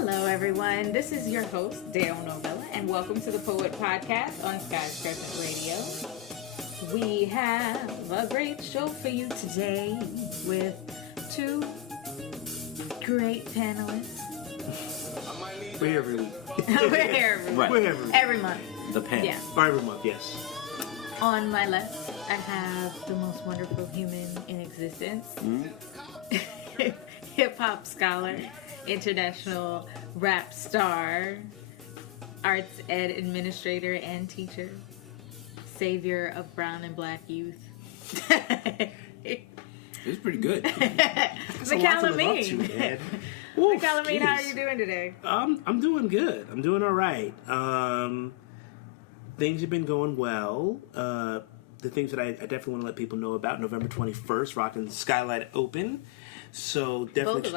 Hello, everyone. This is your host, Dale Novella, and welcome to the Poet Podcast on Sky's Crescent Radio. We have a great show for you today with two great panelists. We're here every week. We're here every, Right. We're here every week. every month. The pen. Yeah. Every month, yes. On my left, I have the most wonderful human in existence. Hip-hop scholar, international rap star, arts ed administrator and teacher, savior of brown and black youth. It's pretty good. McCalamine. Oof, McCalamine, how are jeez. you doing today? I'm doing good. I'm doing all right. Things have been going well. The things that I definitely want to let people know about: November 21st, rocking Skylight Open. So definitely, Both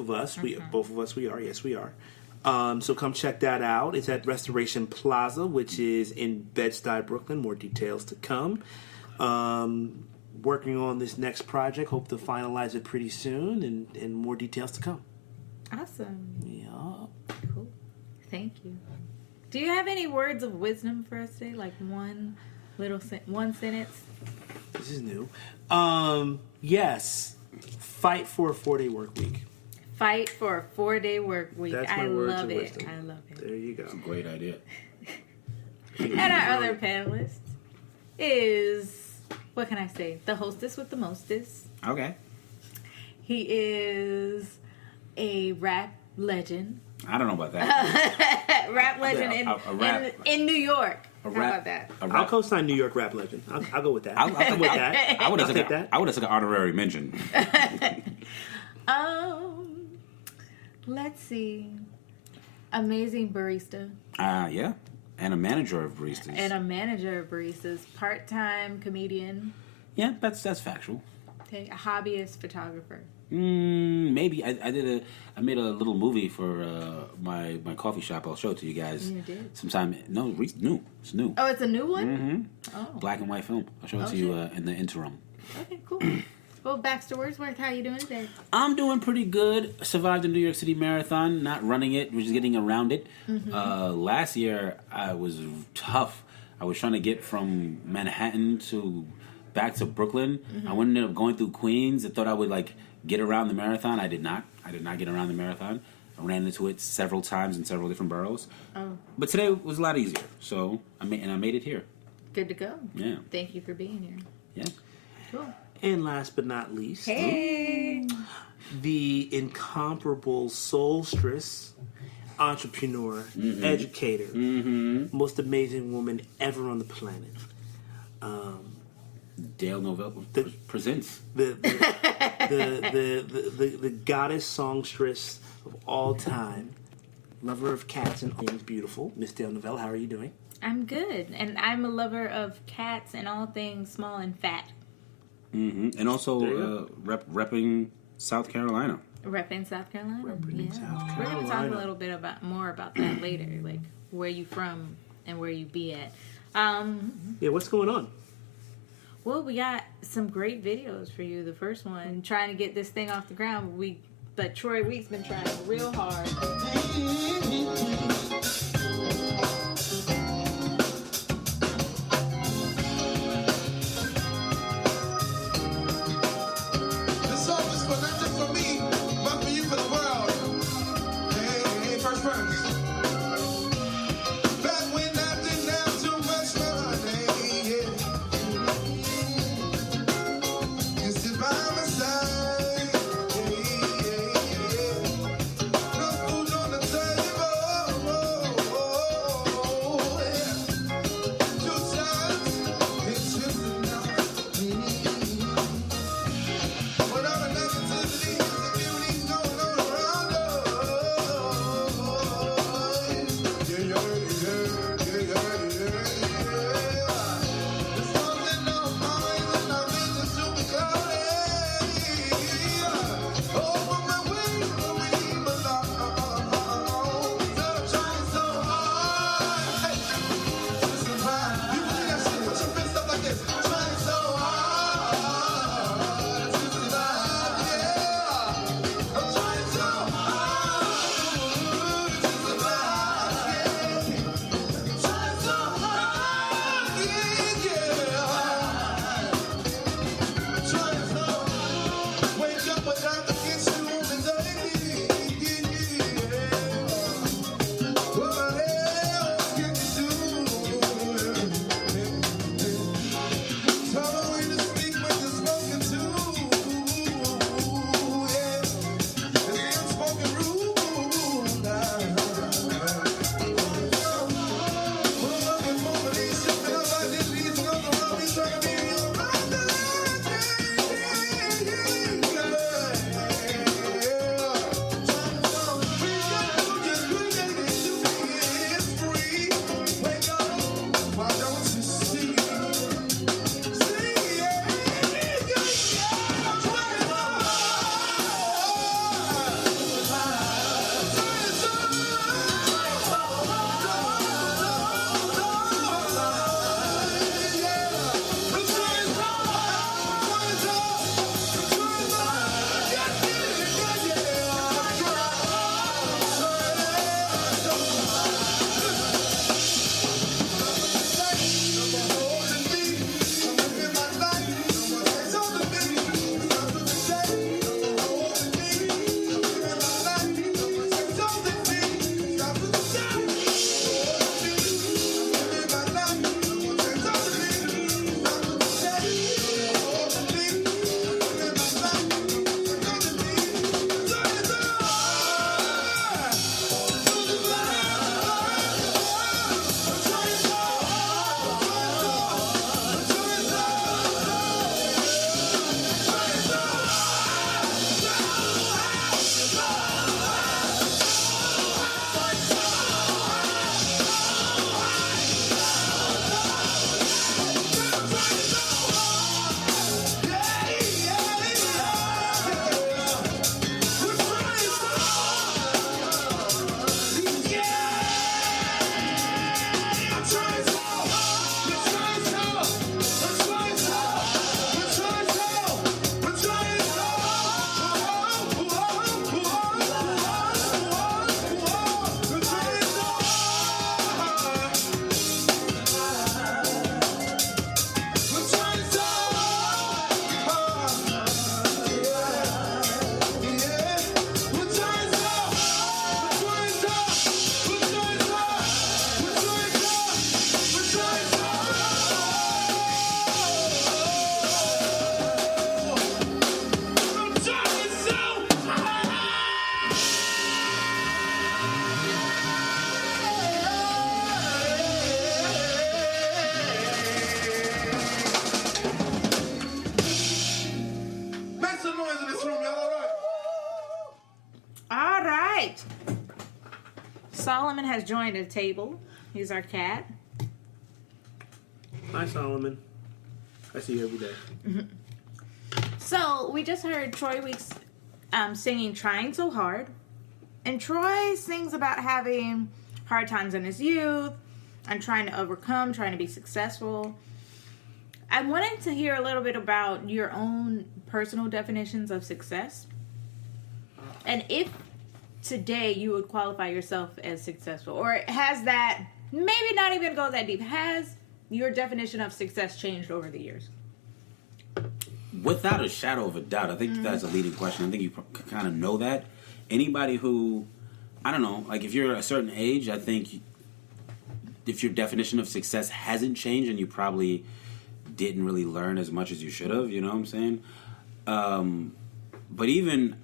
of us. both of us, we are. Yes, we are. So come check that out. It's at Restoration Plaza, which is in Bed-Stuy, Brooklyn. More details to come. Working on this next project. Hope to finalize it pretty soon, and more details to come. Awesome. Yeah. Cool. Thank you. Do you have any words of wisdom for us today? Like one sentence? This is new. Yes. Fight for a 4-day work week. Fight for a 4-day work week. That's my I words love of it. wisdom. I love it. There you go. Great idea. And our other panelist is, what can I say? The hostess with the mostest. Okay. He is a rap legend. I don't know about that. Rap legend in New York. How about that? I'll co-sign New York rap legend. I'll go with that. I'll I'm with that. I would have I'll take that. took an honorary mention. Let's see. Amazing barista. Yeah. And a manager of baristas. And a manager of baristas. Part-time comedian. Yeah, that's factual. Okay, a hobbyist photographer. Maybe I made a little movie for my coffee shop. I'll show it to you guys. You did? Sometime. No, new. It's new. Oh, it's a new one? Oh. Black and white film. I'll show it to you in the interim. Okay, cool. Well, Baxter Wordsworth, how you doing today? I'm doing pretty good. Survived the New York City Marathon. Not running it, we're just getting around it. Last year, I was tough. I was trying to get from Manhattan back to Brooklyn. I ended up going through Queens. I thought I would get around the marathon. I did not. I did not get around the marathon. I ran into it several times in several different boroughs. Oh. But today was a lot easier. So I made it here. Good to go. Yeah. Thank you for being here. Yeah. Cool. And last but not least, Hey. the incomparable soulstress, entrepreneur, educator, most amazing woman ever on the planet. Dale Novella presents. The goddess songstress of all time, lover of cats and things beautiful, Miss Dale Novella. How are you doing? I'm good. And I'm a lover of cats and all things small and fat. And also repping South Carolina. Repping South Carolina. Repping South We're going to talk a Carolina. little bit more about that later, like where you from and where you be at. Yeah, what's going on? Well, we got some great videos for you. The first one, trying to get this thing off the ground. But Troy Week's been trying real hard. This song is for not just for me, but for you, for the world. Hey, first verse. Back when I didn't have too much money, yeah. You sit by my side, yeah. No food on the table, right. Solomon has joined the table. He's our cat. Hi, Solomon. I see you every day. So we just heard Troy Weeks singing "Trying So Hard," and Troy sings about having hard times in his youth and trying to overcome, trying to be successful. I wanted to hear a little bit about your own personal definitions of success, and if today you would qualify yourself as successful, or has that, maybe not even go that deep, has your definition of success changed over the years? Without a shadow of a doubt, I think that's a leading question. I think you kind of know that. Anybody who, I don't know, like if you're a certain age, I think if your definition of success hasn't changed, and you probably didn't really learn as much as you should have, you know what I'm saying? But even,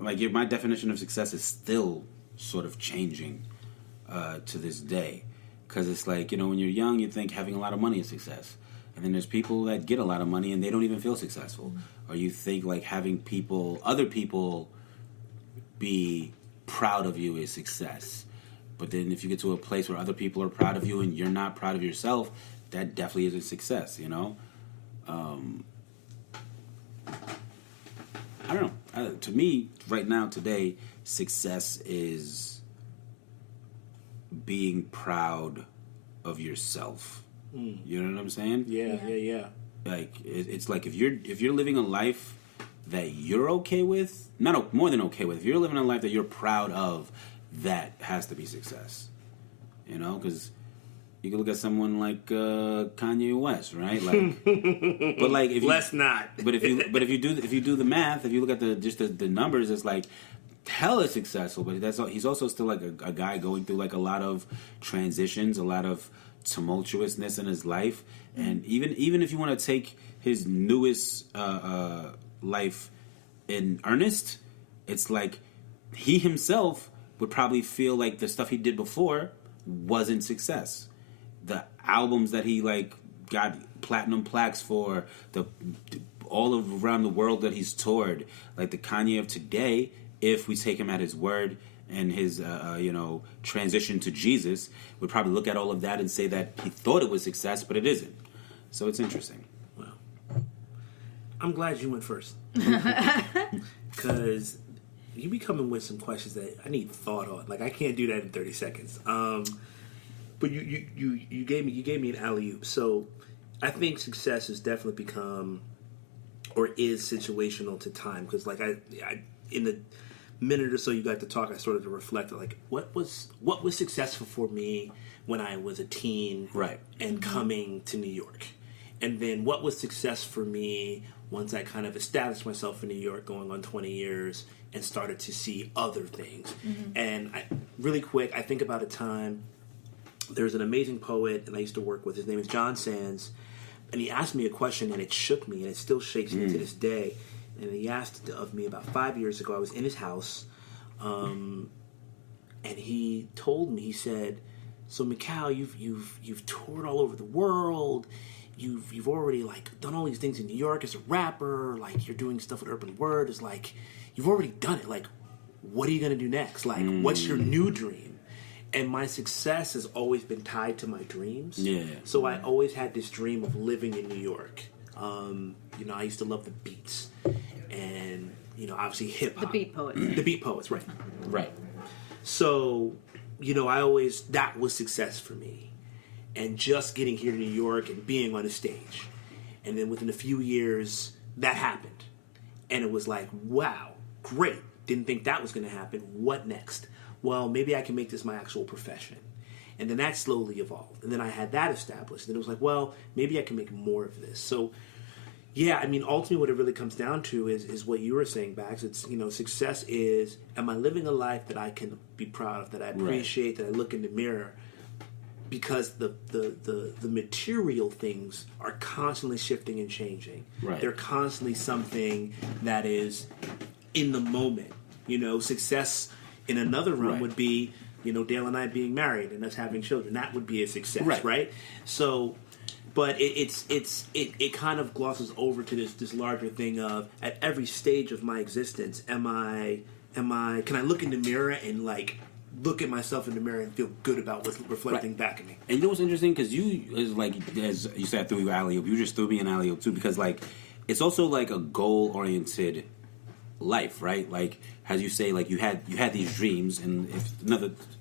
my definition of success is still sort of changing to this day. Because it's like, you know, when you're young, you think having a lot of money is success. And then there's people that get a lot of money and they don't even feel successful. Or you think like having other people be proud of you is success. But then if you get to a place where other people are proud of you and you're not proud of yourself, that definitely is a success, you know? I don't know. To me, right now, today, success is being proud of yourself. You know what I'm saying? Yeah. Like it's like if you're living a life that you're okay with, more than okay with. If you're living a life that you're proud of, that has to be success. You know, because you can look at someone like Kanye West, right? Like, but like if you, let's not. But if you do the math, if you look at the numbers, it's like hella successful. But he's also still like a guy going through like a lot of transitions, a lot of tumultuousness in his life, and even if you want to take his newest life in earnest, it's like he himself would probably feel like the stuff he did before wasn't success. The albums that he like got platinum plaques for, all around the world that he's toured, like the Kanye of today, if we take him at his word and his transition to Jesus, would probably look at all of that and say that he thought it was success, but it isn't. So it's interesting. Well, I'm glad you went first, because you be coming with some questions that I need thought on. Like I can't do that in 30 seconds. But you gave me an alley-oop. So I think success has definitely become, or is, situational to time. Because like I in the minute or so you got to talk, I started to reflect like what was successful for me when I was a teen, right, and coming to New York, and then what was success for me once I kind of established myself in New York, going on 20 years, and started to see other things. And really quick, I think about a time. There's an amazing poet, and I used to work with. His name is John Sands, and he asked me a question, and it shook me, and it still shakes me to this day. And he asked of me about 5 years ago. I was in his house, and he told me. He said, "So, Mikal, you've toured all over the world. You've already like done all these things in New York as a rapper. Like you're doing stuff with Urban Word. It's like you've already done it. Like, what are you gonna do next? Like, what's your new dream?" And my success has always been tied to my dreams. Yeah. So I always had this dream of living in New York. I used to love the beats, and obviously hip hop. The beat poets. The beat poets, right? Right. So, that was success for me, and just getting here to New York and being on a stage, and then within a few years that happened, and it was like, wow, great. Didn't think that was going to happen. What next? Well, maybe I can make this my actual profession. And then that slowly evolved. And then I had that established. And it was like, well, maybe I can make more of this. So, yeah, I mean, ultimately what it really comes down to is what you were saying, Bax. It's, success is, am I living a life that I can be proud of, that I appreciate, that I look in the mirror? Because the material things are constantly shifting and changing. Right. They're constantly something that is in the moment. Success in another realm would be, Dale and I being married and us having children. That would be a success, right? So, but it kind of glosses over to this larger thing of, at every stage of my existence, am I Can I look in the mirror and like look at myself in the mirror and feel good about what's reflecting back at me? And you know what's interesting? Because you, is like, as you said, I threw you alley-oop. You just threw me an alley-oop, too, because, like, it's also, like, a goal-oriented life, right? Like, as you say, like, you had these dreams, and if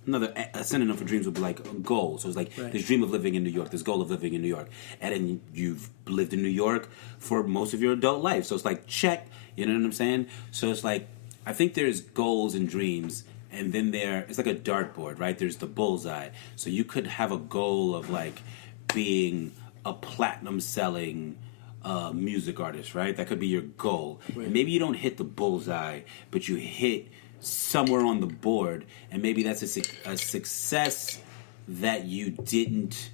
another a synonym for dreams would be, like, a goal. So it's like this dream of living in New York, this goal of living in New York. And then you've lived in New York for most of your adult life. So it's like, check, you know what I'm saying? So it's like, I think there's goals and dreams, and then it's like a dartboard, right? There's the bullseye. So you could have a goal of like being a platinum selling music artist, right? That could be your goal. Right. And maybe you don't hit the bullseye, but you hit somewhere on the board, and maybe that's a success that you didn't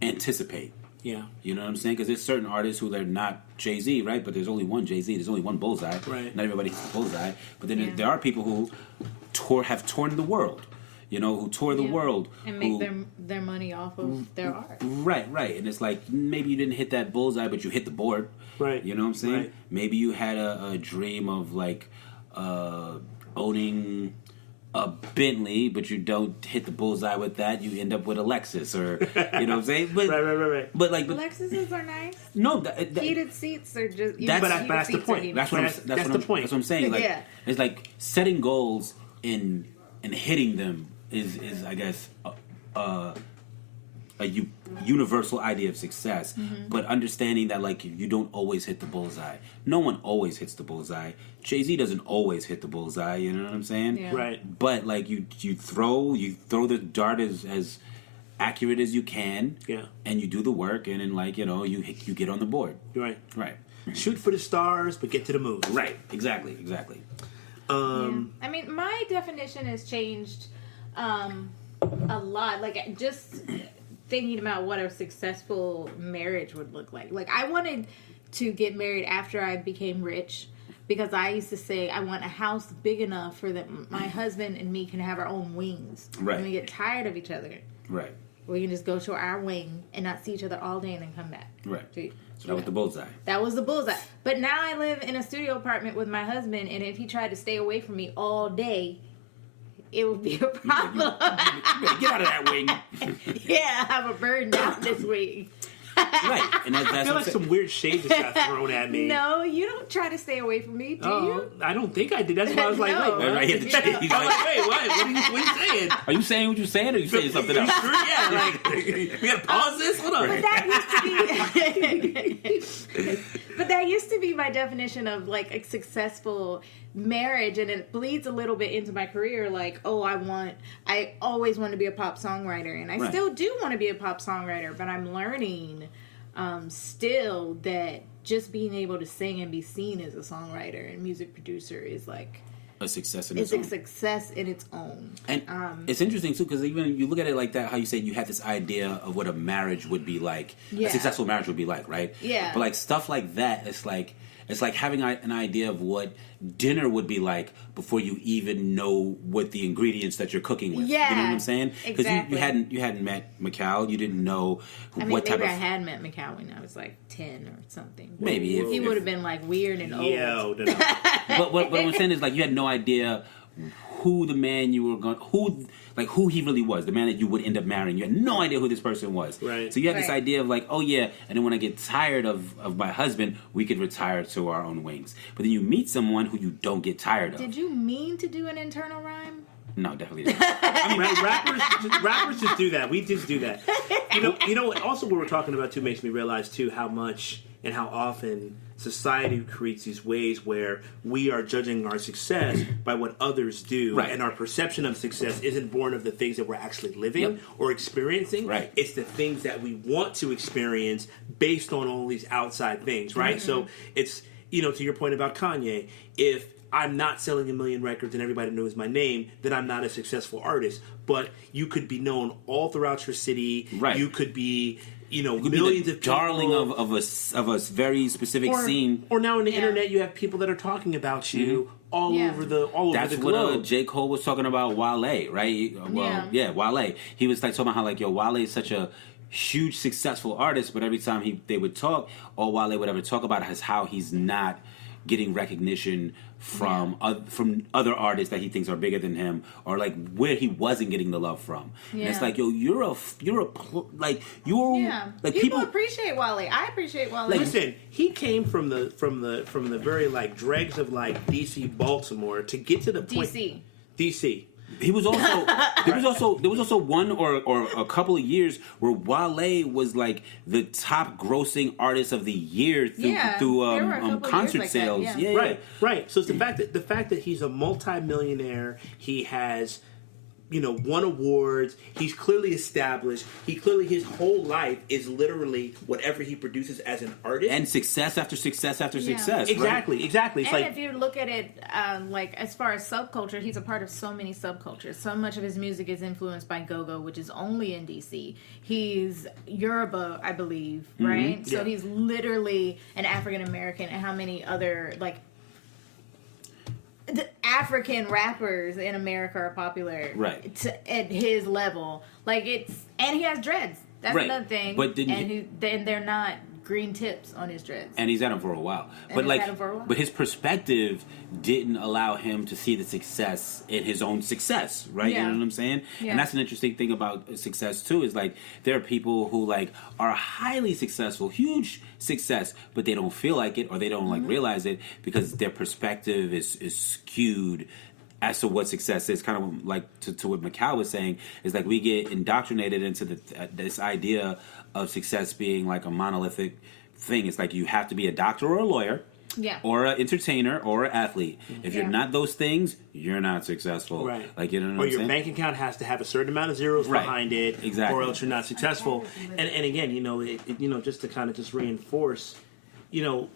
anticipate. Yeah. You know what I'm saying? Because there's certain artists who they're not Jay-Z, right? But there's only one Jay-Z. There's only one bullseye. Right. Not everybody hits the bullseye. But then there are people who have torn the world. You know, who tour the world. And make their money off of their art. Right. And it's like, maybe you didn't hit that bullseye, but you hit the board. Right. You know what I'm saying? Right. Maybe you had a dream of, like, owning a Bentley, but you don't hit the bullseye with that. You end up with a Lexus, or, you know what I'm saying? But, right. But, like... Lexuses are nice. No, heated seats are just... That's the point. That's the point. That's what I'm saying. Like, it's like setting goals and hitting them is I guess a universal idea of success. Mm-hmm. But understanding that like you don't always hit the bullseye. No one always hits the bullseye. Jay-Z doesn't always hit the bullseye. You know what I'm saying? Yeah. Right. But like you throw the dart as accurate as you can. Yeah. And you do the work, and then like you get on the board. Right. Right. Shoot for the stars, but get to the moon. Right. Exactly. I mean, my definition has changed a lot. Like, just thinking about what a successful marriage would look like. Like, I wanted to get married after I became rich, because I used to say I want a house big enough for that my husband and me can have our own wings. Right. When we get tired of each other. Right. We can just go to our wing and not see each other all day and then come back. Right. So that was the bullseye. That was the bullseye. But now I live in a studio apartment with my husband, and if he tried to stay away from me all day, it would be a problem. You better get out of that wing. Yeah, I have a bird down this wing. Right. And that's I feel like some weird shade just got thrown at me. No, you don't try to stay away from me, do you? I don't think I did. That's why I was like, No. wait, Right, hit the shade. He's I'm like, like, wait, what? What are you saying? are you saying what you're saying, or are you saying something else? Sure, yeah, like, we gotta pause this? Hold on. But that used to be my definition of like a successful marriage, and it bleeds a little bit into my career. Like, I always want to be a pop songwriter, and I still do want to be a pop songwriter, but I'm learning still that just being able to sing and be seen as a songwriter and music producer is like a success in it's its a success in its own. And it's interesting too, because even you look at it like that, how you said you had this idea of what a marriage would be like, a successful marriage would be like, right? Yeah. But like stuff like that, it's like having an idea of what dinner would be like before you even know what the ingredients that you're cooking with. Yeah, you know what I'm saying? Because exactly. you hadn't met Macau, you didn't know what type maybe of. I had met Macau when I was like 10 or something. Maybe he would have been like weird and old. No. But what I'm saying is, like, you had no idea who the man you were going, who he really was, the man that you would end up marrying. You had no idea who this person was. Right. So you had this idea of like, oh yeah, and then when I get tired of my husband, we could retire to our own wings. But then you meet someone who you don't get tired of. Did you mean to do an internal rhyme? No, definitely not. I mean, rappers just do that. We just do that. You know. Also, what we're talking about too makes me realize too how much and how often society creates these ways where we are judging our success by what others do, Right. and our perception of success isn't born of the things that we're actually living or experiencing. Right. It's the things that we want to experience based on all these outside things, right? Mm-hmm. So it's, to your point about Kanye, if I'm not selling 1 million records and everybody knows my name, then I'm not a successful artist. But you could be known all throughout your city. Right. You could be, You could millions be the of people. darling of a very specific scene. Or now on the internet, you have people that are talking about you all over the That's the what globe. J. Cole was talking about Wale, right? Wale. He was like talking about how like, Wale is such a huge successful artist, but every time they would talk, all Wale would ever talk about is how he's not getting recognition from other artists that he thinks are bigger than him, or like where he wasn't getting the love from. And it's like, yo, like people appreciate Wale. I appreciate Wale. Like, listen, he came from the very like dregs of like DC, Baltimore to get to the point. DC. He was also there was also one or a couple of years where Wale was like the top grossing artist of the year through concert sales. Like right. So it's the fact that he's a multi-millionaire. He has, won awards. He's clearly established. His whole life is literally whatever he produces as an artist. And success after success after success. Exactly. Right? Exactly. It's and if you look at it, like as far as subculture, he's a part of so many subcultures. So much of his music is influenced by go-go, which is only in DC. He's Yoruba, I believe, right? So he's literally an African American, and how many other, like, the African rappers in America are popular at his level. Like, and he has dreads. That's another thing. But they're not green tips on his dreads. And he's had them for a while. But his perspective didn't allow him to see the success in his own success, right? Yeah. You know what I'm saying? Yeah. And that's an interesting thing about success too, is like there are people who like are highly successful, huge success, but they don't feel like it, or they don't like realize it because their perspective is skewed as to what success is. Kind of like to what Macau was saying, is like we get indoctrinated into this idea of success being like a monolithic thing. It's like you have to be a doctor or a lawyer, or an entertainer or an athlete. If you're not those things, you're not successful. Right. Like, you know what I'm saying? Or your saying? bank account has to have a certain amount of zeros behind it, or else you're not successful. And again, just to kind of just reinforce,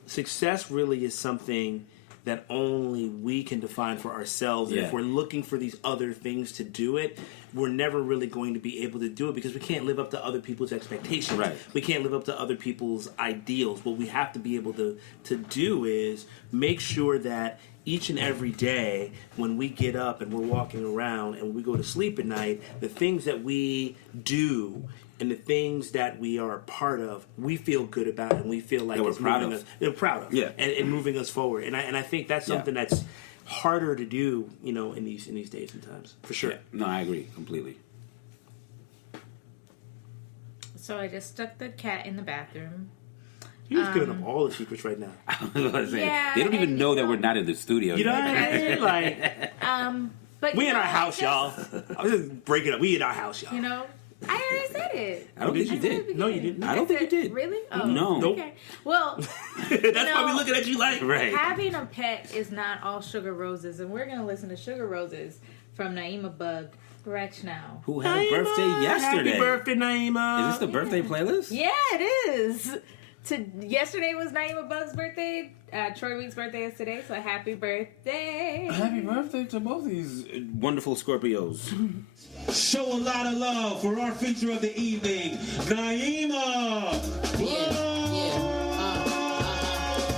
success really is something that only we can define for ourselves. And if we're looking for these other things to do it, we're never really going to be able to do it because we can't live up to other people's expectations. Right. We can't live up to other people's ideals. What we have to be able to do is make sure that each and every day when we get up and we're walking around and we go to sleep at night, the things that we do and the things that we are a part of, we feel good about, and we feel like we're proud of. They're proud of, and moving us forward. And I think that's something that's harder to do, in these days and times, for sure. Yeah. No, I agree completely. So I just stuck the cat in the bathroom. You're just giving up all the secrets right now. They don't even know that we're not in the studio. You know what I mean? Like, but we in our house, y'all. I was just breaking up. We in our house, y'all. I already said it. I don't think you did. No, you didn't. I don't think you did. Really? Oh, no. Nope. Okay. Well, that's why we're looking at you like, right. Having a pet is not all sugar roses, and we're gonna listen to Sugar Roses from Naima Bug right now. Who had a birthday yesterday? Happy birthday, Naima. Is this the birthday playlist? Yeah, it is. Yesterday was Naima Bug's birthday. Troy Week's birthday is today, so happy birthday. Happy birthday to both these wonderful Scorpios. Show a lot of love for our feature of the evening, Naima.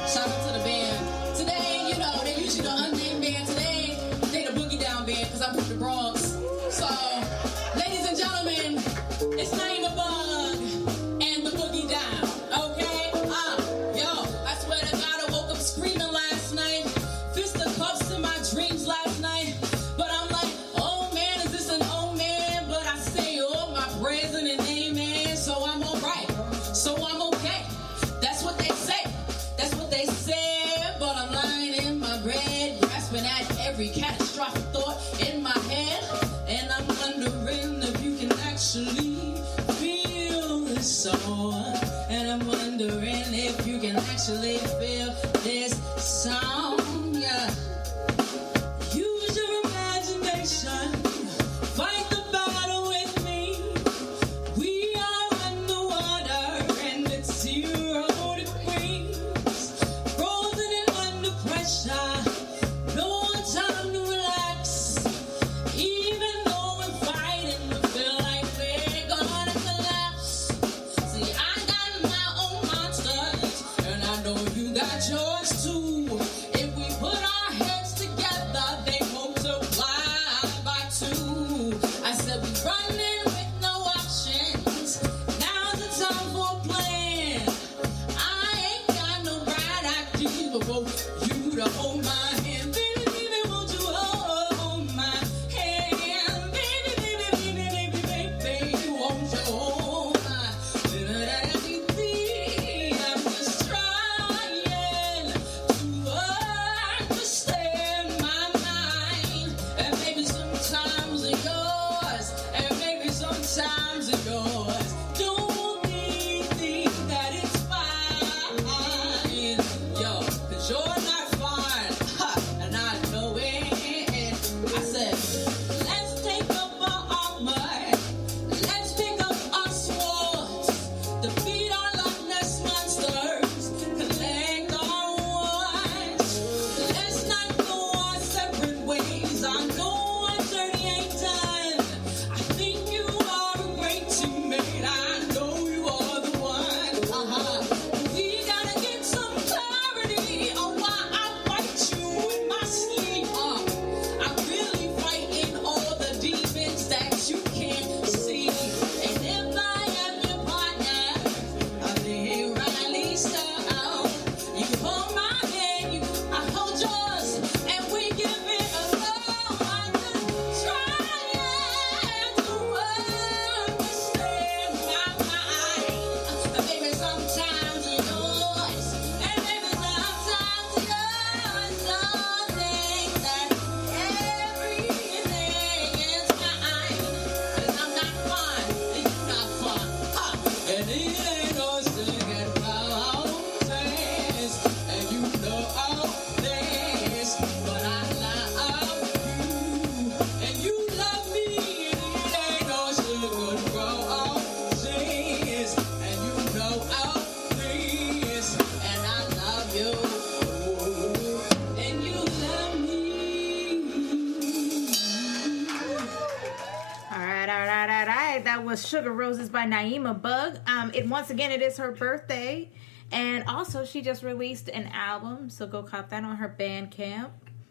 Shout out to the band. Today, they're usually the unnamed band. Today, they the Boogie Down band because I'm from the Bronx. So, ladies and gentlemen, it's Naima Bug and the Boogie Down. Okay? I swear to God, I woke up screaming last night. Fisticuffs in my dreams last night. But I'm like, oh man, is this an old man? But I say all my prayers in the name, man. So I'm alright. So I'm okay. was Sugar Roses by Naima Bug. Once again, it is her birthday. And also, she just released an album, so go cop that on her Bandcamp.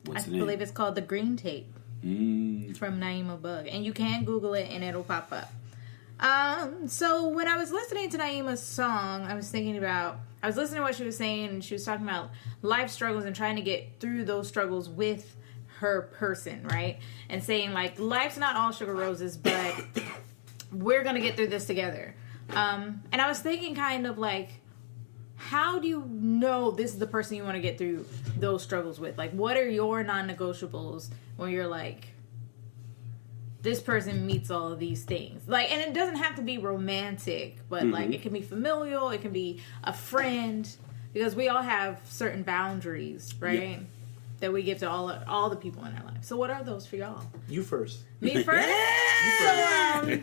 What's I the name? believe it's called The Green Tape. It's from Naima Bug. And you can Google it and it'll pop up. So when I was listening to Naima's song, I was listening to what she was saying, and she was talking about life struggles and trying to get through those struggles with her person, right? And saying, like, life's not all sugar roses, but we're going to get through this together. And I was thinking kind of like, how do you know this is the person you want to get through those struggles with? Like, what are your non-negotiables when you're like, this person meets all of these things? Like, and it doesn't have to be romantic, but like, it can be familial, it can be a friend, because we all have certain boundaries, right? Yep. That we give to all the people in our life. So what are those for y'all? You first. Me first? So,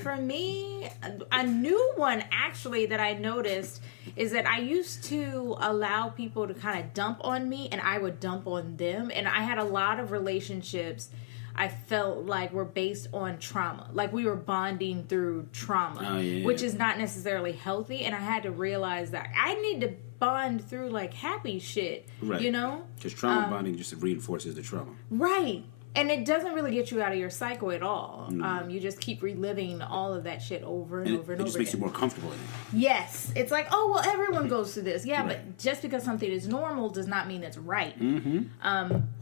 for me, a new one actually that I noticed is that I used to allow people to kind of dump on me, and I would dump on them. And I had a lot of relationships I felt like were based on trauma. Like we were bonding through trauma, which is not necessarily healthy. And I had to realize that I need to bond through like happy shit, you know? Because trauma bonding just reinforces the trauma. Right. And it doesn't really get you out of your cycle at all. You just keep reliving all of that shit over and over and over. It just makes you more comfortable in it. Yes. It's like, oh, well, everyone goes through this. Yeah, but just because something is normal does not mean it's right.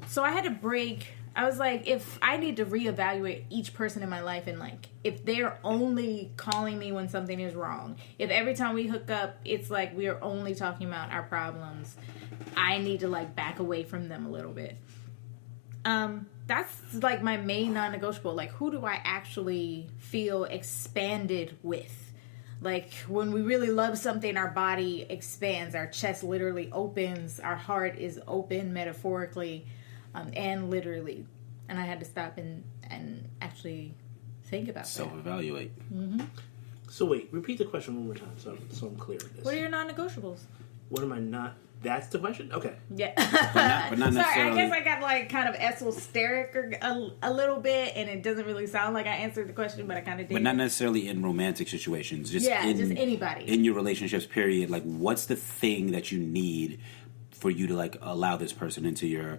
So I had to break. I was like, if I need to reevaluate each person in my life, and like, if they're only calling me when something is wrong, if every time we hook up, it's like we are only talking about our problems, I need to like back away from them a little bit. That's like my main non-negotiable. Like, who do I actually feel expanded with? Like, when we really love something, our body expands, our chest literally opens, our heart is open metaphorically. And literally. And I had to stop and actually think about that. Self-evaluate. So wait, repeat the question one more time so I'm clear with this. What are your non-negotiables? What am I not? That's the question? Okay. Yeah. But not necessarily. Sorry, I guess I got like kind of esoteric a little bit, and it doesn't really sound like I answered the question, but I kind of did. But not necessarily in romantic situations. Just just anybody. In your relationships, period. Like, what's the thing that you need for you to like allow this person into your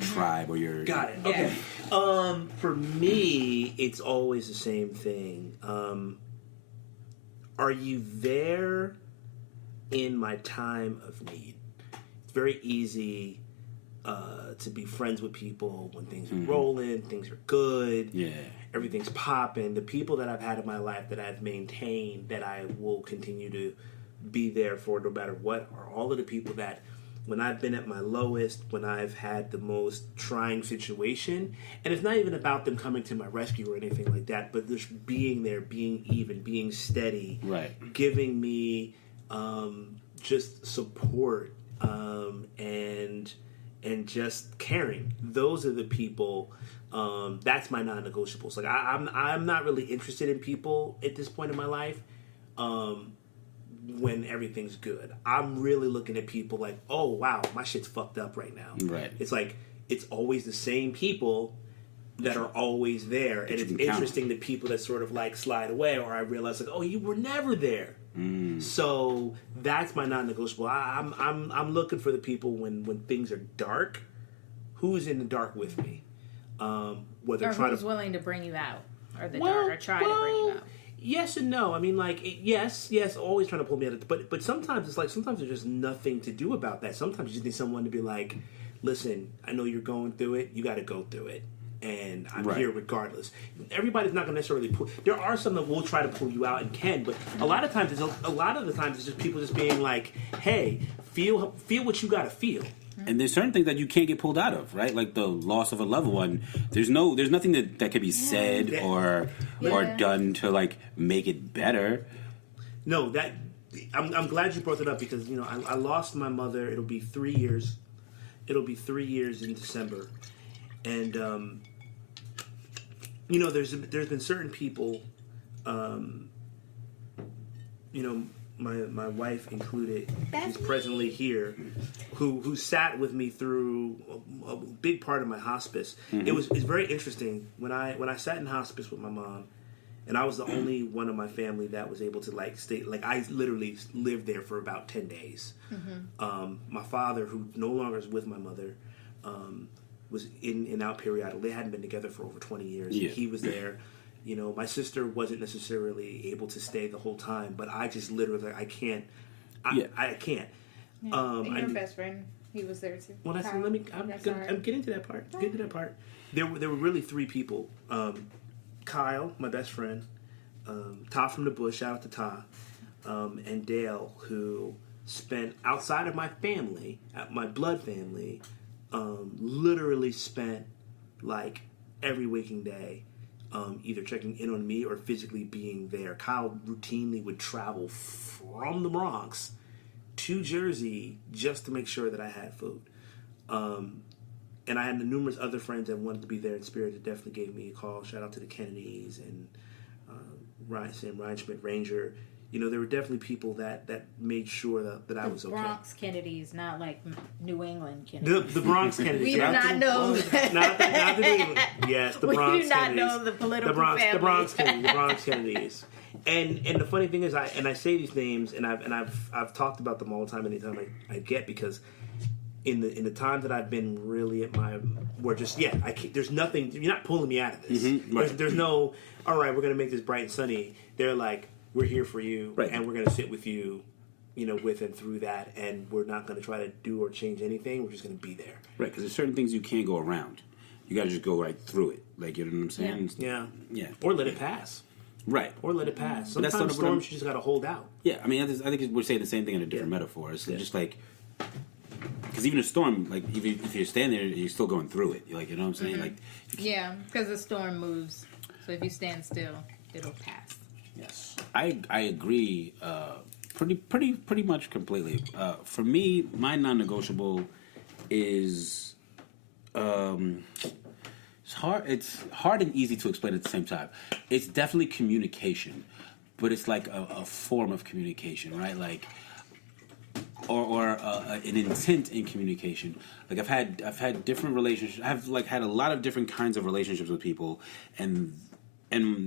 tribe or your... Got it. Okay. For me, it's always the same thing. Are you there in my time of need? It's very easy to be friends with people when things are rolling, things are good, everything's popping. The people that I've had in my life that I've maintained, that I will continue to be there for no matter what, are all of the people that when I've been at my lowest, when I've had the most trying situation, and it's not even about them coming to my rescue or anything like that, but just being there, being even, being steady, giving me just support and just caring. Those are the people. That's my non-negotiables. Like I'm not really interested in people at this point in my life. When everything's good, I'm really looking at people like, oh wow, my shit's fucked up right now. Right. It's like it's always the same people that are always there, and it's interesting the people that sort of like slide away, or I realize like, oh, you were never there. So that's my non-negotiable. I'm looking for the people when things are dark. Who's in the dark with me? Whether or who's willing to bring you out, or the dark, or try to bring you out. Yes and no. I mean, like, yes, always trying to pull me out of it. But sometimes it's like, sometimes there's just nothing to do about that. Sometimes you just need someone to be like, listen, I know you're going through it. You got to go through it. And I'm here regardless. Everybody's not going to necessarily pull. There are some that will try to pull you out and can, but a lot of the times it's just people just being like, hey, feel what you got to feel. And there's certain things that you can't get pulled out of, right? Like the loss of a loved one. There's nothing that can be said or done to like make it better. No, I'm glad you brought it up because I lost my mother. It'll be 3 years. It'll be 3 years in December, and there's been certain people, my wife included, who's presently here, who sat with me through a big part of my hospice. It's very interesting when I sat in hospice with my mom, and I was the only one of my family that was able to like stay. Like I literally lived there for about 10 days. My father, who no longer is with my mother, was in and out periodically. They hadn't been together for over 20 years. Yeah. He was there. You know, my sister wasn't necessarily able to stay the whole time, but I just literally, I can't. I can't. And your best friend, he was there too. Well, that's, Kyle? I'm getting to that part. Getting to that part. There were really three people. Kyle, my best friend, Ta from the Bush, shout out to Ta, and Dale, who spent outside of my family, my blood family, literally spent like every waking day either checking in on me or physically being there. Kyle routinely would travel from the Bronx to Jersey just to make sure that I had food. And I had numerous other friends that wanted to be there in spirit that definitely gave me a call. Shout out to the Kennedys and Ryan Schmidt Ranger. You know, there were definitely people that made sure that I was okay. Bronx Kennedys, not like New England Kennedys. The Bronx Kennedys. We do not know. Not the New England. Yes, the Bronx Kennedys. We do not know the political family. The Bronx Kennedys. And the funny thing is, I say these names, and I've talked about them all the time. Anytime I get, because in the time that I've been really at my, where just I can't, there's nothing. You're not pulling me out of this. Right. There's no. All right, we're gonna make this bright and sunny. They're like, we're here for you, right, and we're gonna sit with you, you know, with and through that, and we're not gonna try to do or change anything. We're just gonna be there. Right, because there's certain things you can't go around. You gotta just go right through it. Like, you know what I'm saying? Yeah. Yeah. Or let it pass. Right. Or let it pass. But that's Sometimes sort of storms you just gotta hold out. Yeah, I mean, I think we're saying the same thing in a different metaphor. It's just like, because even a storm, like, if you're standing there, you're still going through it. Like, you know what I'm saying? Like, Yeah, because the storm moves. So if you stand still, it'll pass. yes, I agree. Pretty much completely. For me, my non-negotiable is it's hard and easy to explain at the same time. It's definitely communication, but it's like a form of communication, right? Like, or an intent in communication. Like I've had different relationships. I've like had a lot of different kinds of relationships with people, and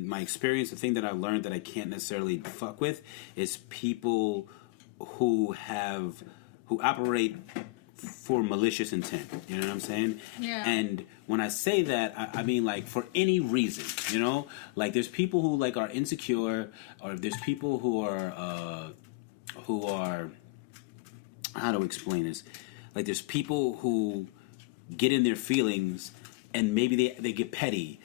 my experience, the thing that I learned that I can't necessarily fuck with is people who operate for malicious intent. You know what I'm saying? Yeah. And when I say that, I mean like for any reason. You know, like there's people who like are insecure, or there's people who are how to explain this? Like there's people who get in their feelings and maybe they get petty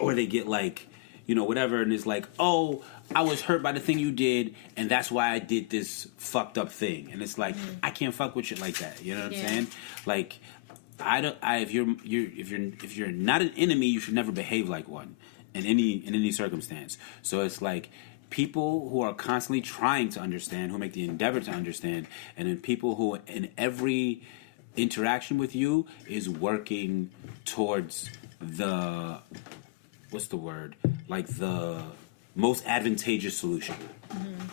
or they get like, you know, whatever, and it's like, oh, I was hurt by the thing you did, and that's why I did this fucked up thing. And it's like, I can't fuck with shit like that. You know what I'm saying? Like, if you're not an enemy, you should never behave like one in any circumstance. So it's like people who are constantly trying to understand, who make the endeavor to understand, and then people who in every interaction with you is working towards the, what's the word? Like the most advantageous solution.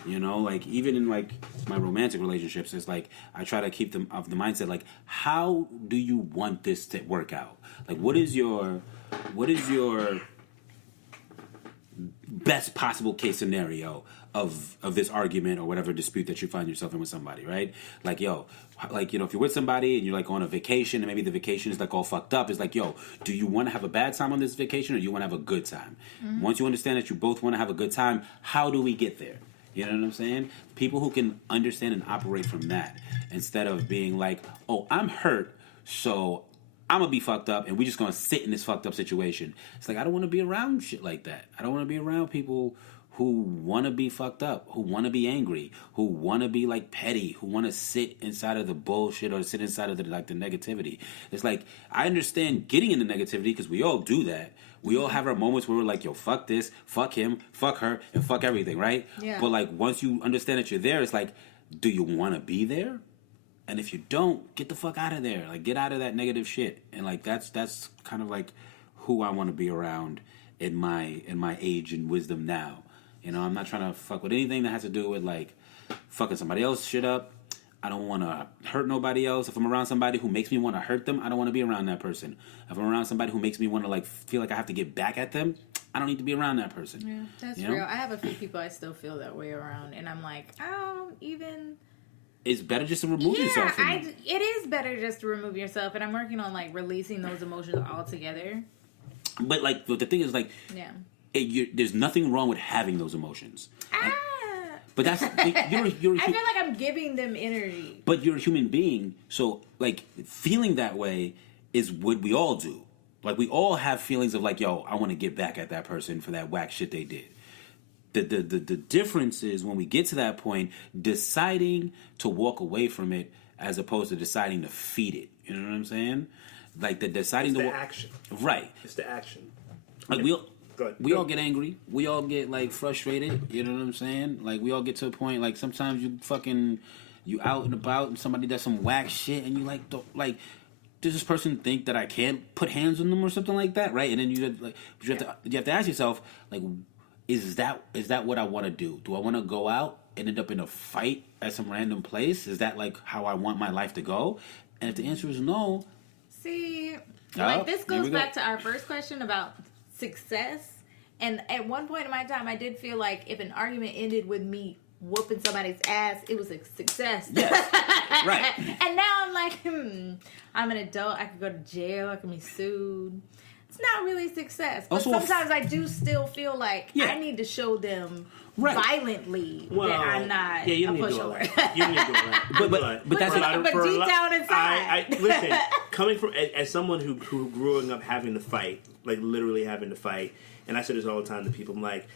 You know, like even in like my romantic relationships, it's like I try to keep them of the mindset like, how do you want this to work out? Like what is your best possible case scenario of this argument or whatever dispute that you find yourself in with somebody, right? Like, yo, like, you know, if you're with somebody and you're like on a vacation and maybe the vacation is like all fucked up, it's like, yo, do you want to have a bad time on this vacation or do you want to have a good time? Once you understand that you both want to have a good time, how do we get there? You know what I'm saying? People who can understand and operate from that instead of being like, oh, I'm hurt, so I'm going to be fucked up and we're just going to sit in this fucked up situation. It's like, I don't want to be around shit like that. I don't want to be around people who want to be fucked up, who want to be angry, who want to be like petty, who want to sit inside of the bullshit or sit inside of the negativity. It's like, I understand getting into negativity because we all do that. We all have our moments where we're like, yo, fuck this, fuck him, fuck her, and fuck everything, right? Yeah. But like, once you understand that you're there, it's like, do you want to be there? And if you don't, get the fuck out of there. Like, get out of that negative shit. And like, that's kind of like who I want to be around in my age and wisdom now. You know, I'm not trying to fuck with anything that has to do with like fucking somebody else shit up. I don't want to hurt nobody else. If I'm around somebody who makes me want to hurt them, I don't want to be around that person. If I'm around somebody who makes me want to like feel like I have to get back at them, I don't need to be around that person. Yeah, that's You know? real. I have a few people I still feel that way around, and I'm like, I don't even. It's better just to remove yourself from it. It is better just to remove yourself, and I'm working on like releasing those emotions altogether. But like the thing is like, Yeah. there's nothing wrong with having those emotions. Ah. But that's you're I feel like I'm giving them energy. but you're a human being, so like feeling that way is what we all do. Like we all have feelings of like, yo, I want to get back at that person for that whack shit they did. The difference is when we get to that point, deciding to walk away from it as opposed to deciding to feed it. You know what I'm saying? Like the deciding It's to the action. Right. It's the action. Like Go ahead. we all get angry. We all get like frustrated. You know what I'm saying? Like we all get to a point. Like sometimes you out and about and somebody does some whack shit and you like does this person think that I can't put hands on them or something like that, right? And then you have to ask yourself like, is that what I want to do? Do I want to go out and end up in a fight at some random place? Is that like how I want my life to go? And if the answer is no, See, like this here we goes go. back to our first question about success. And at one point in my time, I did feel like if an argument ended with me whooping somebody's ass, it was a success. Yes. Right. And now I'm like, I'm an adult. I could go to jail. I can be sued. It's not really success. But Also, sometimes I do still feel like Yeah. I need to show them Right. violently that I'm not you a need to do all pushover. that. You need to do all that. but that's But deep down inside. listen, coming from as someone who growing up having to fight, like literally having to fight, and I say this all the time to people, I'm like,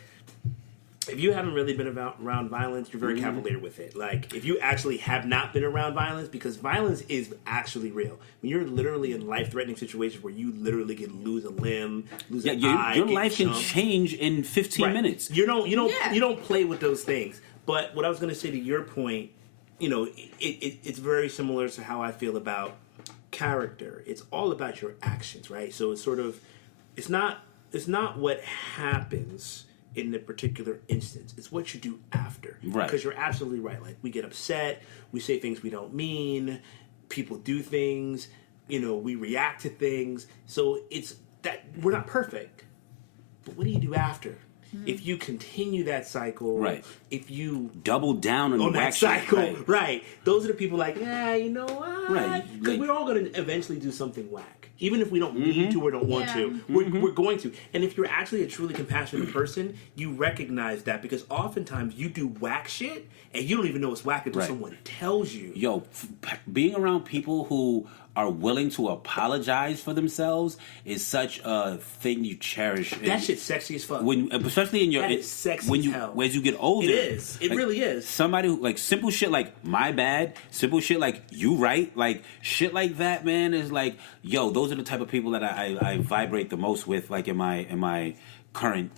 if you haven't really been around violence, you're very cavalier with it. Like, if you actually have not been around violence, because violence is actually real. When you're literally in life-threatening situations where you literally can lose a limb, lose an eye, your get life can jumped. change in 15 Right. minutes. You don't Yeah. you don't play with those things. But what I was going to say to your point, it's very similar to how I feel about character. It's all about your actions, right? So it's sort of it's not what happens in the particular instance. It's what you do after. Right. Because you're absolutely right. Like, we get upset, we say things we don't mean, people do things, we react to things. So it's that we're not perfect. But what do you do after? If you continue that cycle, Right. if you Double down on that whack shit, cycle, right. Those are the people like, you know what? Right. Because Like- we're all going to eventually do something whack. Even if we don't need to or don't want Yeah. to, we're going to. And if you're actually a truly compassionate person, you recognize that, because oftentimes you do whack shit and you don't even know it's whack until Right. someone tells you. Yo, being around people who are willing to apologize for themselves is such a thing you cherish. That shit's sexy as fuck. Especially in your That is sexy when as you hell. as you get older. It is. It really is. Somebody who like simple shit like my bad, simple shit like you right, like shit like that, man, is like, yo, those are the type of people that I vibrate the most with, like in my current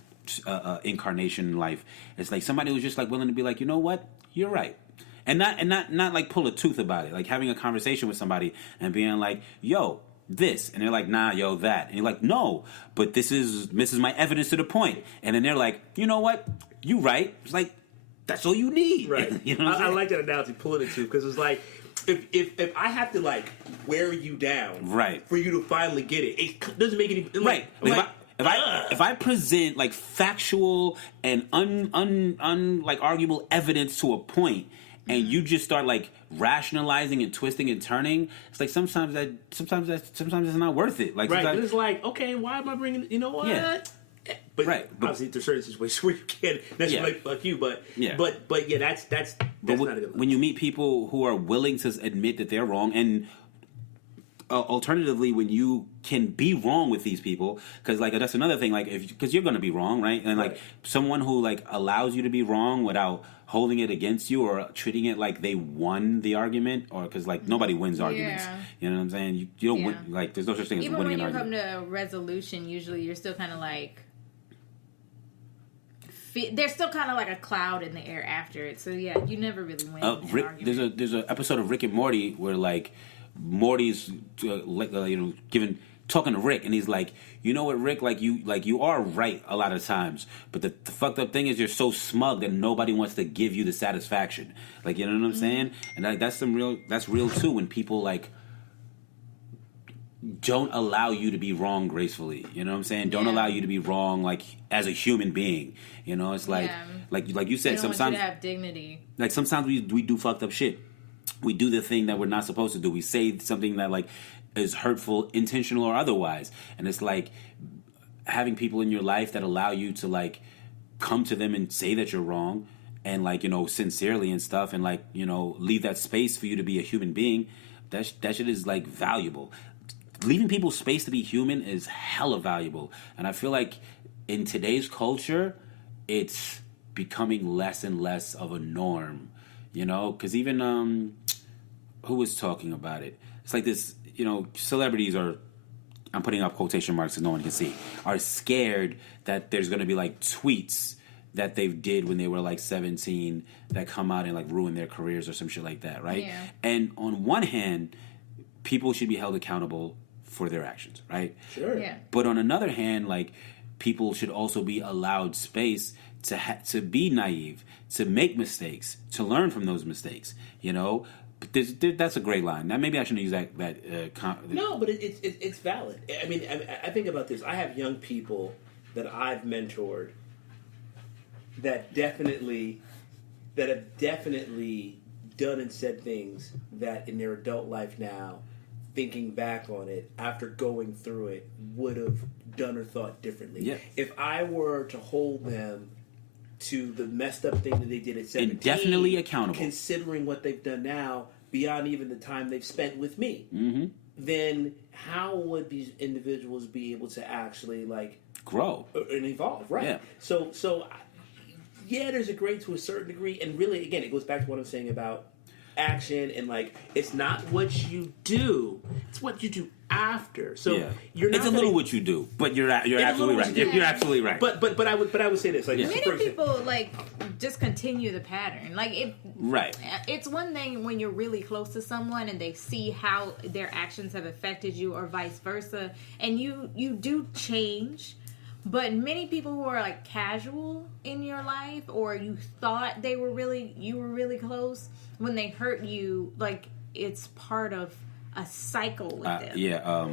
incarnation in life. It's like somebody who's just like willing to be like, you know what, you're right. And not like pull a tooth about it. Like having a conversation with somebody and being like, yo, this. And they're like, nah, yo, that. And you're like, no, but this is my evidence to the point. And then they're like, you know what? You right. It's like, that's all you need. Right. You know what I'm I saying? like that analogy, pulling it too, because it's like, if I have to like wear you down, Right. for you to finally get it, it doesn't make any Right. Like, If I present like factual and like arguable evidence to a point, and you just start like rationalizing and twisting and turning, it's like sometimes it's not worth it. Like right, sometimes- and it's like, okay, why am I bringing? You know what? Yeah. But Right, but- obviously, there's certain situations where you can't necessarily Yeah. like fuck you, but Yeah. but yeah, that's But not a good. when you meet people who are willing to admit that they're wrong, and alternatively, when you can be wrong with these people, because like that's another thing, like because you're going to be wrong, right? And like Right. someone who like allows you to be wrong without holding it against you or treating it like they won the argument, or because like nobody wins arguments. Yeah. You know what I'm saying? You don't Yeah. win. Like there's no such thing as Even winning when an you come argument. to a resolution, usually you're still kind of like there's still kind of like a cloud in the air after it. So yeah, you never really win an argument. There's a episode of Rick and Morty where like Morty's talking to Rick, and he's like, you know what, Rick, like you are right a lot of times, but the fucked up thing is you're so smug that nobody wants to give you the satisfaction. Like, you know what I'm saying? And that's real too, when people like don't allow you to be wrong gracefully. You know what I'm saying? Don't allow you to be wrong, like, as a human being. You know, it's like, like you said, They don't want sometimes you to have dignity. like sometimes we do fucked up shit. We do the thing that we're not supposed to do. We say something that like is hurtful, intentional or otherwise. And it's like having people in your life that allow you to like come to them and say that you're wrong and like, you know, sincerely and stuff and like, you know, leave that space for you to be a human being. That shit is like valuable. Leaving people space to be human is hella valuable. And I feel like in today's culture, it's becoming less and less of a norm, you know? Because even, who was talking about it? It's like this, you know, celebrities are, I'm putting up quotation marks so no one can see, are scared that there's going to be like tweets that they did when they were like 17 that come out and like ruin their careers or some shit like that, right? Yeah. And on one hand, people should be held accountable for their actions, right? Sure. Yeah. But on another hand, like people should also be allowed space to be naive, to make mistakes, to learn from those mistakes. You know, but that's a great line. Now maybe I shouldn't use that. No, but it's valid. I mean, I think about this. I have young people that I've mentored that have definitely done and said things that in their adult life now, thinking back on it after going through it, would have done or thought differently. Yeah. If I were to hold them to the messed up thing that they did at 17, And definitely accountable. considering what they've done now, beyond even the time they've spent with me, then how would these individuals be able to actually like grow and evolve? Right. Yeah. So yeah, there's a grade to a certain degree, and really, again, it goes back to what I'm saying about action and like it's not what you do, it's what you do after. So yeah. you're not it's a little what you do, but you're absolutely right. You're absolutely right. But I would say this, like Yeah. Many for example, people like just continue the pattern. Like Right. it's one thing when you're really close to someone and they see how their actions have affected you, or vice versa, and you do change. But many people who are like casual in your life, or you thought you were really close, when they hurt you, like it's part of a cycle with them. Yeah.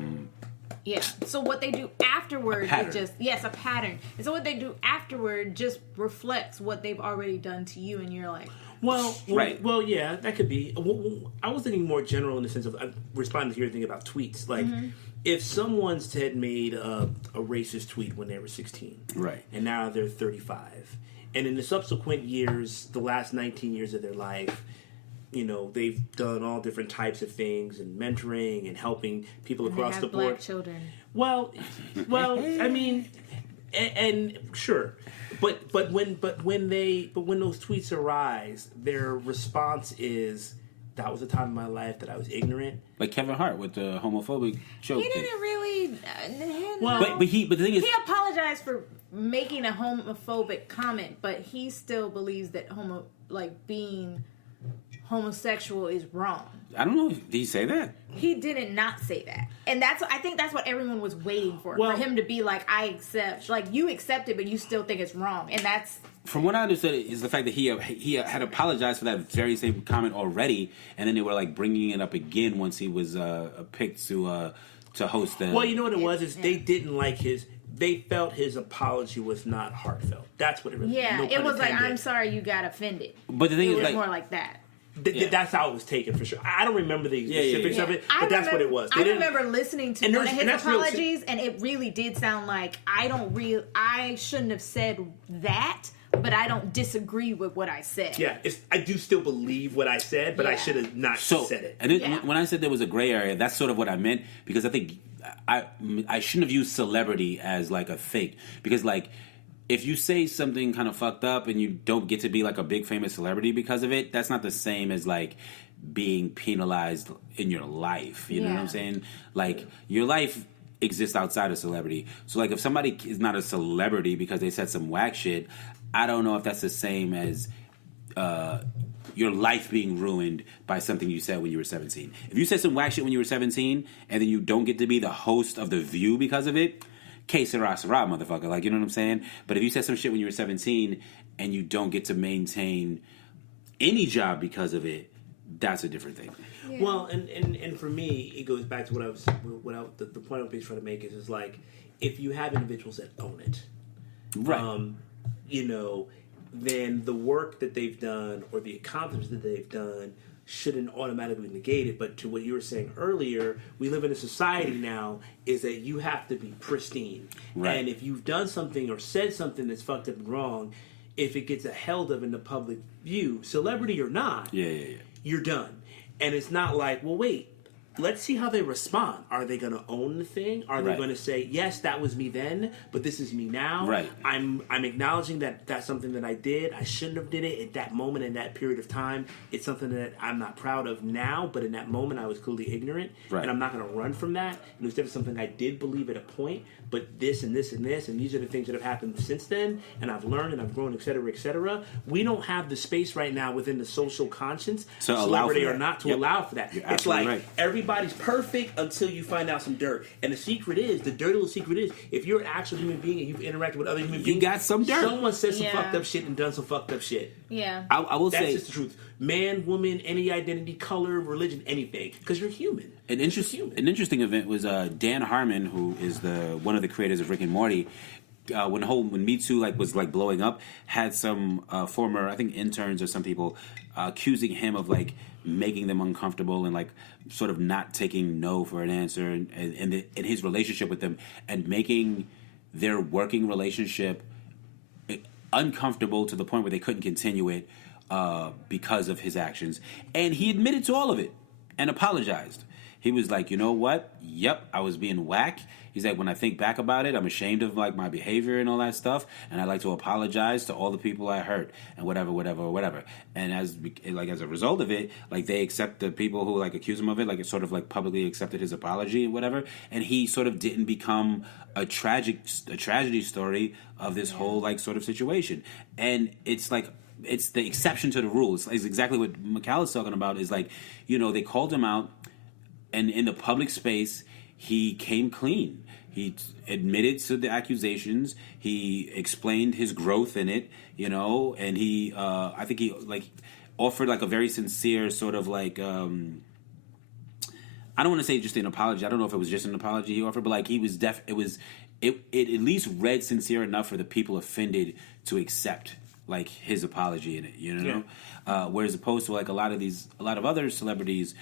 Yeah. So what they do afterward pattern. is just a pattern. And so what they do afterward just reflects what they've already done to you in your life. Right. Well, yeah, that could be. I was thinking more general in the sense of responding to your thing about tweets. Like, if someone's had made a racist tweet when they were 16, Right. and now they're 35, and in the subsequent years, the last 19 years of their life, you know, they've done all different types of things and mentoring and helping people across the board. Black children. Well, I mean, and sure, but when those tweets arise, their response is, that was a time in my life that I was ignorant. Like Kevin Hart with the homophobic joke. He didn't really. But the thing is, he apologized for making a homophobic comment, but he still believes that being homosexual is wrong. I don't know. Did he say that? He didn't not say that, and I think that's what everyone was waiting for him to be like, I accept, like you accept it, but you still think it's wrong, and that's. From what I understood, is the fact that he had apologized for that very same comment already, and then they were like bringing it up again once he was picked to host the. Well, you know what it was is they didn't like his. They felt his apology was not heartfelt. That's what it really. Yeah, no it pun was like, intended. I'm sorry you got offended. But the thing It is, was like, more like that. That's how it was taken for sure. I don't remember the specifics of it, but that's what it was. I remember listening to one of his that's real- apologies, and it really did sound like I shouldn't have said that, but I don't disagree with what I said. Yeah, I do still believe what I said, but I should have not said it. And when I said there was a gray area, that's sort of what I meant, because I think I shouldn't have used celebrity as like a fake, because like if you say something kind of fucked up and you don't get to be like a big famous celebrity because of it, that's not the same as like being penalized in your life. You know what I'm saying? Like your life exists outside of celebrity. So like if somebody is not a celebrity because they said some whack shit, I don't know if that's the same as your life being ruined by something you said when you were 17. If you said some whack shit when you were 17 and then you don't get to be the host of The View because of it, que sera, sera, motherfucker. Like, you know what I'm saying? But if you said some shit when you were 17 and you don't get to maintain any job because of it, that's a different thing. Well, and for me, it goes back to the point I was trying to make is like, if you have individuals that own it, Right. You know, then the work that they've done or the accomplishments that they've done shouldn't automatically negate it. But to what you were saying earlier, we live in a society now is that you have to be pristine. Right. And if you've done something or said something that's fucked up and wrong, if it gets held up in the public view, celebrity or not, Yeah. you're done. And it's not like, well, wait, let's see how they respond. Are they going to own the thing? Are they Right. going to say, yes, that was me then, but this is me now? Right. I'm acknowledging that that's something that I did. I shouldn't have did it at that moment in that period of time. It's something that I'm not proud of now, but in that moment I was clearly ignorant. Right. And I'm not going to run from that. And it was definitely something I did believe at a point, but this and this and this, and these are the things that have happened since then, and I've learned and I've grown, et cetera, et cetera. We don't have the space right now within the social conscience, To allow celebrity for or that. not, to Yep. allow for that. You're It's absolutely like right. everybody's perfect until you find out some dirt. And the dirty little secret is, if you're an actual human being and you've interacted with other human beings, got some dirt. Someone said some Yeah. fucked up shit and done some fucked up shit. Yeah. I will That's say just the truth. Man, woman, any identity, color, religion, anything. Because you're human. an interesting event was Dan Harmon, who is one of the creators of Rick and Morty. When Me Too was blowing up, had some former, I think, interns or some people accusing him of making them uncomfortable and sort of not taking no for an answer, and in his relationship with them, and making their working relationship uncomfortable to the point where they couldn't continue it because of his actions. And he admitted to all of it and apologized. He was like, you know what? Yep, I was being whack. He's like, when I think back about it, I'm ashamed of my behavior and all that stuff, and I'd like to apologize to all the people I hurt and whatever. And as a result of it, they accept the people who accuse him of it, it sort of publicly accepted his apology and whatever, and he sort of didn't become a tragedy story of this whole sort of situation. And it's it's the exception to the rule. It's exactly what Mikal is talking about. Is they called him out. And in the public space, he came clean. He admitted to the accusations. He explained his growth in it, and he, I think he offered a very sincere sort of I don't want to say just an apology. I don't know if it was just an apology he offered, but he was it at least read sincere enough for the people offended to accept his apology in it, Yeah. Whereas opposed to a lot of other celebrities,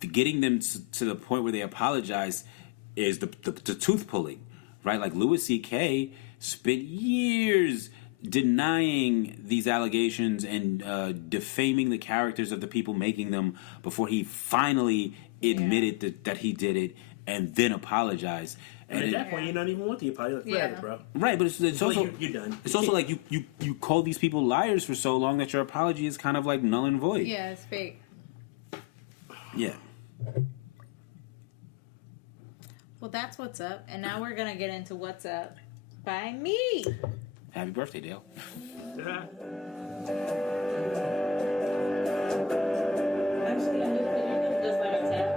getting them to the point where they apologize is the tooth pulling, right? Louis C.K. spent years denying these allegations and defaming the characters of the people making them before he finally admitted that he did it and then apologized. And at that point, you don't even want the apology. Whatever, bro. Right, but it's also you're done. It's also you call these people liars for so long that your apology is kind of null and void. Yeah, it's fake. Yeah. Well, that's what's up. And now we're going to get into what's up by me. Happy birthday, Dale. Actually, I'm just let it tap.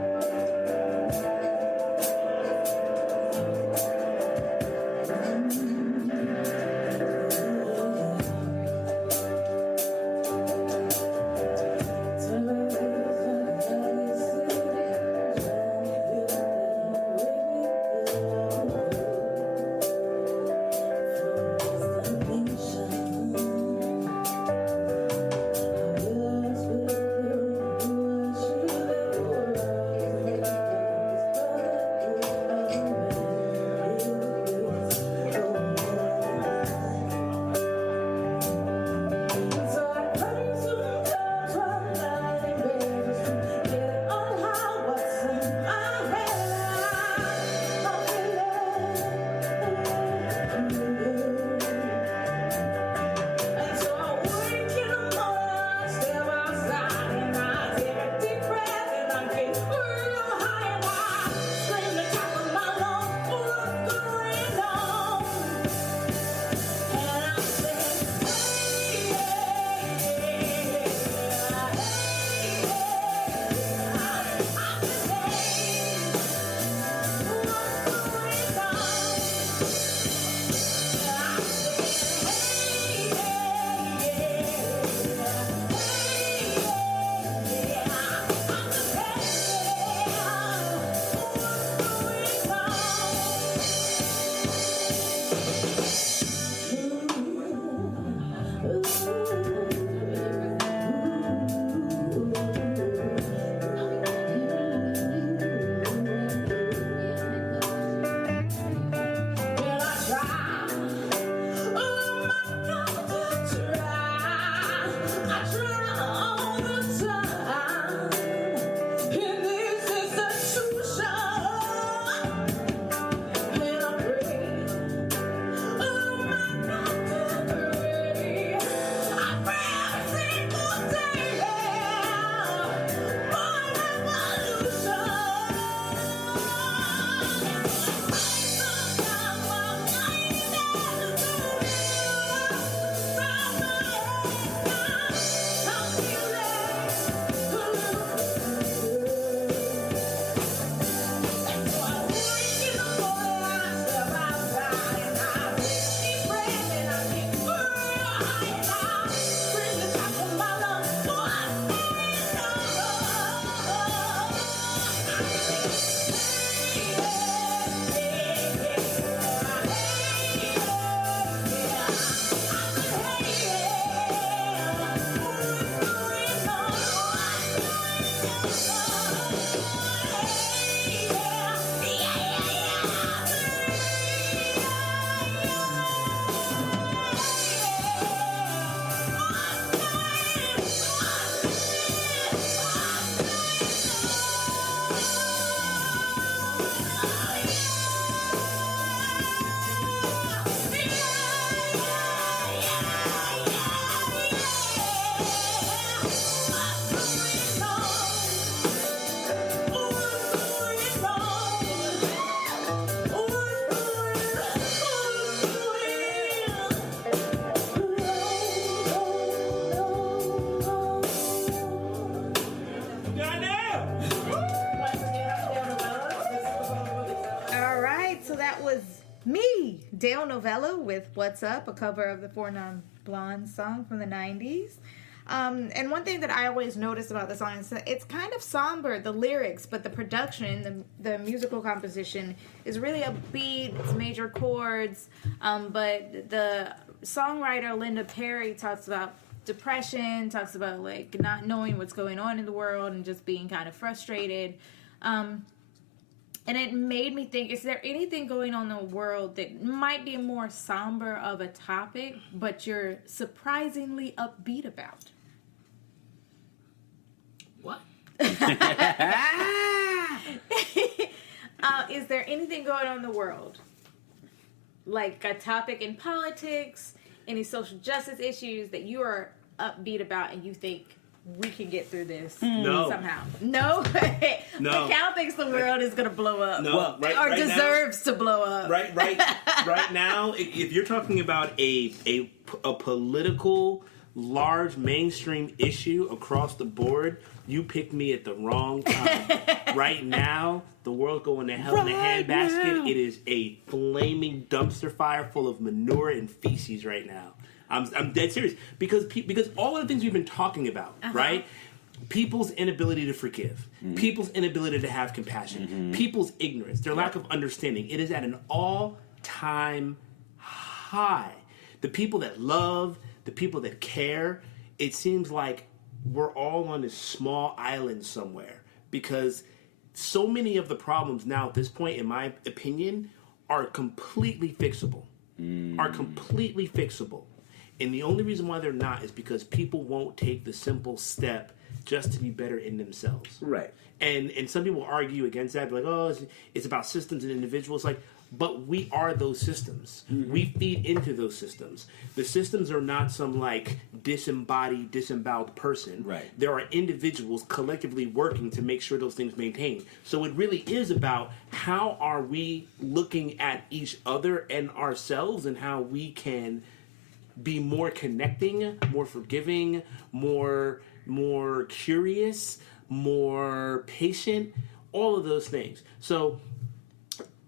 so that was me, Dale Novella, with What's Up, a cover of the Four Non Blondes song from the 90s. And one thing that I always notice about the song is it's kind of somber, the lyrics, but the production, the musical composition is really upbeat. It's major chords. But the songwriter Linda Perry talks about depression, talks about like not knowing what's going on in the world and just being kind of frustrated. And it made me think, is there anything going on in the world that might be more somber of a topic, but you're surprisingly upbeat about? What? Is there anything going on in the world? Like a topic in politics, any social justice issues that you are upbeat about and you think we can get through this somehow? No? No. Cal thinks the world is going to blow up. No, or deserves to blow up. Right now, if you're talking about a political, large mainstream issue across the board, you picked me at the wrong time. Right now, the world's going to hell in a handbasket. It is a flaming dumpster fire full of manure and feces right now. I'm dead serious because all of the things we've been talking about, right? People's inability to forgive, people's inability to have compassion, people's ignorance, their lack of understanding. It is at an all-time high. The people that love, the people that care, it seems like we're all on this small island somewhere because so many of the problems now at this point, in my opinion, are completely fixable. And the only reason why they're not is because people won't take the simple step just to be better in themselves. Right. And some people argue against that, like, oh, it's about systems and individuals. Like, but we are those systems. We feed into those systems. The systems are not some, like, disembodied, disemboweled person. Right. There are individuals collectively working to make sure those things maintain. So it really is about how are we looking at each other and ourselves and how we can be more connecting, more forgiving, more curious, more patient, all of those things. So,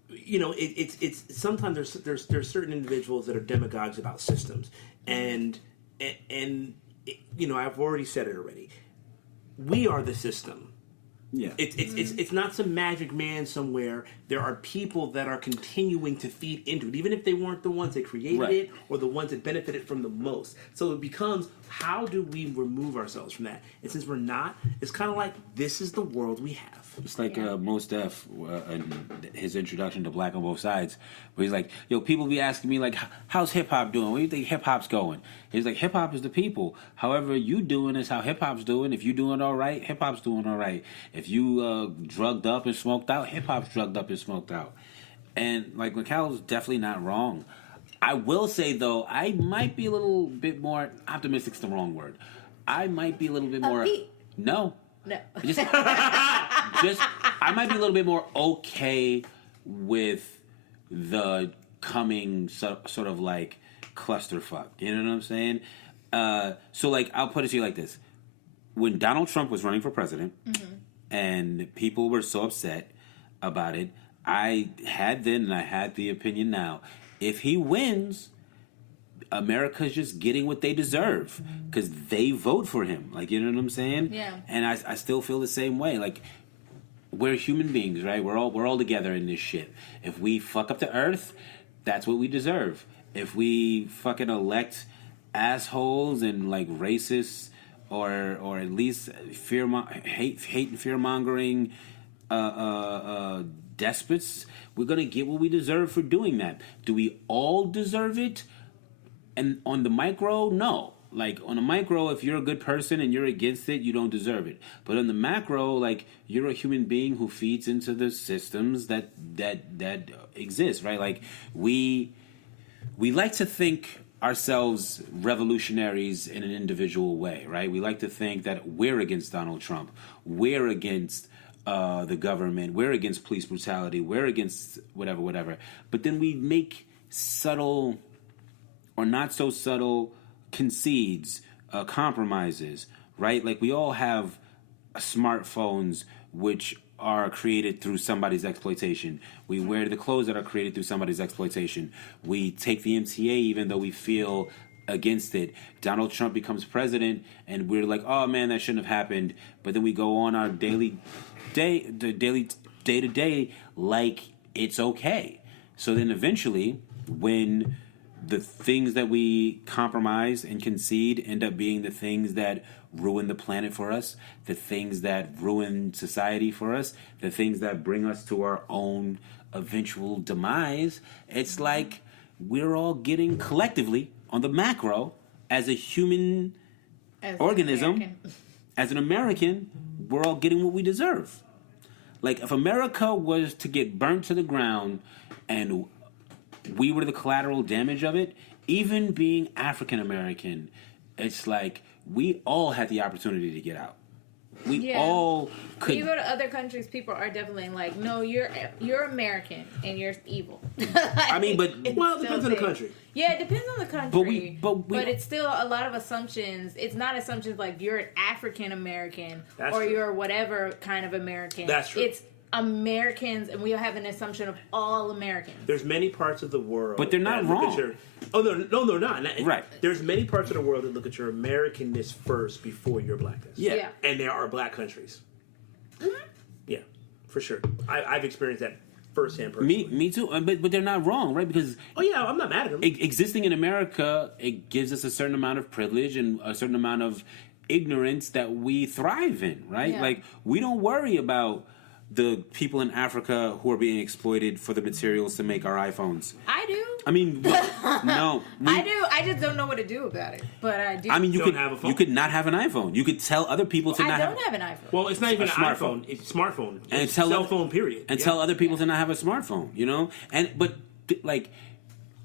you know, it's sometimes there's certain individuals that are demagogues about systems, and you know, I've already said it already. We are the system. Yeah. It's not some magic man somewhere. There are people that are continuing to feed into it, even if they weren't the ones that created it or the ones that benefited from the most. So it becomes, how do we remove ourselves from that? And since we're not, it's kind of like, this is the world we have. It's like Mos Def in his introduction to Black on Both Sides, where he's like, yo, people be asking me, like, how's hip-hop doing? Where do you think hip-hop's going? He's like, hip-hop is the people. However you doing is how hip-hop's doing. If you doing all right, hip-hop's doing all right. If you drugged up and smoked out, hip-hop's drugged up and smoked out. And, like, McCall's definitely not wrong. I will say, though, I might be a little bit more, optimistic's the wrong word. I might be a little bit more... No. Just I might be a little bit more okay with the coming sort of like clusterfuck. You know what I'm saying? So like, I'll put it to you like this: when Donald Trump was running for president, and people were so upset about it, I had then and I had the opinion now: if he wins, America's just getting what they deserve because they vote for him. Like, you know what I'm saying? Yeah. And I still feel the same way. Like, we're human beings, right? We're all together in this shit. If we fuck up the earth, that's what we deserve. If we fucking elect assholes and like racists or at least hate and fear mongering despots, we're gonna get what we deserve for doing that. Do we all deserve it? And on the micro, no. Like, on the micro, if you're a good person and you're against it, you don't deserve it. But on the macro, like, you're a human being who feeds into the systems that exist, right? Like, we like to think ourselves revolutionaries in an individual way, right? We like to think that we're against Donald Trump. We're against the government. We're against police brutality. We're against whatever. But then we make subtle or not so subtle concedes, compromises, right? Like, we all have smartphones which are created through somebody's exploitation. We wear the clothes that are created through somebody's exploitation. We take the MTA even though we feel against it. Donald Trump becomes president, and we're like, oh man, that shouldn't have happened. But then we go on our daily day-to-day like it's okay. So then eventually, when the things that we compromise and concede end up being the things that ruin the planet for us, the things that ruin society for us, the things that bring us to our own eventual demise, it's like we're all getting collectively on the macro as a human organism, as an American, we're all getting what we deserve. Like, if America was to get burnt to the ground and we were the collateral damage of it, even being African American, it's like we all had the opportunity to get out. We all could. When you go to other countries, people are definitely like, no, you're American and you're evil. I mean, but Well, it depends on the country. Yeah, it depends on the country. But it's still a lot of assumptions. It's not assumptions like you're an African American or true. you're whatever kind of American. That's true. It's Americans, and we have an assumption of all Americans. There's many parts of the world, But they're not that look wrong. at your- oh no, they're not. Right. There's many parts of the world that look at your Americanness first before your blackness. Yeah. And there are black countries. Yeah, for sure. I've experienced that firsthand. Personally. me too. But they're not wrong, right? Because Oh yeah, I'm not mad at them. existing in America, it gives us a certain amount of privilege and a certain amount of ignorance that we thrive in, right? Yeah. Like, we don't worry about the people in Africa who are being exploited for the materials to make our iPhones. I do. I mean, no. I do. I just don't know what to do about it. But I do. I mean, Don't have a phone? you could not have an iPhone. You could tell other people to I not don't have an iPhone. Well, it's not even A an smartphone. iPhone. It's a smartphone. And It's tell cell other- phone. Period. and Yeah. tell other people to not have a smartphone, you know. But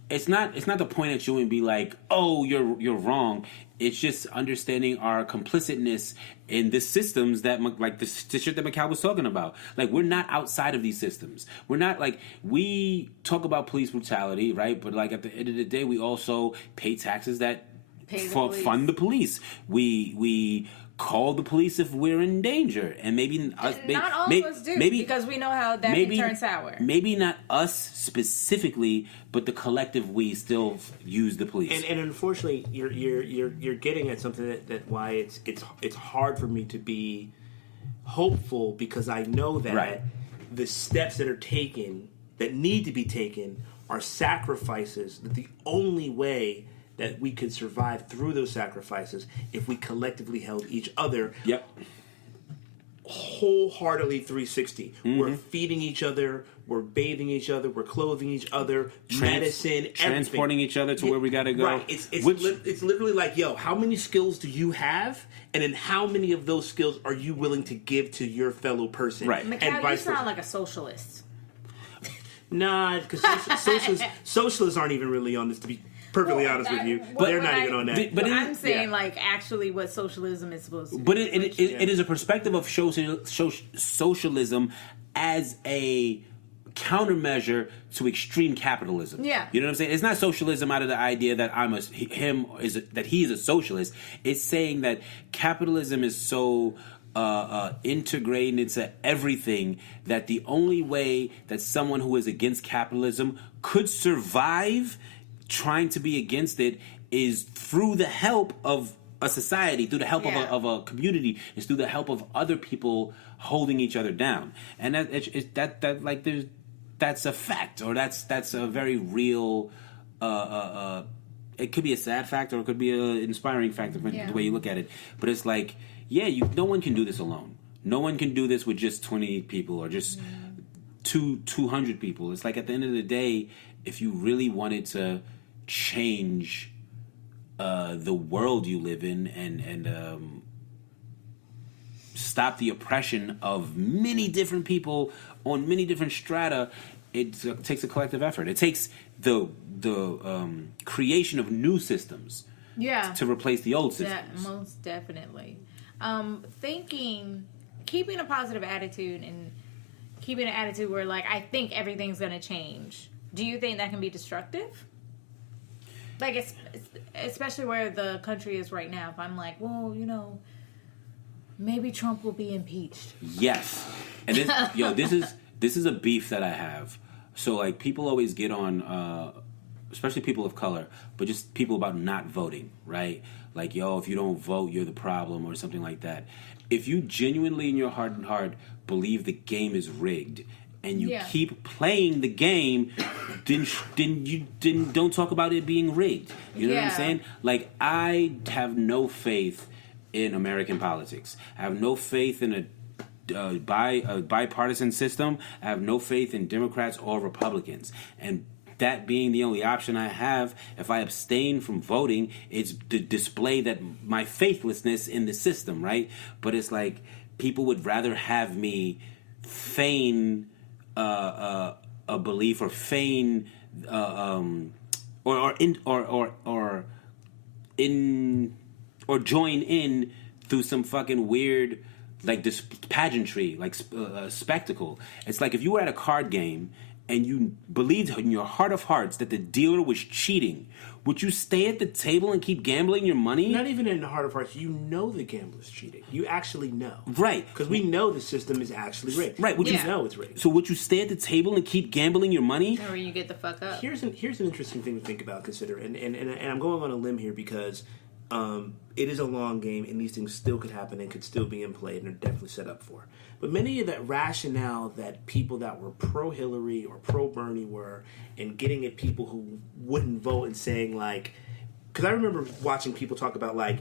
it's not the point at you and be like, oh, you're wrong. It's just understanding our complicitness in the systems that, like the shit that Mikal was talking about. Like, we're not outside of these systems. We're not like, we talk about police brutality, right? But like, at the end of the day, we also pay taxes that Pay the police. fund the police. We call the police if we're in danger, and maybe Not all of us do, because we know how that can turn sour. Maybe not us specifically, but the collective we still use the police. And unfortunately, you're getting at something that why it's hard for me to be hopeful, because I know that Right. the steps that are taken, that need to be taken, are sacrifices. That the only way that we could survive through those sacrifices if we collectively held each other Yep. wholeheartedly 360. We're feeding each other, we're bathing each other, we're clothing each other, medicine, transporting everything. each other to where we gotta go. Right. It's literally like, yo, how many skills do you have? And then how many of those skills are you willing to give to your fellow person? Right. And Mikal, you vice sound versa. like a socialist. Nah, because socialists aren't even really on this, to be perfectly honest with you. But They're not even on that. But I'm saying, yeah. like, actually what socialism is supposed to be. But it is a perspective of socialism as a countermeasure to extreme capitalism. Yeah. You know what I'm saying? It's not socialism out of the idea that that he is a socialist. It's saying that capitalism is so integrated into everything that the only way that someone who is against capitalism could survive trying to be against it is through the help of a society, through the help of a community, is through the help of other people holding each other down. And that's a fact, or that's a very real. It could be a sad fact, or it could be an inspiring fact, depending on the way you look at it. But it's like, no one can do this alone. No one can do this with just 20 people or just 200 people. It's like, at the end of the day, if you really wanted to change the world you live in and stop the oppression of many different people on many different strata, it takes a collective effort. It takes the creation of new systems to replace the old systems. Most definitely. Keeping a positive attitude and keeping an attitude where, like, I think everything's going to change. Do you think that can be destructive? Like, especially where the country is right now. If I'm like, well, maybe Trump will be impeached. Yes. And this is a beef that I have. So like people always get on, especially people of color, but just people about not voting, right? Like, yo, if you don't vote, you're the problem, or something like that. If you genuinely in your heart and heart believe the game is rigged, and you keep playing the game, don't talk about it being rigged. You know what I'm saying? Like, I have no faith in American politics. I have no faith in a bipartisan system. I have no faith in Democrats or Republicans. And that being the only option I have, if I abstain from voting, it's to display that my faithlessness in the system, right? But it's like people would rather have me feign a belief or feign or join in through some fucking weird like this pageantry, like spectacle. It's like if you were at a card game and you believed in your heart of hearts that the dealer was cheating, would you stay at the table and keep gambling your money? Not even in the heart of hearts. You know the gambler's cheating. You actually know. Right. Because we know the system is actually rigged. Right. You know it's rigged. So would you stay at the table and keep gambling your money? Or you get the fuck up. Here's an interesting thing to think about, consider. And I'm going on a limb here because it is a long game and these things still could happen and could still be in play and they're definitely set up for. But many of that rationale that people that were pro-Hillary or pro-Bernie were, and getting at people who wouldn't vote and saying like, because I remember watching people talk about like,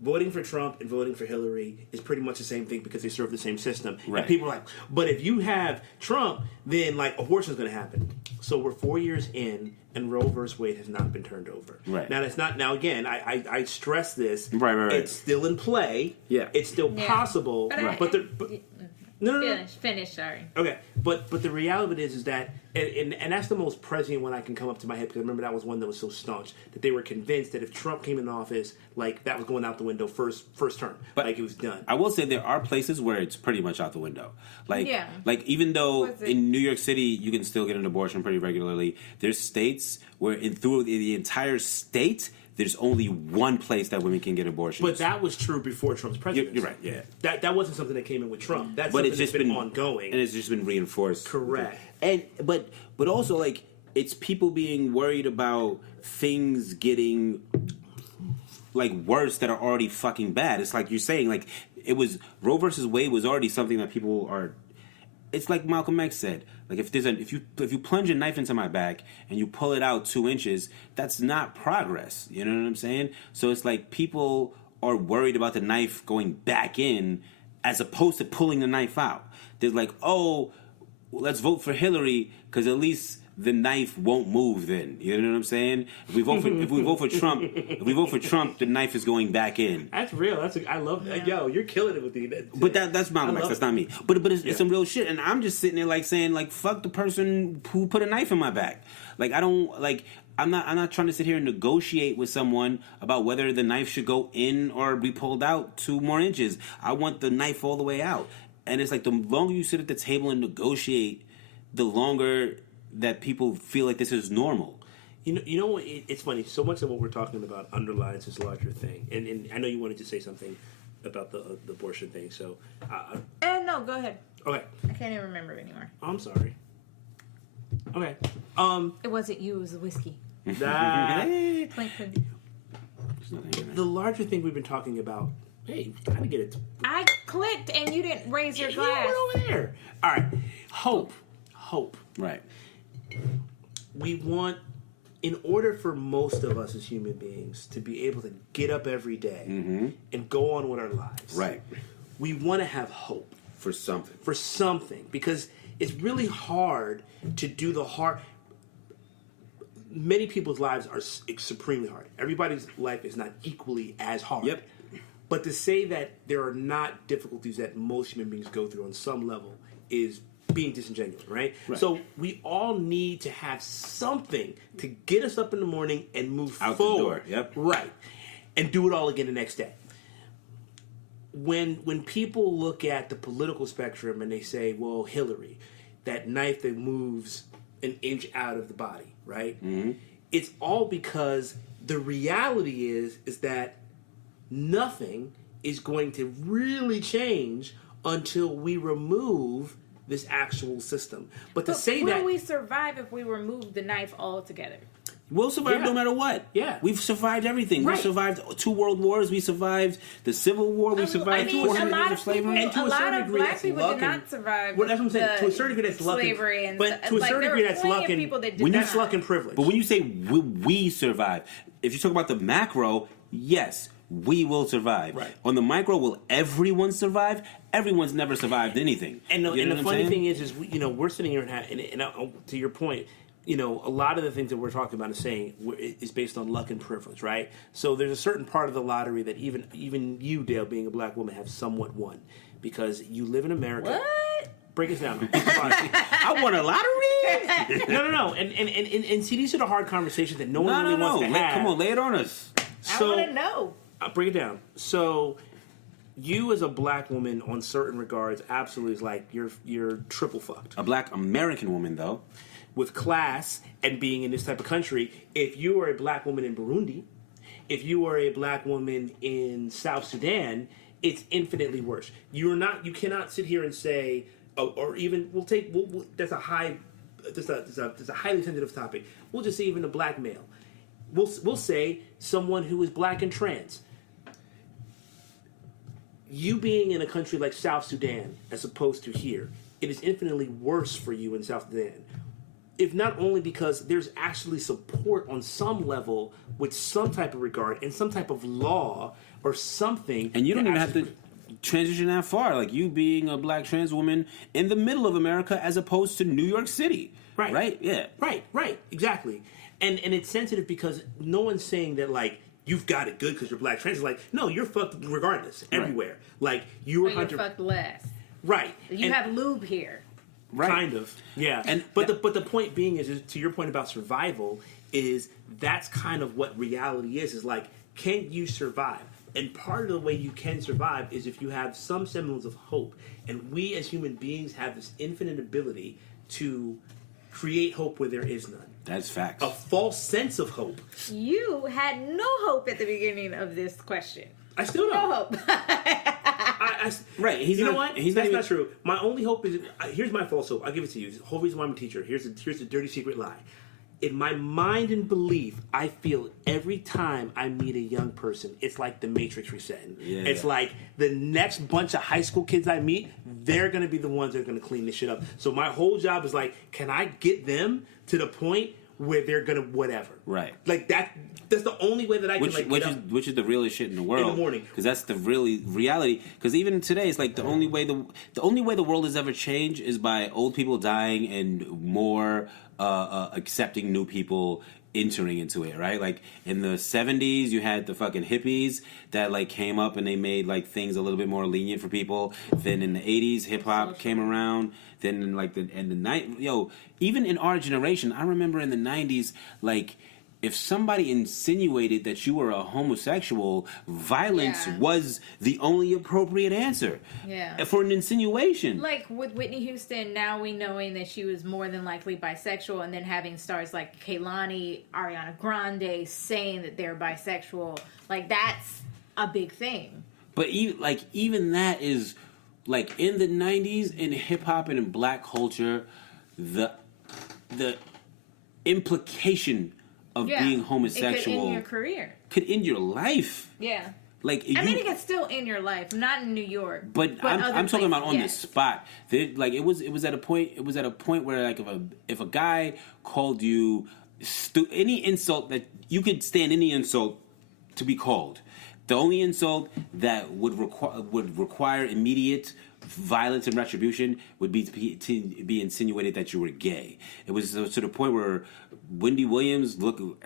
voting for Trump and voting for Hillary is pretty much the same thing because they serve the same system. Right. And people are like, but if you have Trump, then like abortion is going to happen. So we're 4 years in, and Roe versus Wade has not been turned over. Right. Now that's not. Now again, I stress this. Right. It's still in play. Yeah. It's still possible. But No. Finish. Sorry. Okay, but the reality of it is that, and that's the most prescient one I can come up to my head because I remember that was one that was so staunch that they were convinced that if Trump came in office, like that was going out the window first term, But like it was done. I will say there are places where it's pretty much out the window. Like, Yeah. like even though Was it- in New York City you can still get an abortion pretty regularly, there's states where through the entire state there's only one place that women can get abortions. But that was true before Trump's presidency. You're right. Yeah. That wasn't something that came in with Trump. That's But something it's just that's been been ongoing. and it's just been reinforced. Correct. And but also like it's people being worried about things getting like worse that are already fucking bad. It's like you're saying, like it was Roe versus Wade was already something that people are. It's like Malcolm X said. Like if you plunge a knife into my back and you pull it out 2 inches, that's not progress. You know what I'm saying? So it's like people are worried about the knife going back in as opposed to pulling the knife out. They're like, oh, well, let's vote for Hillary because at least the knife won't move. Then you know what I'm saying? If we vote for Trump, the knife is going back in. That's real. I love that. Yo, you're killing it with the. But that's Malcolm X. That's not me. But it's some real shit, and I'm just sitting there like saying like fuck the person who put a knife in my back. Like I don't like. I'm not trying to sit here and negotiate with someone about whether the knife should go in or be pulled out 2 more inches. I want the knife all the way out. And it's like the longer you sit at the table and negotiate, the longer that people feel like this is normal. You know what? It's funny. So much of what we're talking about underlines this larger thing. And I know you wanted to say something about the abortion thing. So, No, go ahead. okay. I can't even remember anymore. I'm sorry. Okay. It wasn't you. It was the whiskey. That, Clink, clink. There's nothing in it. the larger thing we've been talking about. Hey, gotta get it. I clicked and you didn't raise your You glass. went over there. All right. Hope. Right. We want, in order for most of us as human beings to be able to get up every day and go on with our lives, Right. we want to have hope For something. for something because it's really hard to do the hard. Many people's lives are supremely hard. Everybody's life is not equally as hard. Yep. But to say that there are not difficulties that most human beings go through on some level is being disingenuous, right? So we all need to have something to get us up in the morning and move Out the forward. door, yep. Right. And do it all again the next day. When people look at the political spectrum and they say, well, Hillary, that knife that moves an inch out of the body, right? It's all because the reality is that nothing is going to really change until we remove this actual system. But to But say will that we survive if we remove the knife altogether? We'll survive Yeah. no matter what. Yeah. We've survived everything. Right. We survived 2 world wars. We survived the Civil War. We survived 400 a lot years of of slavery. people, And to a a lot certain of degree, black that's people luck did and- not survive. Well, that's what I'm saying. To a certain degree, that's luck and- slavery and but stuff. to a certain there degree, were that's plenty luck of and- people that did when you- not. that's luck and privilege. But when you say we survive, if you talk about the macro, yes, we will survive. Right. On the micro, will everyone survive? Everyone's never survived anything. And the, You know and the what I'm funny saying? thing is we're sitting here and to your point, a lot of the things that we're talking about is based on luck and privilege, right? So there's a certain part of the lottery that even you, Dale, being a black woman, have somewhat won because you live in America. What? Break it down. I won a lottery. No. And see, these are the hard conversations that no one No. really wants to have. Come on, lay it on us. I want to know. I'll break it down. So, you as a black woman, on certain regards, absolutely is like you're triple fucked. A black American woman, though. With class and being in this type of country, if you are a black woman in Burundi, if you are a black woman in South Sudan, it's infinitely worse. You cannot sit here and say, or even that's a highly sensitive topic. We'll just say even a black male. We'll say someone who is black and trans. You being in a country like South Sudan as opposed to here, it is infinitely worse for you in South Sudan. If not only because there's actually support on some level with some type of regard and some type of law or something. And you don't that even have actually- to transition that far. Like you being a black trans woman in the middle of America as opposed to New York City. Right. Right? Yeah. Right, exactly. And it's sensitive because no one's saying that like you've got it good because you're black trans. It's like, no, you're fucked regardless, everywhere. Like you were But you're fucked less. right. You And- have lube here. Right. Kind of, yeah. And but the point being is to your point about survival is that's kind of what reality is like, can you survive? And part of the way you can survive is if you have some semblance of hope. And we as human beings have this infinite ability to create hope where there is none. That's facts. A false sense of hope. You had no hope at the beginning of this question. I still don't. No hope. Right, he's you know not- what? he's not That's even- not true. My only hope is here's my false hope. I'll give it to you. The whole reason why I'm a teacher. Here's the dirty secret lie. In my mind and belief, I feel every time I meet a young person, it's like the Matrix resetting. Yeah. It's like the next bunch of high school kids I meet, they're going to be the ones that are going to clean this shit up. So my whole job is like, can I get them to the point where they're going to whatever? Right. Like that. That's the only way that I Which can like which get is up. which is the realest shit in the world. morning. Because that's the really reality. Because even today, it's like the only way the world has ever changed is by old people dying and more accepting new people entering into it, right? Like in the 70s, you had the fucking hippies that like came up and they made like things a little bit more lenient for people. Then in the 80s, hip hop came around. Then in like the even in our generation, I remember in the 90s, like if somebody insinuated that you were a homosexual, violence Yeah. was the only appropriate answer. Yeah. For an insinuation. Like with Whitney Houston, now we knowing that she was more than likely bisexual, and then having stars like Kehlani, Ariana Grande saying that they're bisexual, like that's a big thing. But even that is like in the 90s in hip hop and in black culture, the implication of being homosexual it could end your career. could end your life. Yeah. Like I mean, it could still end your life, not in New York. But I'm other talking about places, on the spot. Like it was at a point where like if a guy called you any insult that you could stand any insult to be called. The only insult that would require immediate violence and retribution would be to be insinuated that you were gay. It was to the point where Wendy Williams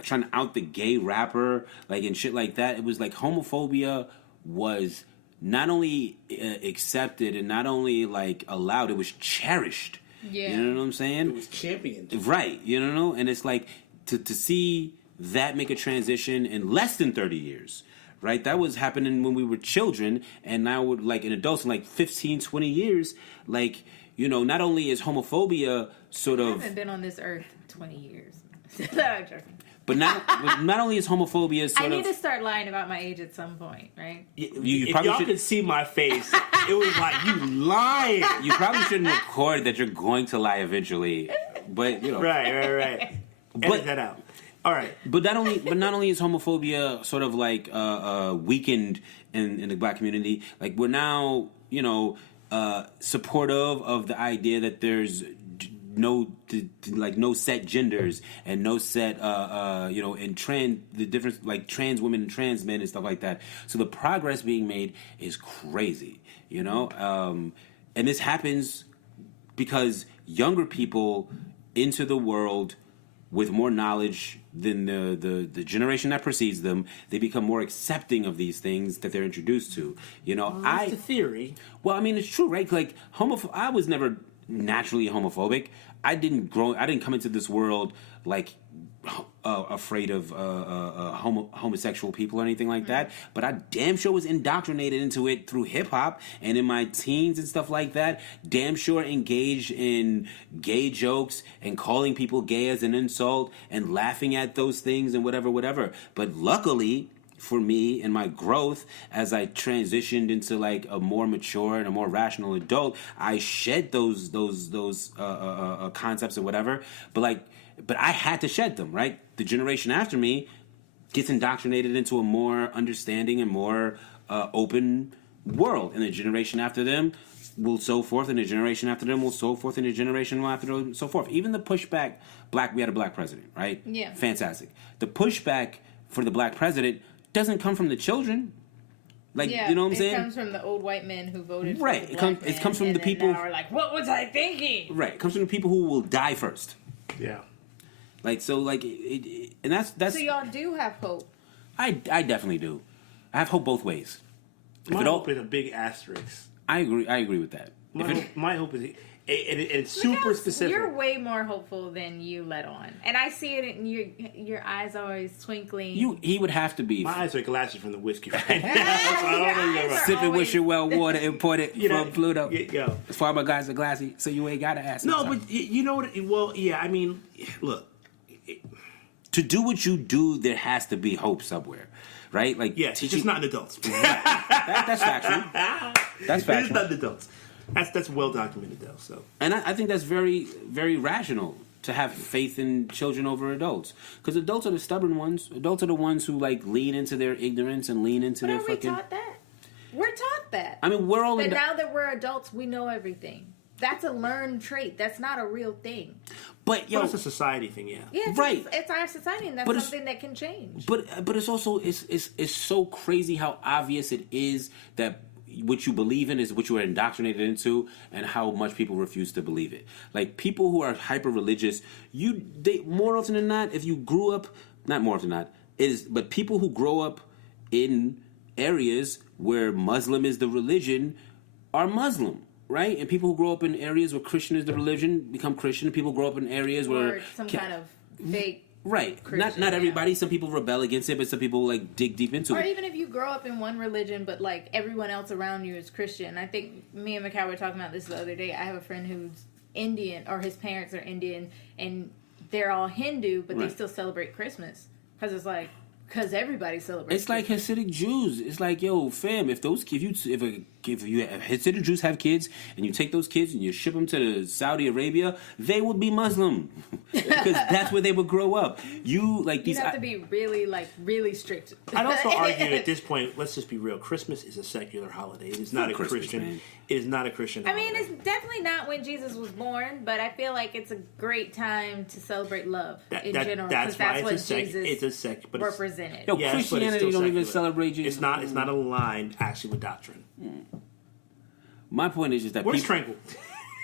trying to out the gay rapper, like and shit like that. It was like homophobia was not only accepted and not only like allowed, it was cherished. Yeah. You know what I'm saying? It was championed. Right, you know, and it's like to see that make a transition in less than 30 years, right? That was happening when we were children, and now we're like in adults in like 15, 20 years, like, you know, not only is homophobia sort I of... haven't been on this earth 20 years. No, I'm joking. But not only is homophobia I sort need of... to start lying about my age at some point, right? You if probably y'all should- could see my face, it was like, you lying. You probably shouldn't record that you're going to lie eventually. But, you know. Right. But- Edit that out. All right. But not only is homophobia sort of like weakened in the black community, like we're now, you know, supportive of the idea that there's no set genders and no set you know, and the difference, like trans women and trans men and stuff like that. So the progress being made is crazy, you know, and this happens because younger people enter the world with more knowledge than the generation that precedes them. They become more accepting of these things that they're introduced to. You know, That's the theory. Well, I mean, it's true, right? Like, I was never naturally homophobic. I didn't come into this world like afraid of homosexual people or anything like that. But I damn sure was indoctrinated into it through hip hop, and in my teens and stuff like that. Damn sure engaged in gay jokes and calling people gay as an insult and laughing at those things and whatever. But luckily for me and my growth as I transitioned into like a more mature and a more rational adult, I shed those concepts or whatever. But I had to shed them, right? The generation after me gets indoctrinated into a more understanding and more open world, and the generation after them will so forth, and the generation after them will so forth, and the generation after them so forth. Even the pushback, we had a black president, right? Yeah. Fantastic. The pushback for the black president doesn't come from the children. Like, Yeah, you know what I'm saying? It comes from the old white men who voted for Right. the It black comes from man, the and people- now are like, what was I thinking? Right. It comes from the people who will die first. Yeah. Like, so, like, and that's... So y'all do have hope. I definitely do. I have hope both ways. My it all- hope is a big asterisk. I agree with that. My hope is, and it's Look super how- specific. You're way more hopeful than you let on, and I see it in your eyes always twinkling. He would have to be My eyes are glasses from the whiskey right now. So I don't know Your eyes are sipping always- Wisher Well water imported from Pluto. Yo. Farmer guys are glassy, so you ain't gotta ask. No, but you know what? Well, yeah. I mean, look. to do what you do, there has to be hope somewhere, right? Like, Yeah, it's just not in adults. That's factual. That's It's factual. not in adults. That's well documented though. So And I think that's very, very rational to have faith in children over adults, because adults are the stubborn ones. Adults are the ones who like lean into their ignorance and lean into But their are we fucking. taught that? We're taught that. I mean, we're all But in. now that we're adults, we know everything. That's a learned trait. That's not a real thing. But yo, well, it's a society thing, yeah. Yeah, it's Right. It's our society, and that's But it's- something that can change. But it's also it's so crazy how obvious it is that what you believe in is what you are indoctrinated into, and how much people refuse to believe it. Like people who are hyper religious, they more often than not, if you grew up, not more often than not, but people who grow up in areas where Muslim is the religion are Muslim. Right? And people who grow up in areas where Christian is the religion become Christian. People grow up in areas where Or some kind of fake. right. Christian, not yeah. everybody. Some people rebel against it, but some people like dig deep into Or it. even if you grow up in one religion, but like everyone else around you is Christian. I think me and Mikhail were talking about this the other day. I have a friend who's Indian, or his parents are Indian, and they're all Hindu, but they Right. still celebrate Christmas because everybody celebrates. It's like Hasidic Jews. It's like, yo, fam, if Hasidic Jews have kids and you take those kids and you ship them to Saudi Arabia, they would be Muslim because that's where they would grow up. You have to be really strict. I'd also argue at this point, let's just be real. Christmas is a secular holiday. It is not a Christmas, Christian. man. It is not a Christian I holiday. mean, it's definitely not when Jesus was born, but I feel like it's a great time to celebrate love in general, because that's what Jesus but it's- represented. Yo, Yes, but it's Christianity still don't even secular. celebrate Jesus. It's not aligned actually with doctrine. My point is just that Where's Tranquil?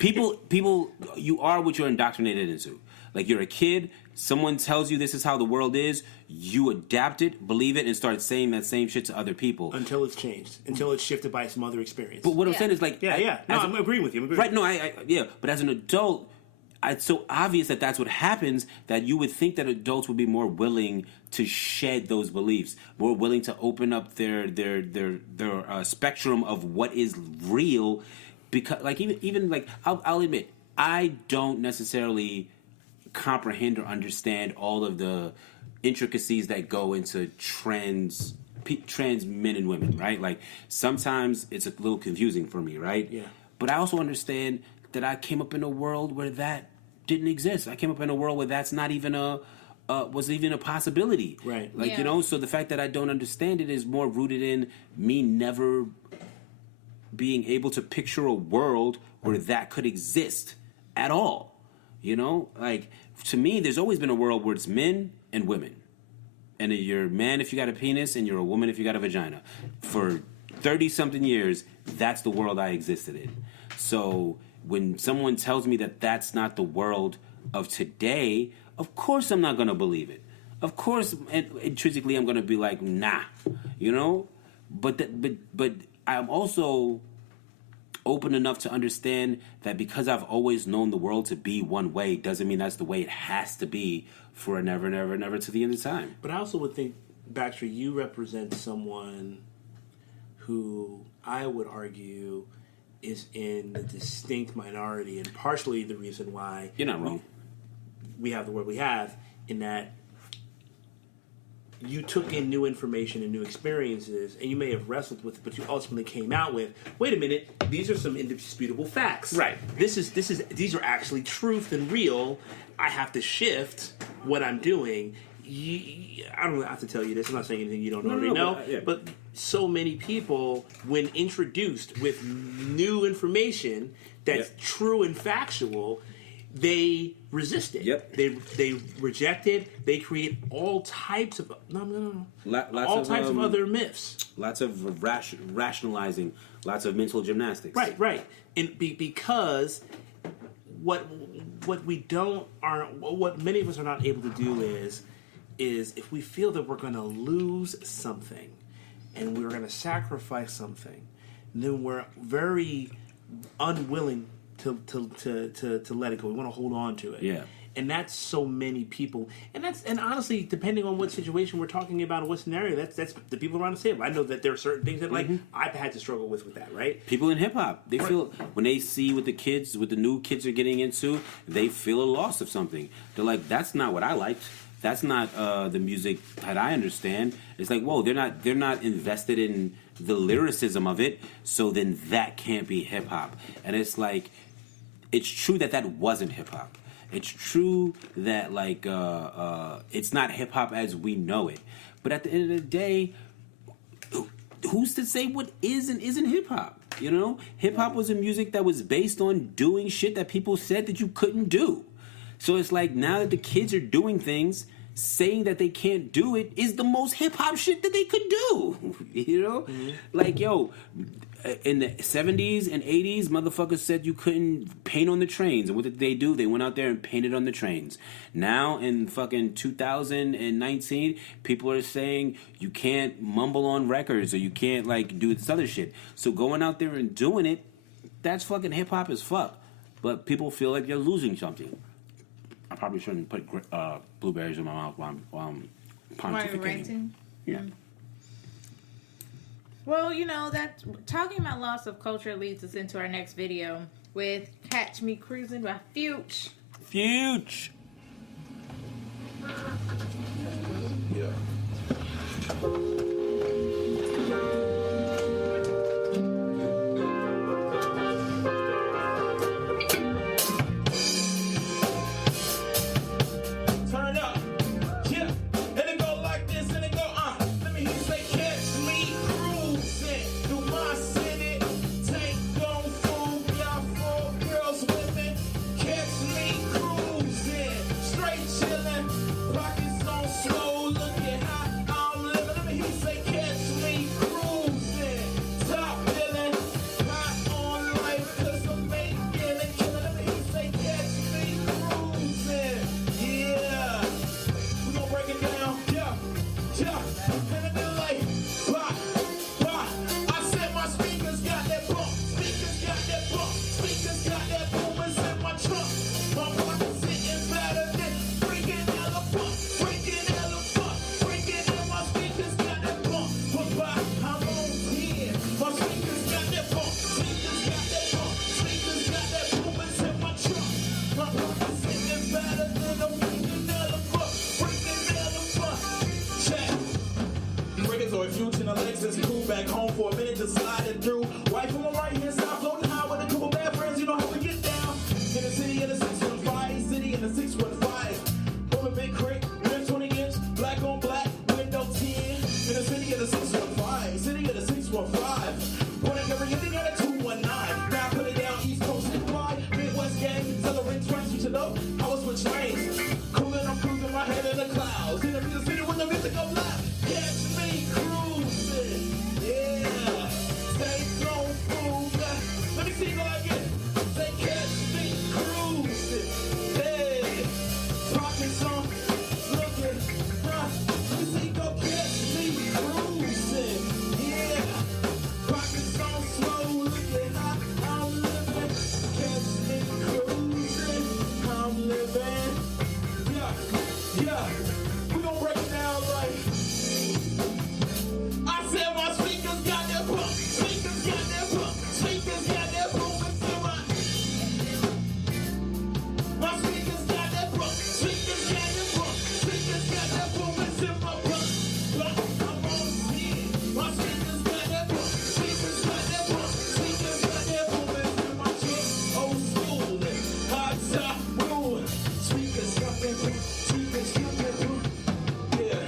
people, you are what you're indoctrinated into. Like you're a kid, someone tells you this is how the world is, you adapt it, believe it, and start saying that same shit to other people. Until it's changed. Until it's shifted by some other experience. But what I'm Yeah. saying is like, yeah. No, I'm agreeing with you. Right? No, yeah. But as an adult, it's so obvious that that's what happens that you would think that adults would be more willing to shed those beliefs, more willing to open up their spectrum of what is real. Because, like, even like, I'll admit, I don't necessarily comprehend or understand all of the intricacies that go into trans men and women, right? Like sometimes it's a little confusing for me, right? Yeah. But I also understand that I came up in a world where that didn't exist. I came up in a world where that's not even wasn't even a possibility. Right. Like, Yeah. you know, so the fact that I don't understand it is more rooted in me never being able to picture a world where that could exist at all. You know? Like, to me, there's always been a world where it's men and women. And you're a man if you got a penis, and you're a woman if you got a vagina. For 30-something years, that's the world I existed in. So when someone tells me that that's not the world of today, of course I'm not going to believe it. Of course, intrinsically, I'm going to be like, nah, you know? But I'm also open enough to understand that because I've always known the world to be one way doesn't mean that's the way it has to be for never, never, never to the end of time. But I also would think, Baxter, you represent someone who I would argue is in the distinct minority, and partially the reason why You're not wrong. we have the word we have, in that you took in new information and new experiences, and you may have wrestled with it, but you ultimately came out with, wait a minute, these are some indisputable facts. Right. These are actually truth and real. I have to shift what I'm doing. I don't have to tell you this. I'm not saying anything you don't already know. But so many people, when introduced with new information that's true and factual, they resist it. Yep. They reject it. They create all types of all types of other myths. Lots of rationalizing, lots of mental gymnastics. Right. And because what many of us are not able to do is if we feel that we're going to lose something and we're going to sacrifice something, then we're very unwilling to let it go. We want to hold on to it. Yeah. And that's so many people. And honestly, depending on what situation we're talking about or what scenario, that's the people around the table. I know that there are certain things that I've had to struggle with that, right? People in hip hop, they feel when they see what the new kids are getting into, they feel a loss of something. They're like, that's not what I liked. That's not the music that I understand. It's like, whoa, they're not invested in the lyricism of it, so then that can't be hip hop. And it's like, it's true that wasn't hip hop. It's true that it's not hip hop as we know it. But at the end of the day, who's to say what is and isn't hip hop? You know, hip hop was a music that was based on doing shit that people said that you couldn't do. So it's like now that the kids are doing things, saying that they can't do it is the most hip hop shit that they could do. You know, like yo. In the 70s and 80s, motherfuckers said you couldn't paint on the trains. And what did they do? They went out there and painted on the trains. Now, in fucking 2019, people are saying you can't mumble on records or you can't, do this other shit. So going out there and doing it, that's fucking hip-hop as fuck. But people feel like you're losing something. I probably shouldn't put blueberries in my mouth while I'm pontificating. Yeah. Well, you know, that talking about loss of culture leads us into our next video with Catch Me Cruising by Fuge. Fuge! Yeah. Turn up. Yeah. And it go like this, and it go, let me hear you say, catch me cruising through my city. Take on food, y'all for girls, women. Catch me cruising, straight chillin', pockets for a minute to slide it through. Right from the right hand side, floating high with a couple bad friends, you know how we get down. In the city of the 615, city in the 615. Rolling big crick, 20-inch, black on black, window 10. In the city of the 615, city of the 615. Putting every Indiana 219. Now I put it down East Coast and fly. Midwest gang, Southern tracks, you should know. I was switch lanes. Coolin', I'm cruising my head in the clouds. In the city with the music up loud. Catch me cruising. Yeah. Stay slow, fool. Let me see you go again. Say catch me cruising. Hey. Pockets on. Looking. Let me see you go catch me cruising. Yeah. Pockets on slow. Looking hot. I'm living. Catch me cruising. I'm living. Yeah. We gon' break it down like I said my speakers got that pump. Speakers got that pump. Speakers got that pump. My speakers got that pump. Speakers got that pump. Speakers got that pump. It's in my pump. I'm on speed. My speakers got that pump. Speakers got that pump. Speakers got that pump. It's in my truck. Old school. Hot top rule. Speakers got that pump. Speakers got that pump. Yeah.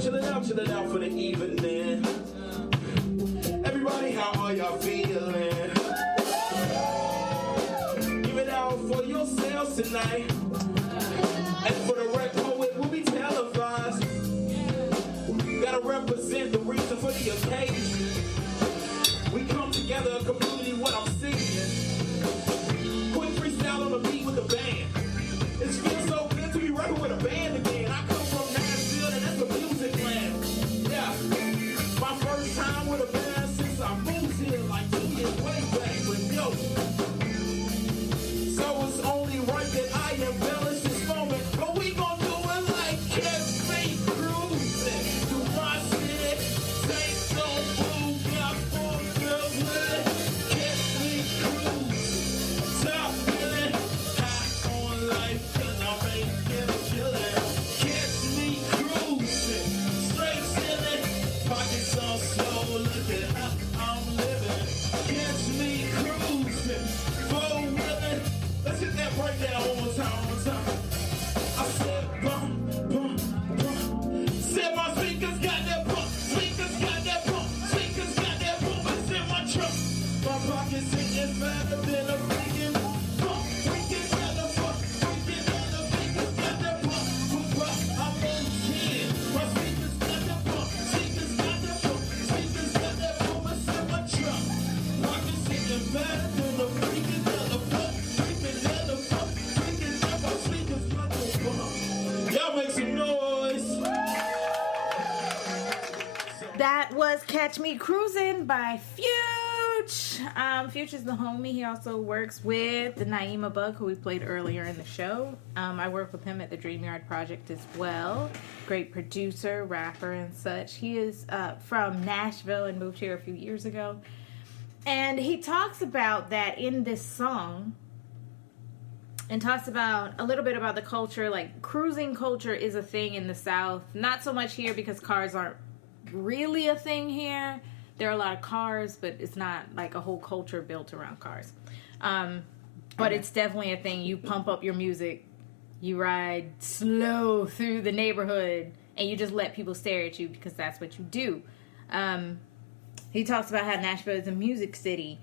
Chillin' out for the evening. Everybody, how are y'all feeling? Give it out for yourselves tonight. And for the Red Poet, will be televised. Gotta represent the reason for the occasion. We come together completely what I'm seeing. Quick freestyle on the beat with the band. It feels so good to be rapping with a band again. I come from Nashville and that's the music land. Yeah, my first time with a band since I moved here like 2 years way back with yo. So it's only right that I embellish this moment, but we gon' do it like catch me cruising through my city. Take no food, got 4 girls with it. Catch me cruising, top feeling, high on life 'cause I'm making a killing. Catch me cruising, straight ceiling, pockets on slow, looking how I'm living. Catch me cruising, 4-wheeling. Let's hit that breakdown one more time. I said bum, bum, bum. Said my speakers got that pump. Speakers got that pump. Speakers got that pump. It's in my trunk. My pockets hitting faster than a freaking pump. Freaking got the pump. Freaking got the speakers got that pump. I'm on 10. My speakers got that pump. Speakers got that pump. Speakers got that pump. It's in my trunk. Pockets hitting faster than a freaking got the pump. Freaking got the pump. Freaking got my speakers got the pump. Y'all make some noise. That was Catch Me Cruising by Fuge. Fuge is the homie. He also works with the Naima Bug, who we played earlier in the show. I work with him at the Dreamyard Project as well. Great producer, rapper, and such. He is from Nashville and moved here a few years ago. And he talks about that in this song, and talks about a little bit about the culture. Like, cruising culture is a thing in the South. Not so much here because cars aren't really a thing here. There are a lot of cars, but it's not like a whole culture built around cars. But it's definitely a thing. You pump up your music, you ride slow through the neighborhood, and you just let people stare at you because that's what you do. He talks about how Nashville is a music city.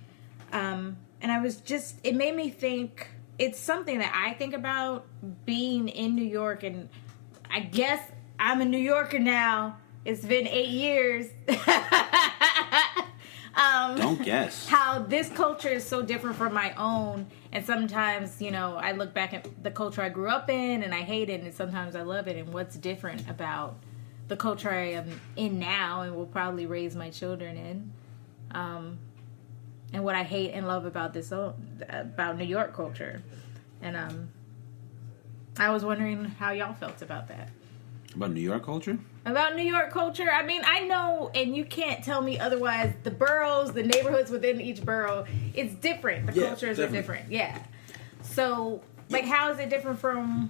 And it made me think, it's something that I think about being in New York, and I guess I'm a New Yorker now. It's been 8 years. Don't guess. How this culture is so different from my own. And sometimes, I look back at the culture I grew up in and I hate it. And sometimes I love it. And what's different about the culture I am in now and will probably raise my children in. And what I hate and love about about New York culture. And I was wondering how y'all felt about that. About New York culture? About New York culture, I mean, I know, and you can't tell me otherwise, the boroughs, the neighborhoods within each borough, it's different. The cultures definitely are different. Yeah. So, like, how is it different from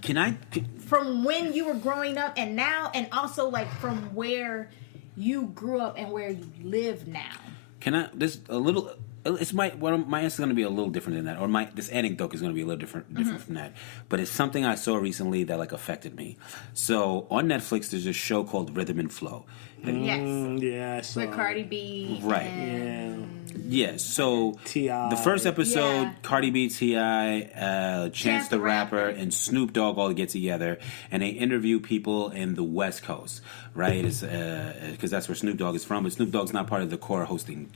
from when you were growing up and now, and also, like, from where you grew up and where you live now? Can I? This a little. It's my answer is going to be a little different than that, or this anecdote is going to be a little different from that. But it's something I saw recently that like affected me. So on Netflix, there's a show called Rhythm and Flow. Yes. Yeah, I saw With Cardi B. Right. And Yeah. So T.I. the first episode, Yeah. Cardi B, T.I., Chance the Rapper, and Snoop Dogg all get together, and they interview people in the West Coast. Right? Because that's where Snoop Dogg is from, but Snoop Dogg's not part of the core hosting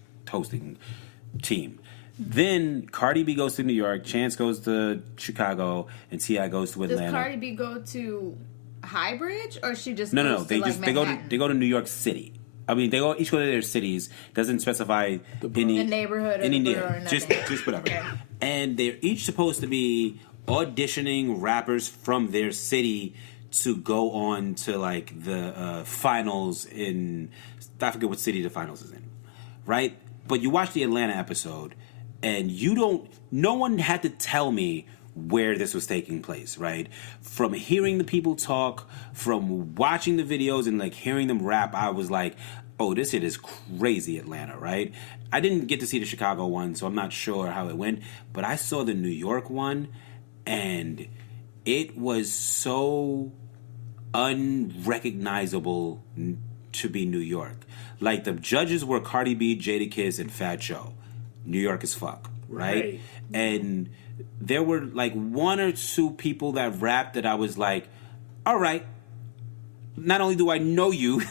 team. Then Cardi B goes to New York, Chance goes to Chicago, and T.I. goes to Atlanta. Does Cardi B go to Highbridge, or she just No. goes to, like, They go to New York City. I mean, each go to their cities. Doesn't specify any the neighborhood or any the borough or just nothing. whatever. Okay. And they're each supposed to be auditioning rappers from their city to go on to like the finals in. I forget what city the finals is in, right? But you watch the Atlanta episode, and no one had to tell me where this was taking place, right? From hearing the people talk, from watching the videos and like hearing them rap, I was like, oh, this shit is crazy, Atlanta, right? I didn't get to see the Chicago one, so I'm not sure how it went, but I saw the New York one, and it was so unrecognizable to be New York. Like, the judges were Cardi B, Jadakiss, and Fat Joe. New York as fuck, right? And there were, like, one or two people that rapped that I was like, all right, not only do I know you,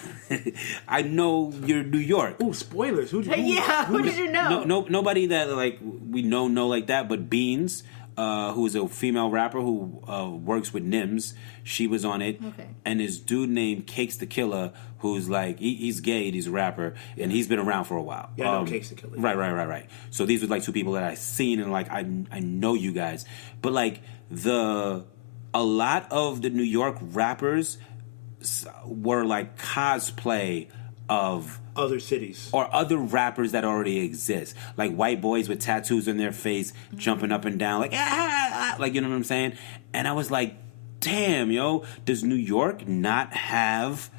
I know you're New York. Ooh, spoilers. Who Who did you know? Nobody that, like, we know like that, but Beans, who is a female rapper who works with Nims, she was on it. Okay. And this dude named Cakes the Killer, who's like, he's gay, he's a rapper, and he's been around for a while. Yeah, I know Cakes the Killer. Right. So these were like two people that I seen, and like, I know you guys. But like, a lot of the New York rappers were like cosplay of Other cities. or other rappers that already exist, like white boys with tattoos on their face, jumping up and down, like like, you know what I'm saying? And I was like, damn, yo, does New York not have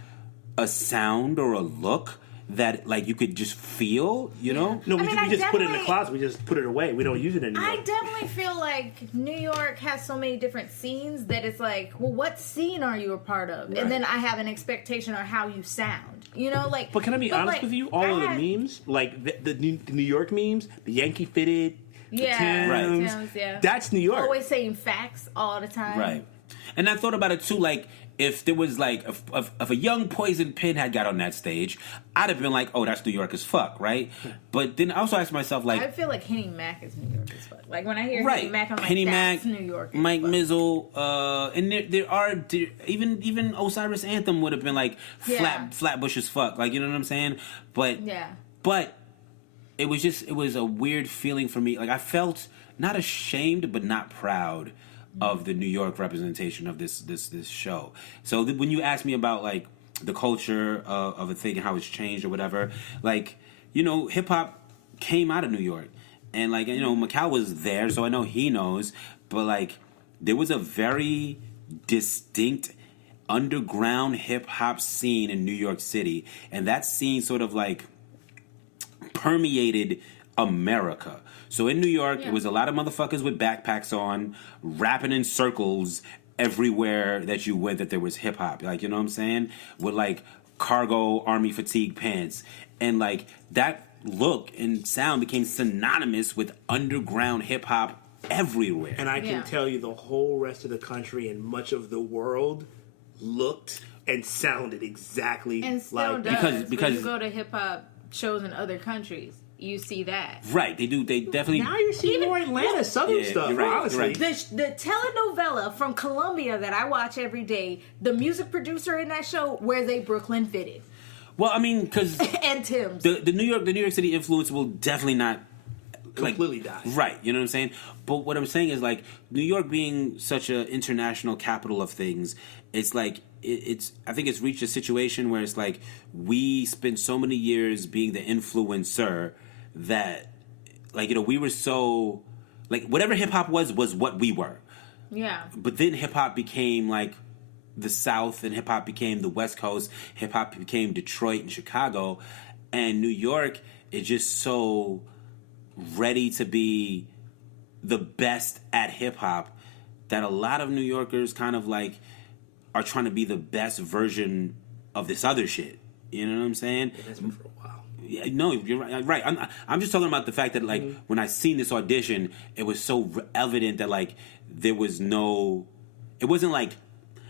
a sound or a look that like you could just feel, you know? No, we I just put it in the definitely- closet. We just put it away. We don't use it anymore. I definitely feel like New York has so many different scenes that it's like, well, what scene are you a part of? Right. And then I have an expectation on how you sound. You know, like. But can I be honest like, with you? All I of the had- memes, like the New York memes, the Yankee fitted, Yeah, Right. Timbs, yeah. that's New York. Always saying facts all the time. Right. And I thought about it too, like, if there was like, if a young Poison Pen had got on that stage, I'd have been like, oh, that's New York as fuck, right? But then I also asked myself, like, I feel like Henny Mac is New York as fuck. Like when I hear right, Henny Mac, I'm like, Henny that's Mac, New York as Mike fuck. Mizzle, and there are even Osiris Anthem would have been like Yeah. Flatbush as fuck, like, you know what I'm saying? But Yeah. but it was a weird feeling for me. Like, I felt not ashamed but not proud of the New York representation of this show. So when you ask me about like the culture of a thing and how it's changed or whatever, like, you know, hip hop came out of New York, and like, you know, Macau was there, so I know he knows. But like, there was a very distinct underground hip hop scene in New York City, and that scene sort of like permeated America. So in New York, Yeah. it was a lot of motherfuckers with backpacks on, rapping in circles everywhere that you went, that there was hip hop. Like, you know what I'm saying? With like cargo army fatigue pants. And like, that look and sound became synonymous with underground hip hop everywhere. And I can Yeah. tell you the whole rest of the country and much of the world looked and sounded exactly And still like does. because- when you go to hip hop shows in other countries, you see that. Right, they do. They definitely. now you're seeing more Atlanta Southern Yeah, stuff, you're right, honestly. you're right. The telenovela from Colombia that I watch every day, the music producer in that show wears a Brooklyn fitted Well, I mean, because and Tim's. the New York City influence will definitely not like, Completely die. Right, you know what I'm saying? But what I'm saying is, like, New York being such an international capital of things, it's like it's I think it's reached a situation where it's like we spent so many years being the influencer that, like, you know, we were so, like, whatever hip hop was what we were. Yeah. But then hip hop became like the South, and hip hop became the West Coast. Hip hop became Detroit and Chicago, and New York is just so ready to be the best at hip hop that a lot of New Yorkers kind of like are trying to be the best version of this other shit. You know what I'm saying? It has been for a while. Yeah, no, you're right. Right. I'm just talking about the fact that like when I seen this audition, it was so evident that like there was no. It wasn't like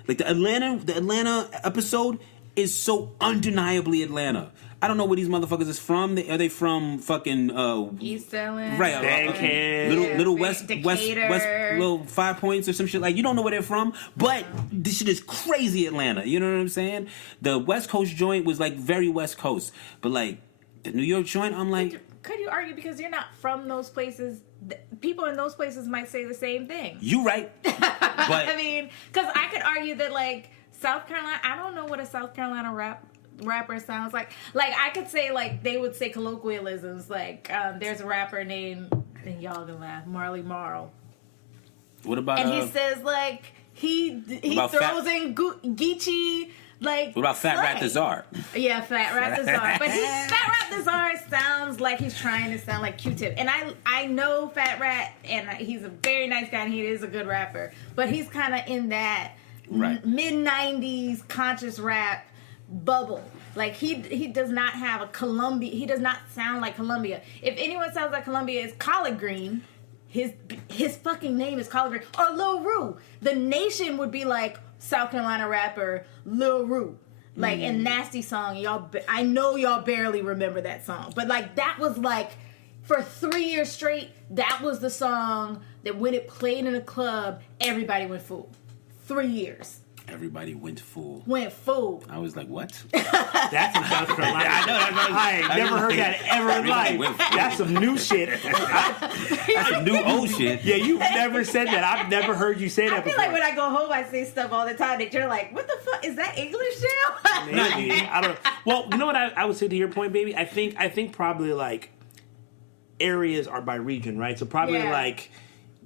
the Atlanta episode is so undeniably Atlanta. I don't know where these motherfuckers is from. Are they from fucking East LA? right? Bandcamp. Little West, Decatur. little 5 Points or some shit. Like you don't know where they're from, but this shit is crazy Atlanta. You know what I'm saying? The West Coast joint was like very West Coast, but like the New York joint, I'm like, Could you argue because you're not from those places? People in those places might say the same thing. you right, but I mean, because I could argue that like South Carolina, I don't know what a South Carolina rapper sounds like. Like I could say like they would say colloquialisms. Like there's a rapper named, and y'all gonna laugh, Marley Marl, what about and he says like he about throws in Geechee. Like, what about Fat Rat the Czar? Yeah, Fat Rat the Czar. But Fat Rat the Czar sounds like he's trying to sound like Q-Tip. And I know Fat Rat, and he's a very nice guy, and he is a good rapper. But he's kind of in that mid-90s conscious rap bubble. Like, he does not have a Columbia. He does not sound like Columbia. If anyone sounds like Columbia, it's Collard Green. His fucking name is Collard Green. Or Lil Rue. The nation would be like, South Carolina rapper Lil Rue, like and Nasty Song. Y'all, I know y'all barely remember that song, but like that was like for 3 years straight. That was the song that when it played in a club, everybody went fool. 3 years. Everybody went fool. Went fool. I was like, what? That's in South Carolina. I ain't never heard that ever in life. That's some new shit. That's some new old shit. Yeah, you've never said that. I've never heard you say that I feel before. like when I go home, I say stuff all the time that you're like, what the fuck? Is that English now? Maybe. I don't. Well, you know what I would say to your point, baby. I think probably like areas are by region, right? So probably like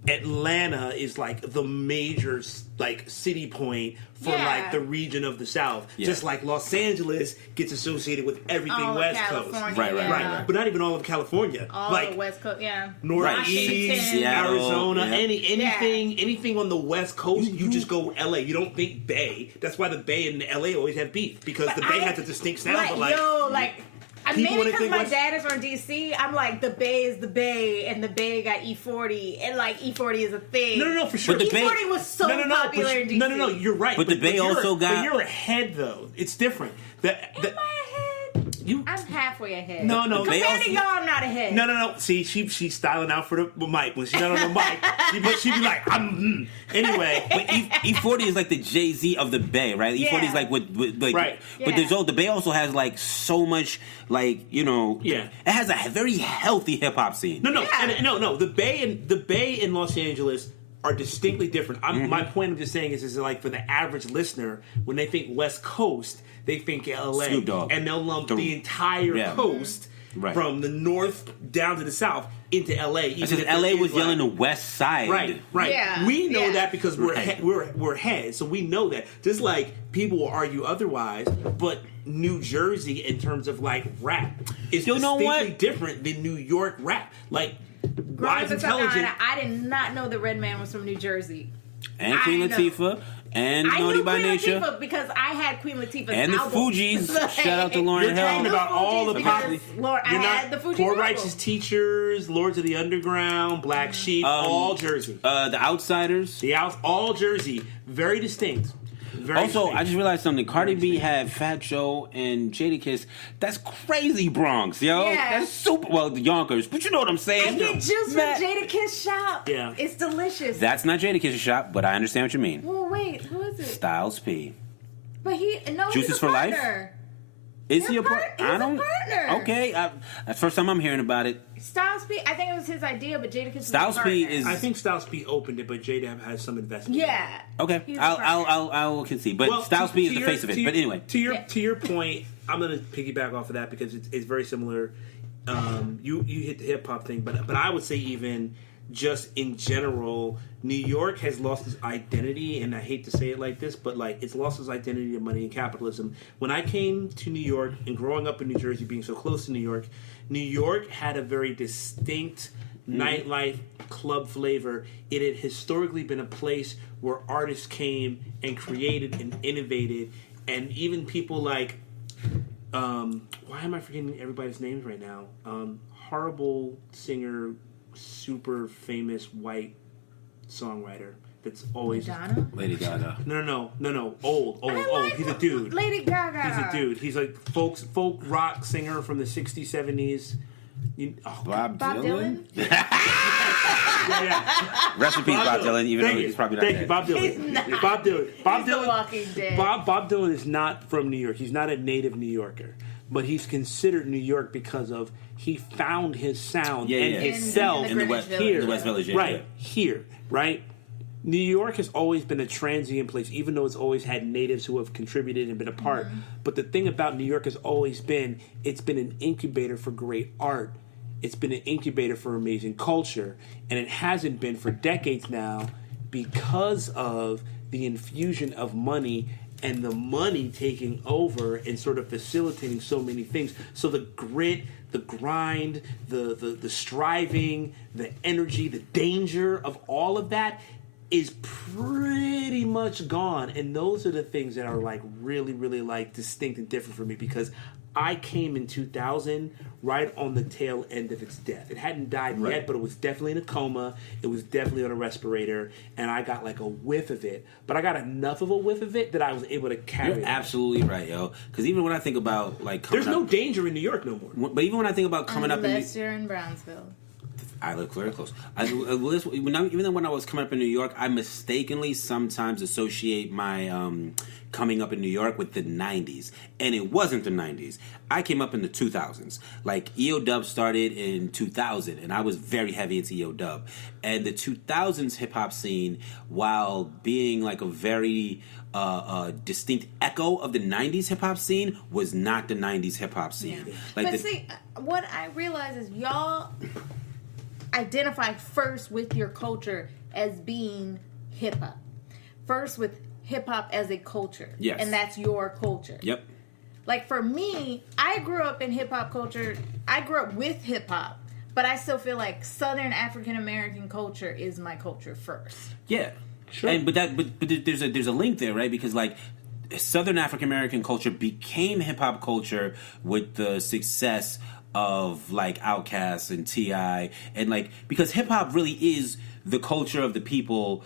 Atlanta is like the major like city point for like the region of the South. Just like Los Angeles gets associated with everything All of West California, Coast. Right. But not even all of California. All like the West Coast, Northeast, Seattle, Arizona, anything on the West Coast, you just go LA. You don't think Bay. That's why the Bay and the LA always have beef, because the Bay has a distinct sound. Maybe because my dad is from DC, I'm like, the Bay is the Bay, and the Bay got E40, and like E40 is a thing. No, for sure. But the E40 was so popular in DC. No, you're right. But the Bay also got. But you're ahead though. It's different. Am I ahead? I'm halfway ahead. No. Compared to y'all, I'm not ahead. No. See, she's styling out for the mic. When she's not on the mic, she be like, I'm. Anyway, but E40 is like the Jay-Z of the Bay, right? E40 is like with like. Right. But the Bay also has like so much like it has a very healthy hip hop scene. No. The Bay and Los Angeles are distinctly different. My point I'm just saying is like for the average listener, when they think West Coast, they think LA, Snoop Dogg. And they'll lump the entire coast from the north down to the south into LA. Because LA was yelling the West Side. Right. Yeah. We know that because we're ahead, so we know that. Just like people will argue otherwise, but New Jersey in terms of like rap is distinctly different than New York rap. Like Wise Intelligent. I did not know the Redman was from New Jersey. And Queen Latifah. And Naughty by Nature. Latifah because I had Queen Latifah's and the album. Fugees. Shout out to Lauryn You're talking Hill. about all the pop. I had the Fugees Poor album. Righteous Teachers, Lords of the Underground, Black Sheep, all Jersey. The Outsiders. All Jersey. Very distinct. Also, I just realized something. Cardi B had Fat Joe and Jadakiss. That's crazy Bronx, yo. Yeah. That's super. Well, the Yonkers, but you know what I'm saying. I get juice from Jadakiss shop. Yeah. It's delicious. That's not Jadakiss's shop, but I understand what you mean. Well, wait, who is it? Styles P. But he's Juices a for Life? partner. Is He's he a a partner? he's a partner. Okay. That's first time I'm hearing about it. Styles P, I think it was his idea, but Jadakiss was Styles a P partner. is. I think Styles P opened it, but Jada has some investment. Yeah. Okay. He's a I'll concede. But Styles P is the face of it. But anyway. To your point, I'm going to piggyback off of that because it's very similar. You hit the hip hop thing, but I would say even just in general, New York has lost its identity, and I hate to say it like this, but like it's lost its identity to money and capitalism. When I came to New York and growing up in New Jersey, being so close to New York had a very distinct nightlife club flavor. It had historically been a place where artists came and created and innovated, and even people like why am I forgetting everybody's names right now? Horrible singer, super famous white songwriter that's always Madonna? Lady Gaga. No. Old. He's a dude. Lady Gaga. He's a dude. He's like folk rock singer from the 60s, 70s. Bob Bob Dylan? Yeah. Rest in peace, Bob Dylan, even though Thank he's you. probably not Thank dead. you, Bob Dylan. Bob Dylan. Bob He's Dylan. The Walking Dead. Bob Dylan is not from New York. He's not a native New Yorker, but he's considered New York because of he found his sound and his self in the West here, the West Village, right here, right. New York has always been a transient place, even though it's always had natives who have contributed and been a part. But the thing about New York has always been, it's been an incubator for great art. It's been an incubator for amazing culture. And it hasn't been for decades now because of the infusion of money and the money taking over and sort of facilitating so many things. So the grit, the grind, the striving, the energy, the danger of all of that is pretty much gone. And those are the things that are like really, really like distinct and different for me, because I came in 2000 right on the tail end of its death. It hadn't died yet, but it was definitely in a coma. It was definitely on a respirator, and I got like a whiff of it. But I got enough of a whiff of it that I was able to carry it. You're absolutely right, yo. Because even when I think about like coming There's no up, danger in New York no more. but even when I think about coming up in Unless you're in Brownsville. I live very close. Even when I was coming up in New York, I mistakenly sometimes associate my coming up in New York with the 90s. And it wasn't the 90s. I came up in the 2000s. Like, EO-Dub started in 2000, and I was very heavy into EO-Dub. And the 2000s hip-hop scene, while being like a very distinct echo of the 90s hip-hop scene, was not the 90s hip-hop scene. Yeah. Like But see, what I realize is y'all identify first with your culture as being hip hop. First with hip hop as a culture. Yes. And that's your culture. Yep. Like for me, I grew up in hip hop culture. I grew up with hip hop, but I still feel like Southern African American culture is my culture first. Yeah. Sure. And but there's a link there, right? Because like Southern African American culture became hip hop culture with the success of like Outkast and T.I. and like, because hip hop really is the culture of the people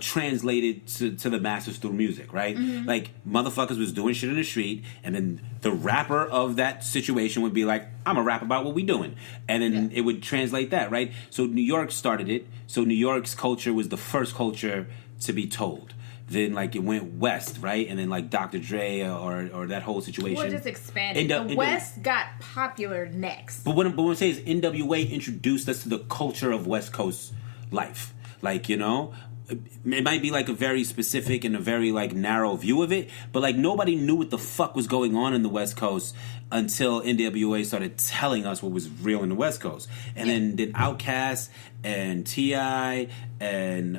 translated to the masses through music, right? Mm-hmm. Like motherfuckers was doing shit in the street, and then the rapper of that situation would be like, I'm a rap about what we doing, and then it would translate that, right? So New York started it. So New York's culture was the first culture to be told. Then like it went west, right? And then like Dr. Dre or that whole situation. Well, just expanded. The West got popular next. But what I'm saying is NWA introduced us to the culture of West Coast life. Like, you know, it might be like a very specific and a very like narrow view of it, but like nobody knew what the fuck was going on in the West Coast until NWA started telling us what was real in the West Coast. And then Outkast and T.I. and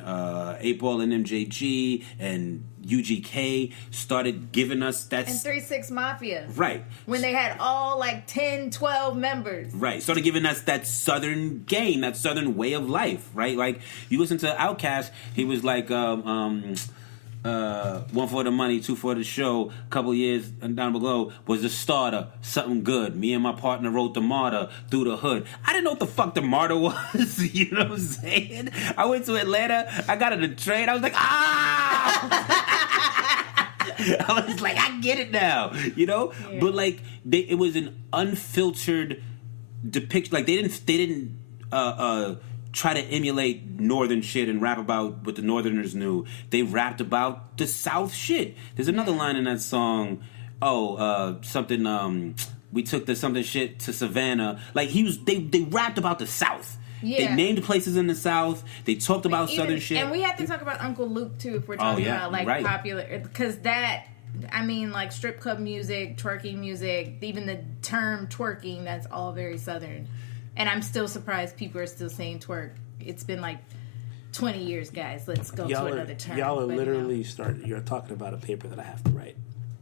8 Ball and MJG and UGK started giving us that... And 3-6 Mafia. Right. When they had all like 10, 12 members. Right. Started giving us that Southern game, that Southern way of life, right? Like, you listen to Outkast, he was like, 1 for the money, 2 for the show, couple years down below, was the starter, something good. Me and my partner wrote the martyr through the hood. I didn't know what the fuck the martyr was, you know what I'm saying? I went to Atlanta, I got on the train, I was like, I was like, I get it now, you know? Yeah. But like, it was an unfiltered depiction. Like, they didn't try to emulate Northern shit and rap about what the Northerners knew. They rapped about the South shit. There's another line in that song, we took the something shit to Savannah. Like, they rapped about the South. Yeah. They named places in the South. They talked about Southern shit. And we have to talk about Uncle Luke, too, if we're talking about, like, popular... Because that... I mean, like, strip club music, twerking music, even the term twerking, that's all very Southern. And I'm still surprised people are still saying twerk it's been like 20 years, guys. Let's go to another term. Y'all are But, literally you're talking about a paper that I have to write.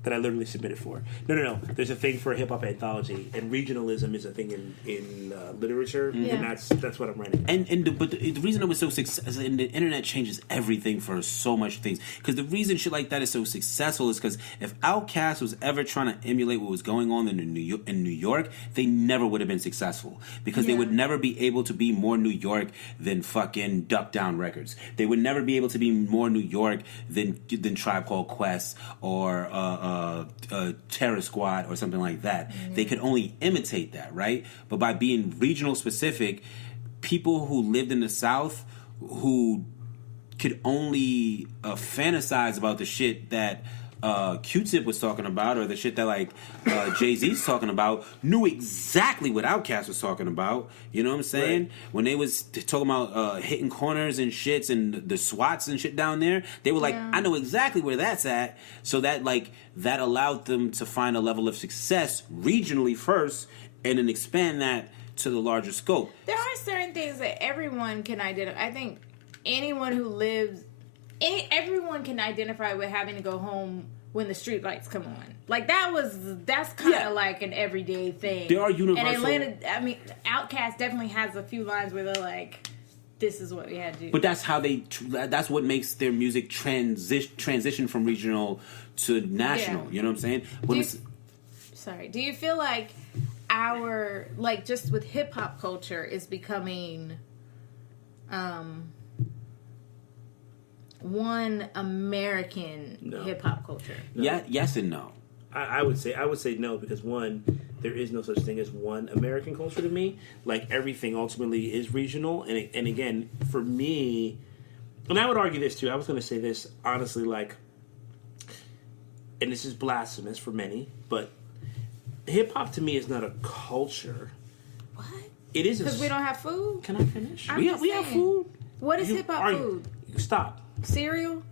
That I literally submitted for. No. There's a thing for a hip hop anthology, and regionalism is a thing in literature, and that's what I'm writing. But the reason it was so successful, and the internet changes everything for so much things. Because the reason shit like that is so successful is because if Outkast was ever trying to emulate what was going on in New York, they never would have been successful because they would never be able to be more New York than fucking Duck Down Records. They would never be able to be more New York than Tribe Called Quest or Terror Squad or something like that. They could only imitate that, right? But by being regional specific, people who lived in the South who could only fantasize about the shit that Q-Tip was talking about or the shit that like Jay-Z's talking about knew exactly what Outkast was talking about. You know what I'm saying? Right. When they was talking about hitting corners and shits and the SWATs and shit down there, they were like, I know exactly where that's at. So that that allowed them to find a level of success regionally first and then expand that to the larger scope. There are certain things that everyone can identify. I think anyone who lives, everyone can identify with having to go home when the street lights come on. Like that's kind of like an everyday thing. There are universal. And Atlanta, I mean, Outkast definitely has a few lines where they're like, "This is what we had to do." But that's how that's what makes their music transition from regional to national. You know what I'm saying? Do you feel like our, like, just with hip hop culture is becoming one American hip hop culture? No. Yeah, yes and no. I would say no, because one, there is no such thing as one American culture to me. Like, everything ultimately is regional, and again, for me, and I would argue this too. I was going to say this honestly, like, and this is blasphemous for many, but hip hop to me is not a culture. What? It is because we don't have food. Can I finish? We have food. What is hip hop food? Stop. Cereal.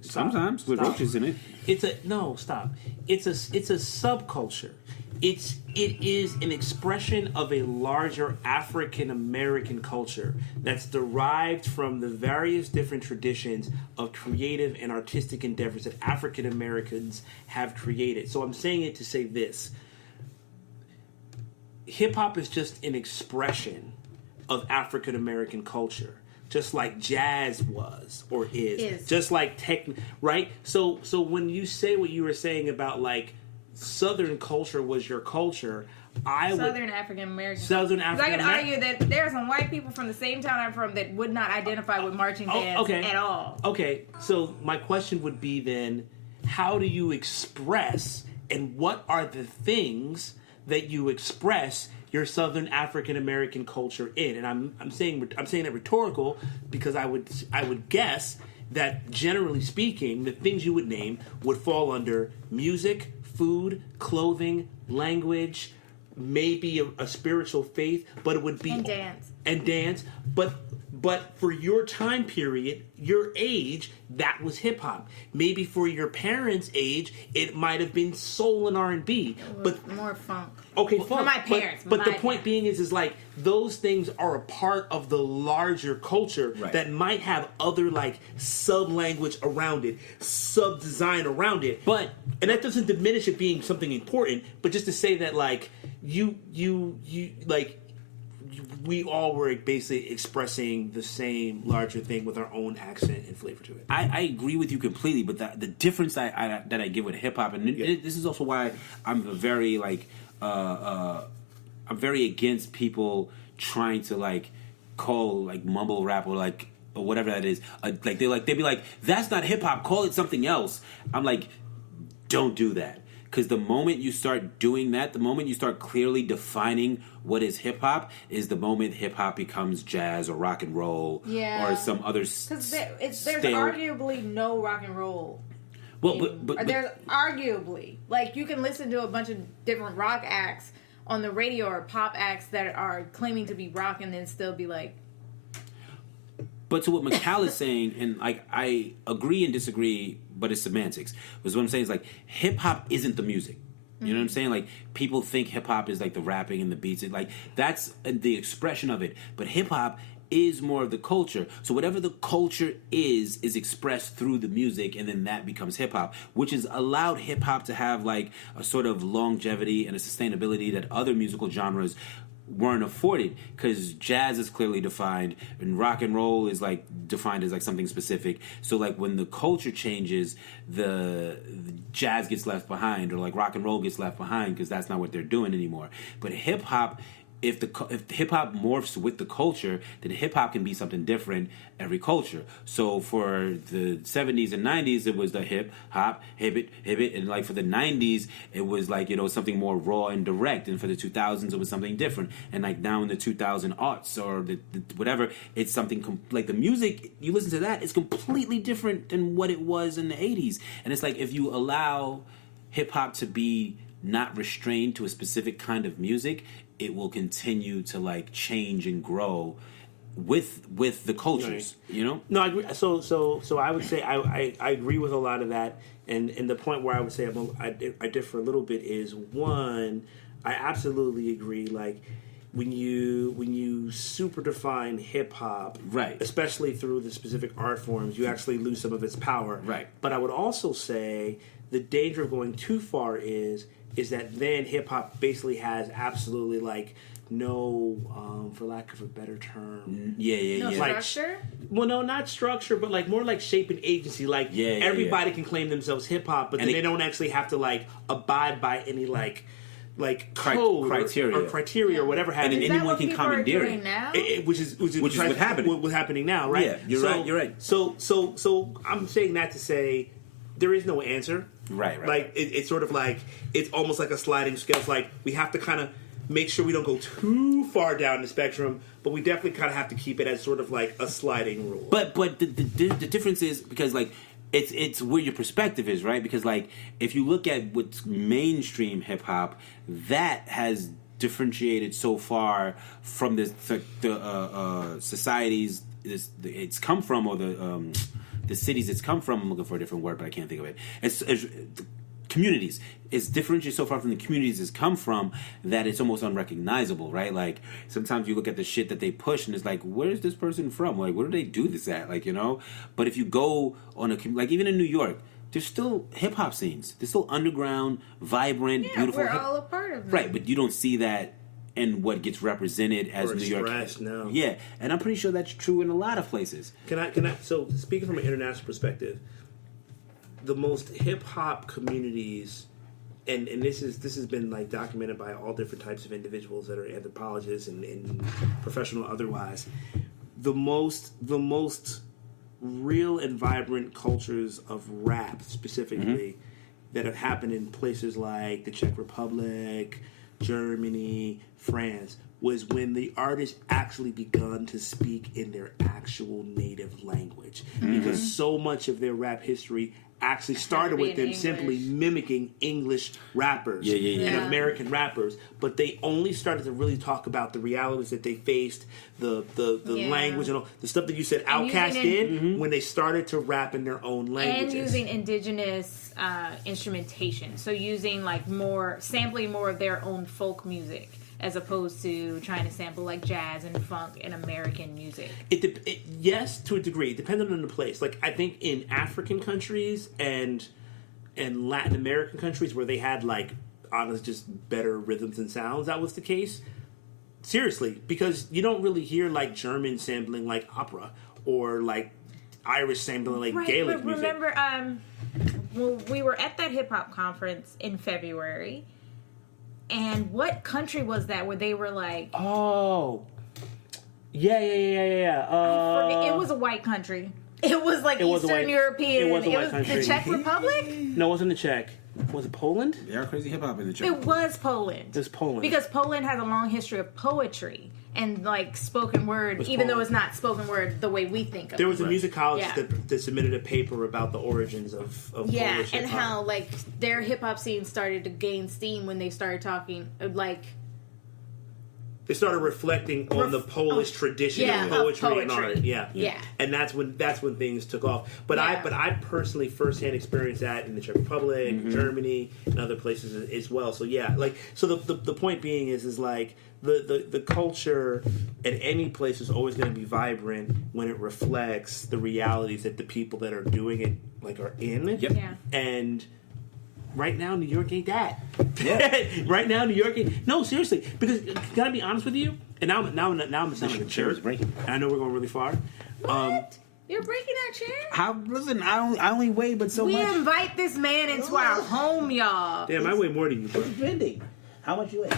Sometimes with roaches in it. Stop. It's a subculture. It is an expression of a larger African American culture that's derived from the various different traditions of creative and artistic endeavors that African Americans have created. So I'm saying it to say this. Hip hop is just an expression of African American culture. Just like jazz was or is. Just like right? So when you say what you were saying about like Southern culture was your culture, Southern African American. I could argue that there are some white people from the same town I'm from that would not identify with marching bands at all. Okay, so my question would be then, how do you express and what are the things that you express your Southern African American culture in? And I'm saying that rhetorical because I would guess that generally speaking, the things you would name would fall under music, food, clothing, language, maybe a spiritual faith, but it would be and dance. But for your time period, your age, that was hip hop. Maybe for your parents' age, it might have been soul and R&B, but more funk. Okay, funk. For my parents. But the point being is like those things are a part of the larger culture that might have other like sub language around it, sub design around it. And that doesn't diminish it being something important, but just to say that like you like. We all were basically expressing the same larger thing with our own accent and flavor to it. I agree with you completely, but the difference that I give with hip hop, and this is also why I'm very like I'm very against people trying to like call like mumble rap or like or whatever that is. They'd be like, that's not hip hop. Call it something else. I'm like, don't do that. Because the moment you start doing that, the moment you start clearly defining what is hip hop, is the moment hip hop becomes jazz or rock and roll or some other. Because there's arguably no rock and roll. Well, but there's arguably like you can listen to a bunch of different rock acts on the radio or pop acts that are claiming to be rock and then still be like. But to what Mikal is saying, and like I agree and disagree, but it's semantics. Because what I'm saying is like hip hop isn't the music. You know what I'm saying? Like people think hip hop is like the rapping and the beats. Like that's the expression of it. But hip hop is more of the culture. So whatever the culture is expressed through the music, and then that becomes hip hop, which has allowed hip hop to have like a sort of longevity and a sustainability that other musical genres weren't afforded, because jazz is clearly defined and rock and roll is like defined as like something specific. So like when the culture changes, the jazz gets left behind, or like rock and roll gets left behind, because that's not what they're doing anymore. But hip hop, if hip hop morphs with the culture, then hip hop can be something different every culture. So for the 70s and 90s, it was the hip hop, hip it, and like for the 90s, it was like, you know, something more raw and direct, and for the 2000s, it was something different. And like now in the 2000 aughts or the whatever, it's something like the music. You listen to that, it's completely different than what it was in the 80s. And it's like if you allow hip hop to be not restrained to a specific kind of music, it will continue to like change and grow with the cultures, Right. you know? No, I agree. So I would say I agree with a lot of that, and the point where I would say I differ a little bit is, one, I absolutely agree. Like when you super define hip hop, Right. especially through the specific art forms, you actually lose some of its power. Right. But I would also say the danger of going too far is that then hip hop basically has absolutely like no, for lack of a better term, Yeah. Like- Structure? well, no, not structure, but like more like shape and agency. Like Yeah, everybody can claim themselves hip hop, but And then it- they don't actually have to like abide by any like Cri- code criteria. or criteria or whatever have And you. then Is that anyone what can people are commandeer doing it. now? Which is what's happening. what's happening now, right? Yeah, you're right. So I'm saying that to say there is no answer. Right. Like it's sort of like it's almost like a sliding scale. It's like we have to kind of make sure we don't go too far down the spectrum, but we definitely kind of have to keep it as sort of like a sliding rule. But the difference is because like it's where your perspective is, right? Because like if you look at what's mainstream hip hop, that has differentiated so far from the societies it's come from, or the cities it's come from. I'm looking for a different word, but I can't think of it. It's the communities. It's differentiated so far from the communities it's come from that it's almost unrecognizable, right? Like sometimes you look at the shit that they push and it's like, where's this person from? Like, where do they do this at? Like, you know. But if you go on like even in New York, there's still hip hop scenes. There's still underground, vibrant, Yeah, beautiful. we're all a part of it. Right, but you don't see that in what gets represented as Or New York. expressed, no. Yeah, and I'm pretty sure that's true in a lot of places. Can I? So speaking from an international perspective, the most hip hop communities, and this has been like documented by all different types of individuals that are anthropologists and professional otherwise. The most real and vibrant cultures of rap specifically that have happened in places like the Czech Republic, Germany, France, was when the artists actually begun to speak in their actual native language. Because so much of their rap history actually started be with in them English. simply mimicking English rappers Yeah. and Yeah. American rappers, but they only started to really talk about the realities that they faced, the Yeah. language and all the stuff that you said And Outkast using did when they started to rap in their own languages. And using indigenous instrumentation, so using like sampling more of their own folk music as opposed to trying to sample like jazz and funk and American music. Yes, to a degree, depending on the place. Like I think in African countries and Latin American countries where they had like honest, just better rhythms and sounds, that was the case. Seriously, because you don't really hear like German sampling like opera or like Irish sampling like Gaelic but music. remember, well, we were at that hip hop conference in February, and what country was that where they were like? Oh, yeah. It was a white country. It was like It was a Eastern white- European. it was a white the country. Czech Republic. No, it wasn't the Czech. Was it Poland? They are crazy hip hop in the Czech. It was Poland. It was Poland. Because Poland has a long history of poetry and like spoken word, was even though Poland. it's not spoken word the way we think of There it. was a musicologist Yeah. that submitted a paper about the origins of Yeah, Polish and hip-hop. how like their hip hop scene started to gain steam when they started talking like They started reflecting on the Polish tradition of poetry and art. Yeah. And that's when things took off. But I personally firsthand experienced that in the Czech Republic, Germany, and other places as well. So the point being is like the culture at any place is always going to be vibrant when it reflects the realities that the people that are doing it like are in. Yep. Yeah. And right now, New York ain't that. Yeah. Right now, New York ain't. No, seriously. Because, can I be honest with you? And now I'm sounding like a chair is jerk. breaking. And I know we're going really far. What? You're breaking our chair? How? Listen, I only weigh but so We much. invite this man into our home, y'all. Damn, I weigh more than you, bro. It's bending. How much you weigh?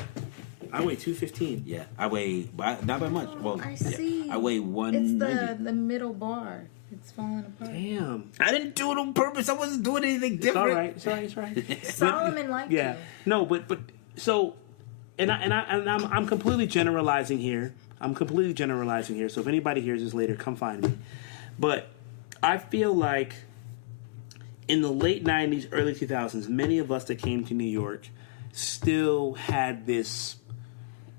I weigh 215. Yeah, I weigh not by much. Well, I see. I weigh It's 190. the middle bar. It's falling apart. Damn. I didn't do it on purpose. I wasn't doing anything It's different. all right. It's all right. It's all right. Solomon liked you. No, but so, I'm completely generalizing here. So if anybody hears this later, come find me. But I feel like in the late 90s, early 2000s, many of us that came to New York still had this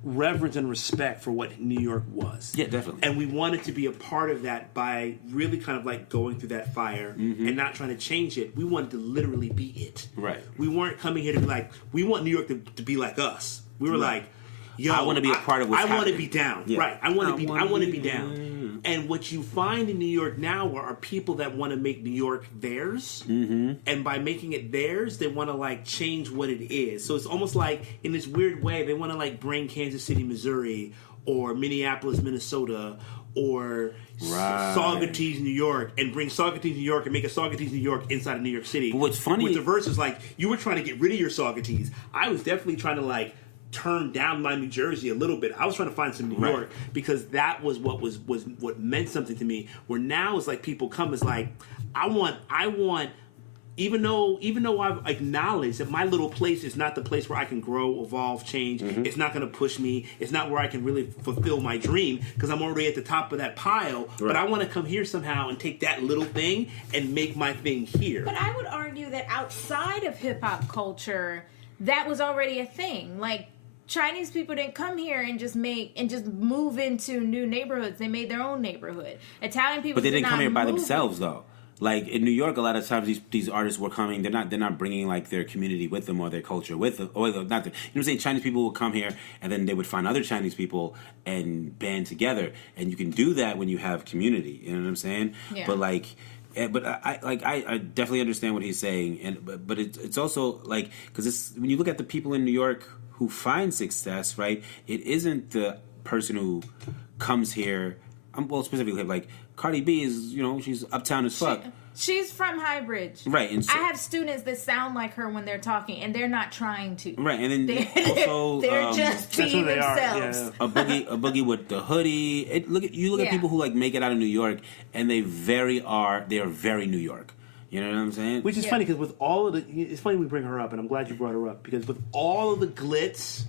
reverence and respect for what New York was. Yeah, definitely. And we wanted to be a part of that by really kind of like going through that fire and not trying to change it. We wanted to literally be it. Right. We weren't coming here to be like, we want New York to be like us. We were like, yo, I want to be a part of what's I want to happening. be down. Yeah. Right. I want to be down. And what you find in New York now are people that want to make New York theirs. Mm-hmm. And by making it theirs, they want to like change what it is. So it's almost like in this weird way, they want to like bring Kansas City, Missouri, or Minneapolis, Minnesota, or Saugerties, New York, and bring Saugerties, New York, and make a Saugerties, New York inside of New York City. But what's funny with the verses, like you were trying to get rid of your Saugerties. I was definitely trying to like turn down my New Jersey a little bit. I was trying to find some New York because that was what meant something to me. Where now it's like people come as like I want. Even though I've acknowledged that my little place is not the place where I can grow, evolve, change. It's not going to push me. It's not where I can really fulfill my dream because I'm already at the top of that pile. But I want to come here somehow and take that little thing and make my thing here. But I would argue that outside of hip hop culture, that was already a thing. Like Chinese people didn't come here and just move into new neighborhoods. They made their own neighborhood. Italian people, But they didn't did come not here by move. themselves, though. Like in New York, a lot of times these artists were coming. They're not bringing like their community with them or their culture with them. Or not. You know what I'm saying? Chinese people would come here and then they would find other Chinese people and band together. And you can do that when you have community. You know what I'm saying? Yeah. But like. But I definitely understand what he's saying, but it's also like because when you look at the people in New York who find success, right? It isn't the person who comes here. Well, specifically like Cardi B is, she's uptown as fuck. She's from Highbridge. Right. And so, I have students that sound like her when they're talking, and they're not trying to. Right. And then also... they're just being themselves. Yeah. A boogie with the hoodie. Look at people who like make it out of New York, and they are very New York. You know what I'm saying? Which is funny because with all of it's funny we bring her up, and I'm glad you brought her up because with all of the glitz,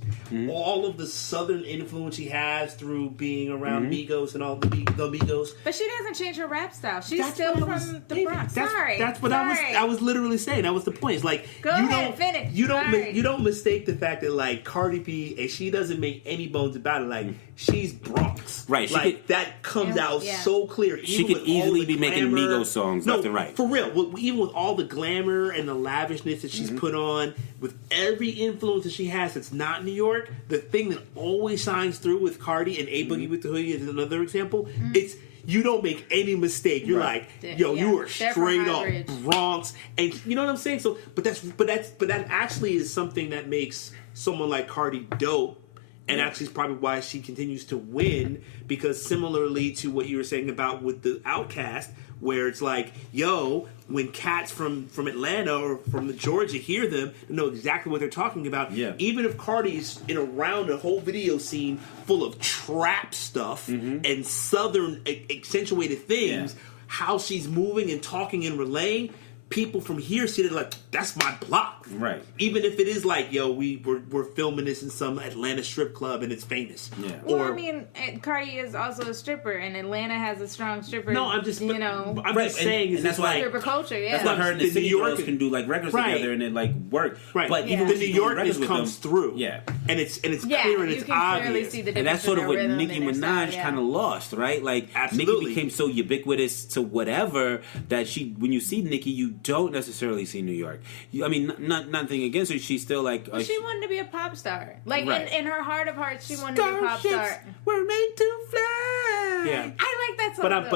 all of the Southern influence she has through being around Migos and all the Migos. But she doesn't change her rap style. She's still what I from was- the baby, Bronx. That's what I was literally saying. That was the point. It's like Go ahead, finish. You Sorry. don't mistake the fact that like Cardi B, and she doesn't make any bones about it. Like she's Bronx, Right, she Like could- that comes out Yeah. so clear. She even could with all easily the be making glamour. Migos songs No, left and right. for real. Even with all the glamour and the lavishness that she's put on, with every influence that she has that's not New York, the thing that always shines through with Cardi and A Boogie with the Hoodie is another example. It's you don't make any mistake. You're like, yo, Yeah. you are They're from straight up Highbridge. Bronx, and you know what I'm saying. So, but that actually is something that makes someone like Cardi dope. And actually, it's probably why she continues to win, because similarly to what you were saying about with the Outkast, where it's like, yo, when cats from Atlanta or from Georgia hear them, they know exactly what they're talking about. Yeah. Even if Cardi's around a whole video scene full of trap stuff and Southern accentuated things, how she's moving and talking and relaying, people from here see it like, that's my block. Right. Even if it is like, yo, we're filming this in some Atlanta strip club and it's famous. Yeah. Well, I mean, Cardi is also a stripper, and Atlanta has a strong stripper. No, I'm just, you know, I'm Right, just saying, and is that's it's why- like, stripper culture. Yeah, That's why her and the The City New York- Girls can do like records Right. together and it like work. right? But Yeah. even the when New she's doing Yorkness records with comes them- through. Yeah. And it's yeah, clear and you it's can clearly obvious. see the And that's difference sort in of their what rhythm Nicki and their style, Minaj yeah. kind of lost, right? Like Absolutely. Nicki became so ubiquitous to whatever that when you see Nicki, you don't necessarily see New York. I mean, nothing against her. She's still like She wanted to be a pop star. Like Right. in her heart of hearts, she wanted to be a pop star. We're made to fly. Yeah. I like that song. But I, though.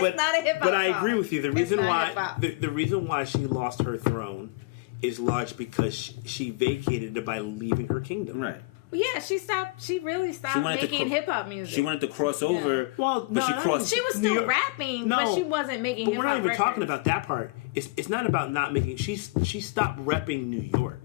but not a hip hop. But I song. agree with you. The It's reason not why hip-hop. the reason why she lost her throne is large because she vacated it by leaving her kingdom. Right. Well, yeah, she really stopped wanted to making hip hop music. She wanted to cross over. Well, but no, she no, crossed. She was New still York- rapping, No. but she wasn't making But hip we're hop not even talking records. about that part. It's not about not making. She stopped repping New York.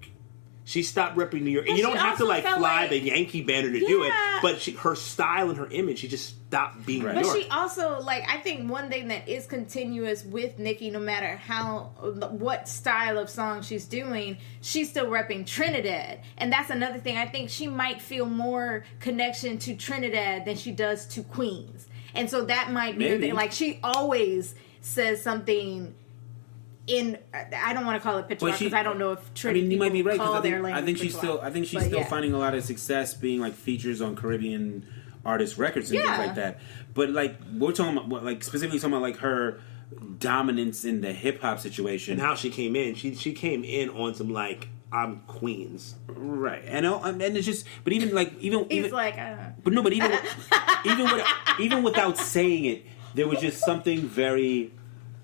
She stopped repping New York, and But you don't she have to also like felt fly like- the Yankee banner to do it. Yeah. But her style and her image, she just stopped being Right. New But York. she also, like, I think one thing that is continuous with Nicki, no matter what style of song she's doing, she's still repping Trinidad. And that's another thing. I think she might feel more connection to Trinidad than she does to Queens. And so that might be her Maybe. thing. Like, she always says something in, I don't want to call it patois Well, she- because I don't know if I Trinidad mean, you might be right. 'Cause call I their think, language I think she's patois. But still yeah. finding a lot of success being like features on Caribbean artist records and Yeah. things like that. But like we're talking about, like specifically talking about like her dominance in the hip hop situation. and how she came in. She came in on some like, I'm Queens. Right, and it's just, but even He's like, but no, but even without saying it, there was just something very,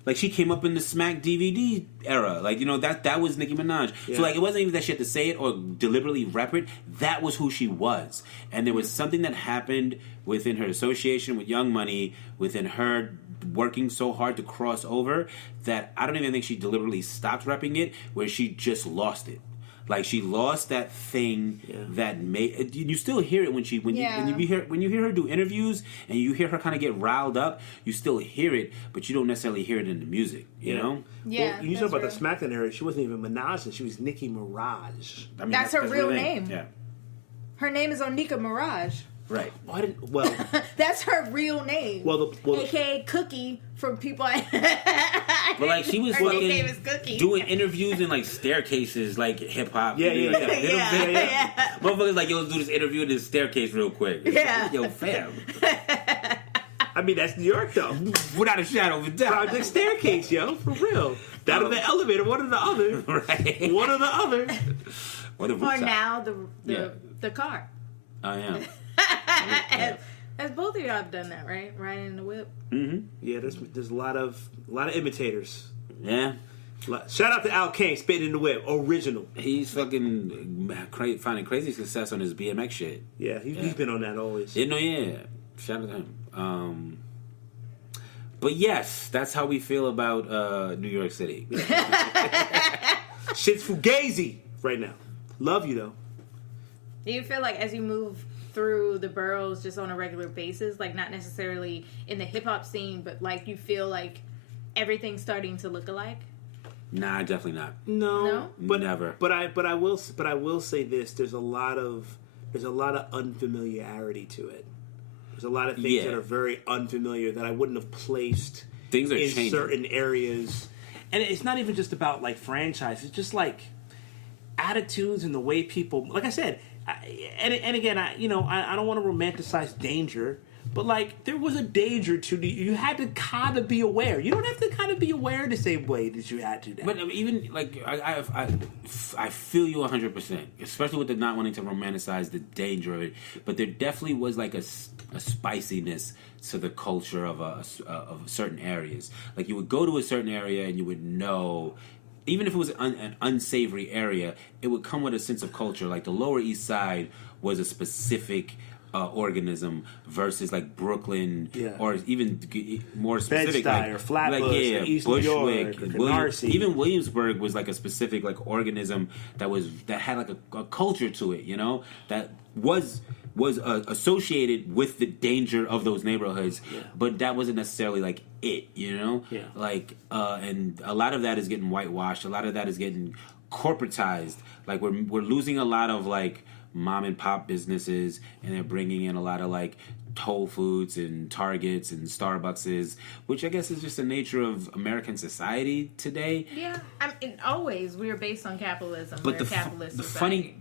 like she came up in the Smack DVD era, like that was Nicki Minaj. Yeah. So like it wasn't even that she had to say it or deliberately rep it. That was who she was, and there was something that happened within her association with Young Money, within her working so hard to cross over, that I don't even think she deliberately stopped repping it, where she just lost it. Like she lost that thing that made you still hear it when you hear her do interviews and you hear her kind of get riled up. You still hear it, but you don't necessarily hear it in the music. You know? yeah. Well, you that's talk about the real. SmackDown era. She wasn't even Minaj. She was Nicki Minaj. I mean, That's her real her name. Yeah, Her name is Onika Mirage. right. Why didn't? Well, That's her real name. well, AKA Cookie from people. But like she was her fucking nickname is Cookie. doing interviews in like staircases, like hip hop. Yeah. Yeah. Motherfuckers like, yo, let's do this interview in this staircase real quick. Yeah. Yo, fam. I mean, that's New York though. Without a shadow of a doubt. Project Staircase, yo, for real. That or the elevator, one or the other. Right. One or the other. Or the Or rooftop. now Yeah. the car. I am. As both of y'all have done that, right? Riding in the whip. Mm-hmm. Yeah, there's a lot of imitators. Yeah. Shout out to Al Kane, Spitting in the Whip, original. He's fucking finding crazy success on his BMX shit. Yeah, he's been on that always. Yeah, shout out to him. But yes, that's how we feel about New York City. Shit's fugazi right now. Love you though. Do you feel like as you move through the boroughs just on a regular basis, like not necessarily in the hip hop scene, but like you feel like everything's starting to look alike? Nah, definitely not. No? but Never. But I will say this: there's a lot of unfamiliarity to it. There's a lot of things that are very unfamiliar that I wouldn't have placed Things are in changing. certain areas. And it's not even just about like franchise; it's just like attitudes and the way people. Like I said, and again, I don't want to romanticize danger. But, like, there was a danger to you had to kind of be aware. You don't have to kind of be aware the same way that you had to now. But even like I feel you 100%, especially with the not wanting to romanticize the danger of it. But there definitely was like a spiciness to the culture of certain areas. Like you would go to a certain area and you would know, even if it was an unsavory area, it would come with a sense of culture. Like the Lower East Side was a specific organism versus like Brooklyn, or even more specific, Bed-Stuy or Flatbush or East New York or Canarsie. even Williamsburg was like a specific like organism that had like a culture to it, that was was associated with the danger of those neighborhoods, but that wasn't necessarily like it, you know? Yeah. Like, and a lot of that is getting whitewashed. A lot of that is getting corporatized. Like, we're losing a lot of like mom and pop businesses, and they're bringing in a lot of like Whole Foods and Targets and Starbuckses, which I guess is just the nature of American society today. Yeah, I mean, always we were based on capitalism. But we're a capitalist the society. funny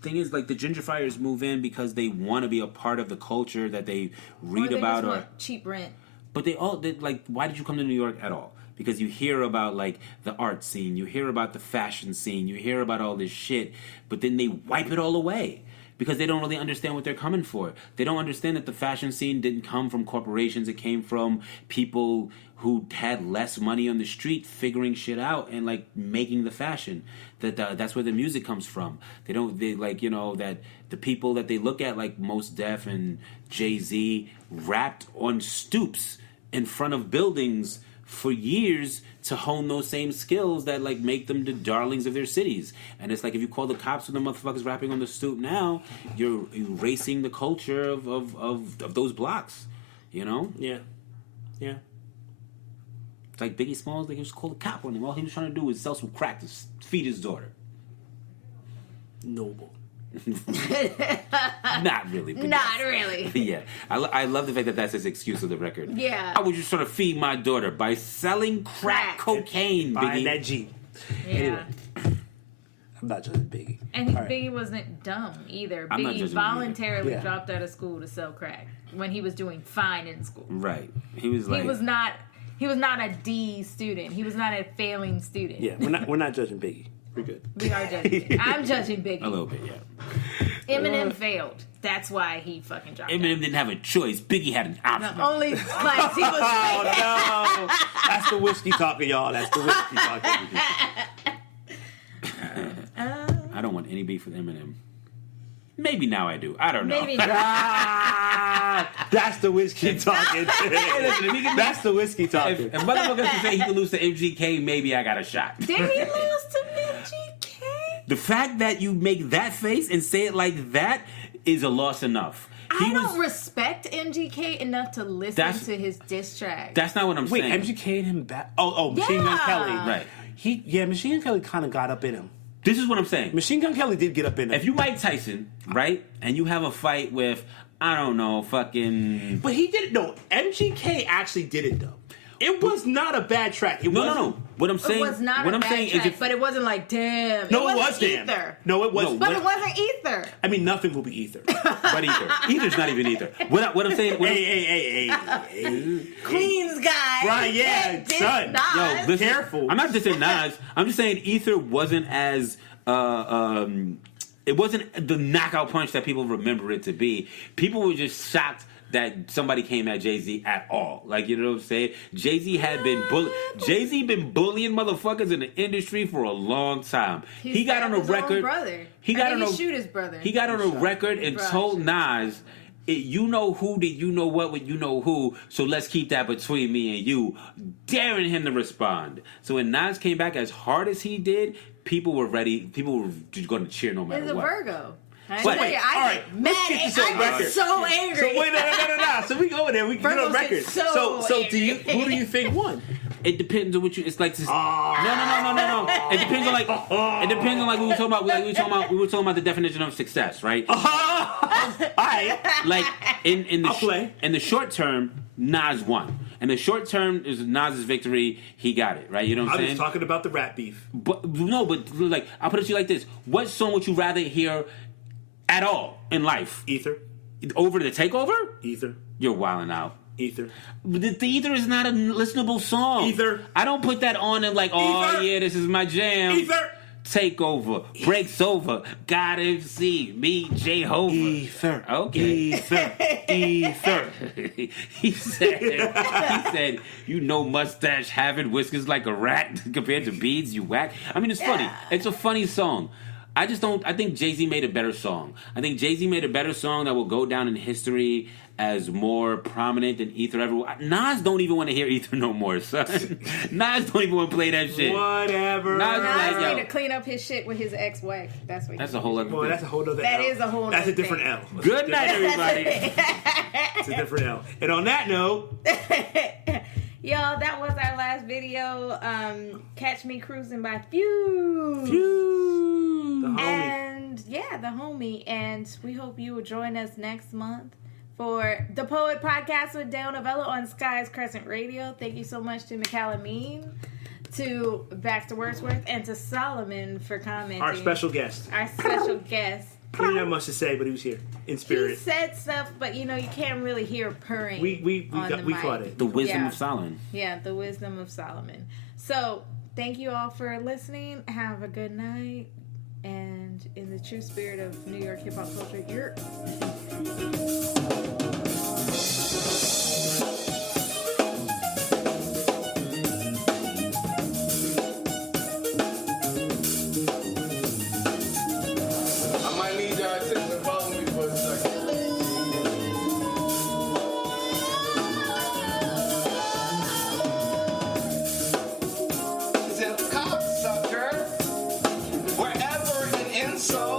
thing is, like, the gentrifiers move in because they want to be a part of the culture that they read or they about, just or want cheap rent. but they like, why did you come to New York at all? Because you hear about like the art scene, you hear about the fashion scene, you hear about all this shit, but then they wipe it all away. Because they don't really understand what they're coming for. They don't understand that the fashion scene didn't come from corporations. It came from people who had less money on the street figuring shit out and like making the fashion. That's where the music comes from. They like, you know, that the people that they look at like Mos Def and Jay-Z rapped on stoops in front of buildings for years to hone those same skills that like make them the darlings of their cities. And it's like, if you call the cops on the motherfuckers rapping on the stoop now, you're erasing the culture of those blocks, you know? Yeah. Yeah. It's like Biggie Smalls, they just called the cop on him. All he was trying to do was sell some crack to feed his daughter. Noble. Not really. But Not really. yeah. I love the fact that that's his excuse of the record. Yeah. I was just trying to feed my daughter by selling crack cocaine, Buying Biggie. that Jeep. Yeah. Anyway. I'm not judging Biggie. And All right. Biggie wasn't dumb either. I'm not Biggie judging voluntarily Biggie. Yeah. dropped out of school to sell crack when he was doing fine in school. Right. He was like... He was not a D student. He was not a failing student. Yeah, we're not judging Biggie. We're good. We are judging. I'm judging Biggie. A little bit, yeah. Eminem failed. That's why he fucking dropped Eminem out. didn't have a choice. Biggie had an option. The only class he was Oh no! That's the whiskey talking, y'all. That's the whiskey talking. I don't want any beef with Eminem. Maybe now I do. I don't know. maybe That's the whiskey talking. Listen, if he can- That's the whiskey If talking. motherfuckers can say he can lose to MGK, maybe I got a shot. Did he lose to MGK? The fact that you make that face and say it like that is a loss enough. I don't respect MGK enough to listen That's- to his diss track. That's not what I'm Wait, saying. MGK and him back? Oh, Machine Gun Yeah. Kelly. Right. Machine Gun Kelly kind of got up in him. This is what I'm saying. Machine Gun Kelly did get up in him. If you Mike Tyson, right, and you have a fight with, I don't know, fucking... But he did it. No, MGK actually did it though. It was not a bad track. No. What I'm it saying... was not what a I'm bad saying track, is... but it wasn't like, damn. No, it wasn't was damn. ether. No, it wasn't. No, But it wasn't ether. I mean, nothing will be ether. What ether? Ether's not even ether. What I'm saying... Hey. Queens guy. Right, yeah, Diss son. Nas. Yo, listen, Careful. I'm not dissing Nas. I'm just saying Ether wasn't as it wasn't the knockout punch that people remember it to be. People were just shocked that somebody came at Jay-Z at all. Like, you know what I'm saying? Jay-Z been bullying motherfuckers in the industry for a long time. He got on a his own record. brother. He got I think on he a shoot his brother. He got on a record and Bruh, told shoot. Nas, you know who did you know what with you know who, so let's keep that between me and you, daring him to respond. So when Nas came back as hard as he did, people were ready. People were just going to cheer no matter He's a what. Virgo. I But- tell you, all I right, get let's get this on mad. I'm record. so angry. So wait, no. So we go in there. We get on Virgos record. get so So do you? angry. Who do you think won? It depends on what you. It's like this. No. It depends on like. It depends on like we were talking about. Like we were talking about the definition of success, right? All right. Like in I'll play. the short term, Nas won. In the short term is Nas's victory. He got it, right? You know what I'm I'm saying? just talking about the rap beef. But like I'll put it to you like this: what song would you rather hear at all in life? Ether. Over the Takeover? Ether. You're wilding out. Ether. The Ether is not a listenable song. Ether. I don't put that on and like, oh Ether. yeah, this is my jam. Ether. Takeover. Breaks over. God MC. Me, Jehovah. Ether. Okay. Ether. Ether. he said, you know, mustache having whiskers like a rat compared to beads, you whack. I mean, it's funny. It's a funny song. I just don't. I think Jay-Z made a better song. I think Jay-Z made a better song that will go down in history as more prominent than Ether ever. Nas don't even want to hear Ether no more, son. Nas don't even want to play that shit. Whatever. Nas is Nas like, need yo, to clean up his shit with his ex-wife. That's what. that's a whole other Well, thing. that's a whole other That L. is a whole That's a nother different thing. L. Good night, everybody. It's a different L. And on that note, Y'all, that was our last video. Catch Me Cruising by Fuse. the homie. And yeah, the homie. And we hope you will join us next month for the Poet Podcast with Dale Novella on Skies Crescent Radio. Thank you so much to McCallumine, to Baxter Wordsworth, and to Solomon for commenting. Our special guest. Our special guest. He didn't have much to say, but he was here in He spirit. said stuff, but you can't really hear purring. We on the mic. caught it. The wisdom Yeah. of Solomon. Yeah, the wisdom of Solomon. So, thank you all for listening. Have a good night. And in the true spirit of New York hip hop culture, you're. I might need y'all attention. Follow me for a second. It's in cocksucker, wherever and in so.